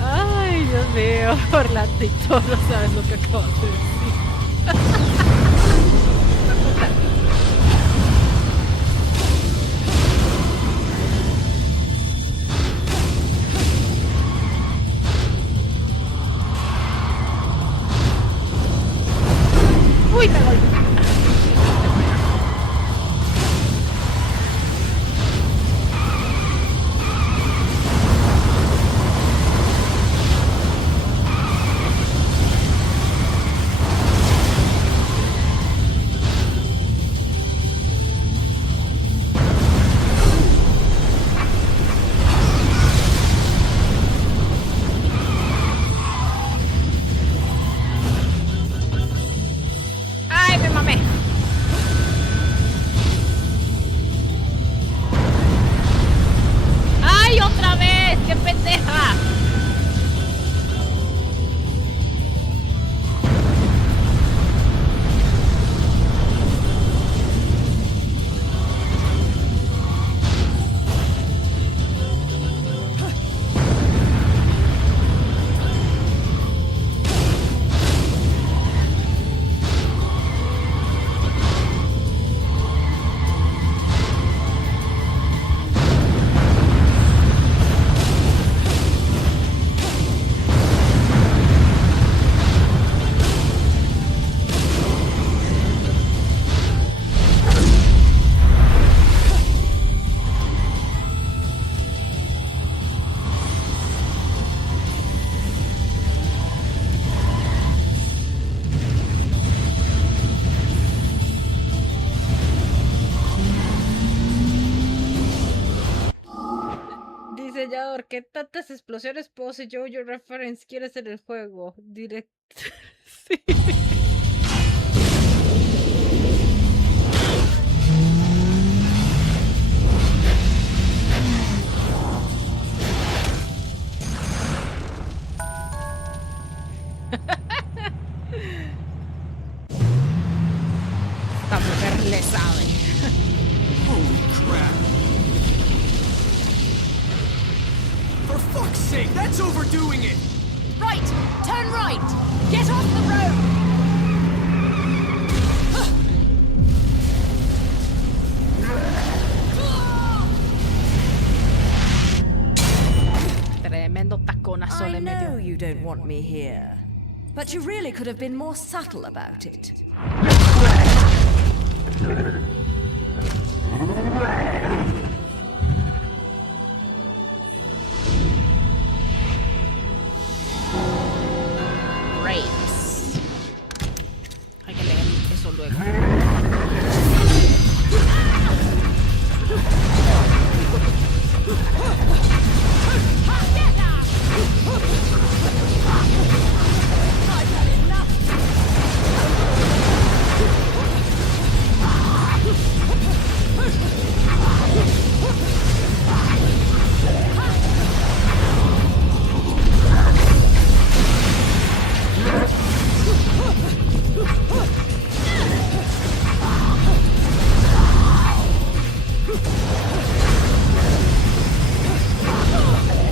Ay, Dios mío, Orlandito, no sabes lo que acabas de decir. Uy, me golpeé. Diseñador, ¿qué tantas explosiones pose Jojo Reference quieres en el juego? Direct. Sí. Esta mujer le sabe. Holy crap. For fuck's sake, that's overdoing it! Right! Turn right! Get off the road! balonazo I le know metió. you don't want me here, but you really could have been more subtle about it. Rapes. Hay que leer eso luego.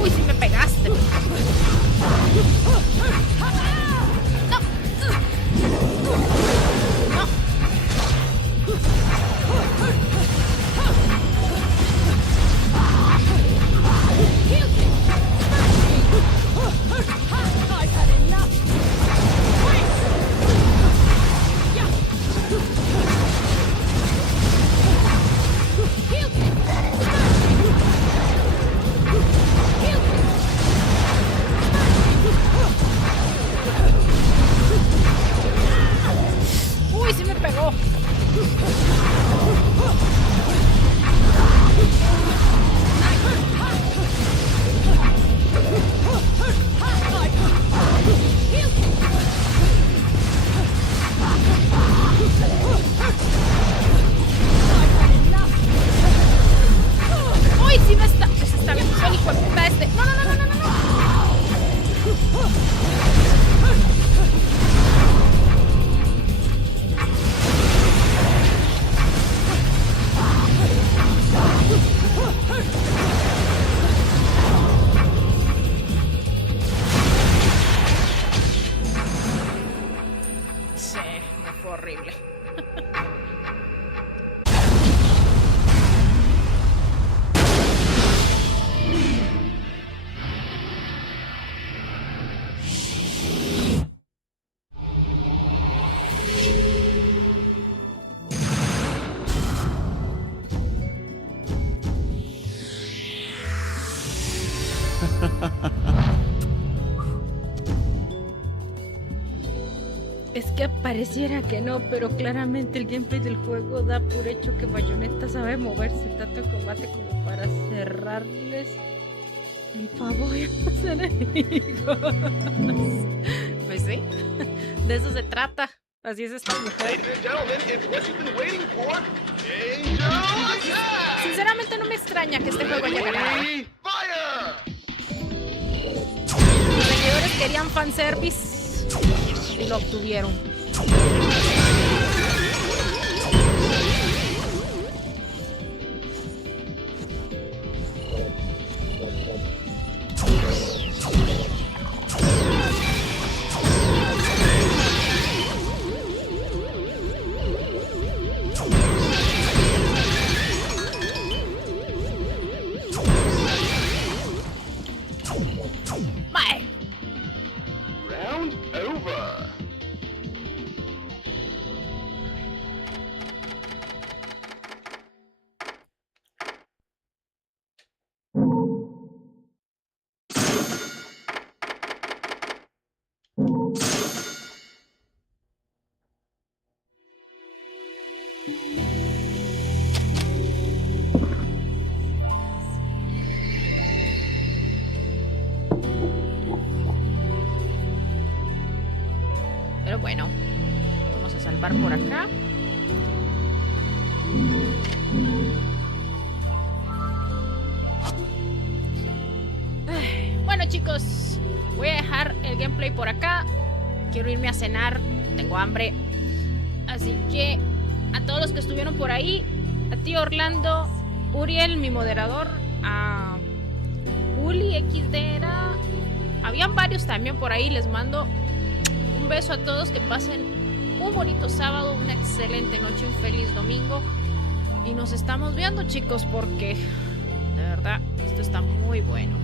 Uy, si me pegaste. No. No. Uy, sí me pegó. Uy, sí me está. Se está viendo el hijo de peste. No, no, no, no, no, no. Sí, me fue horrible. Es que pareciera que no, pero claramente el gameplay del juego da por hecho que Bayonetta sabe moverse tanto en combate como para cerrarles el favor a los enemigos. Pues sí, de eso se trata. Así es esta mujer. Ladies and gentlemen, it's what you've been waiting for. Angel attack! Sinceramente no me extraña que este juego haya ganado. Ready, fire! Los seguidores querían fanservice y lo obtuvieron. Mae. Round over. Pero bueno, vamos a salvar por acá. Bueno, chicos, voy a dejar el gameplay por acá. Quiero irme a cenar, tengo hambre. Así que a todos los que estuvieron por ahí, a ti Orlando, Uriel, mi moderador, a Uli XD era... Habían varios también por ahí, les mando un beso a todos, que pasen un bonito sábado, una excelente noche, un feliz domingo. Y nos estamos viendo, chicos, porque de verdad esto está muy bueno.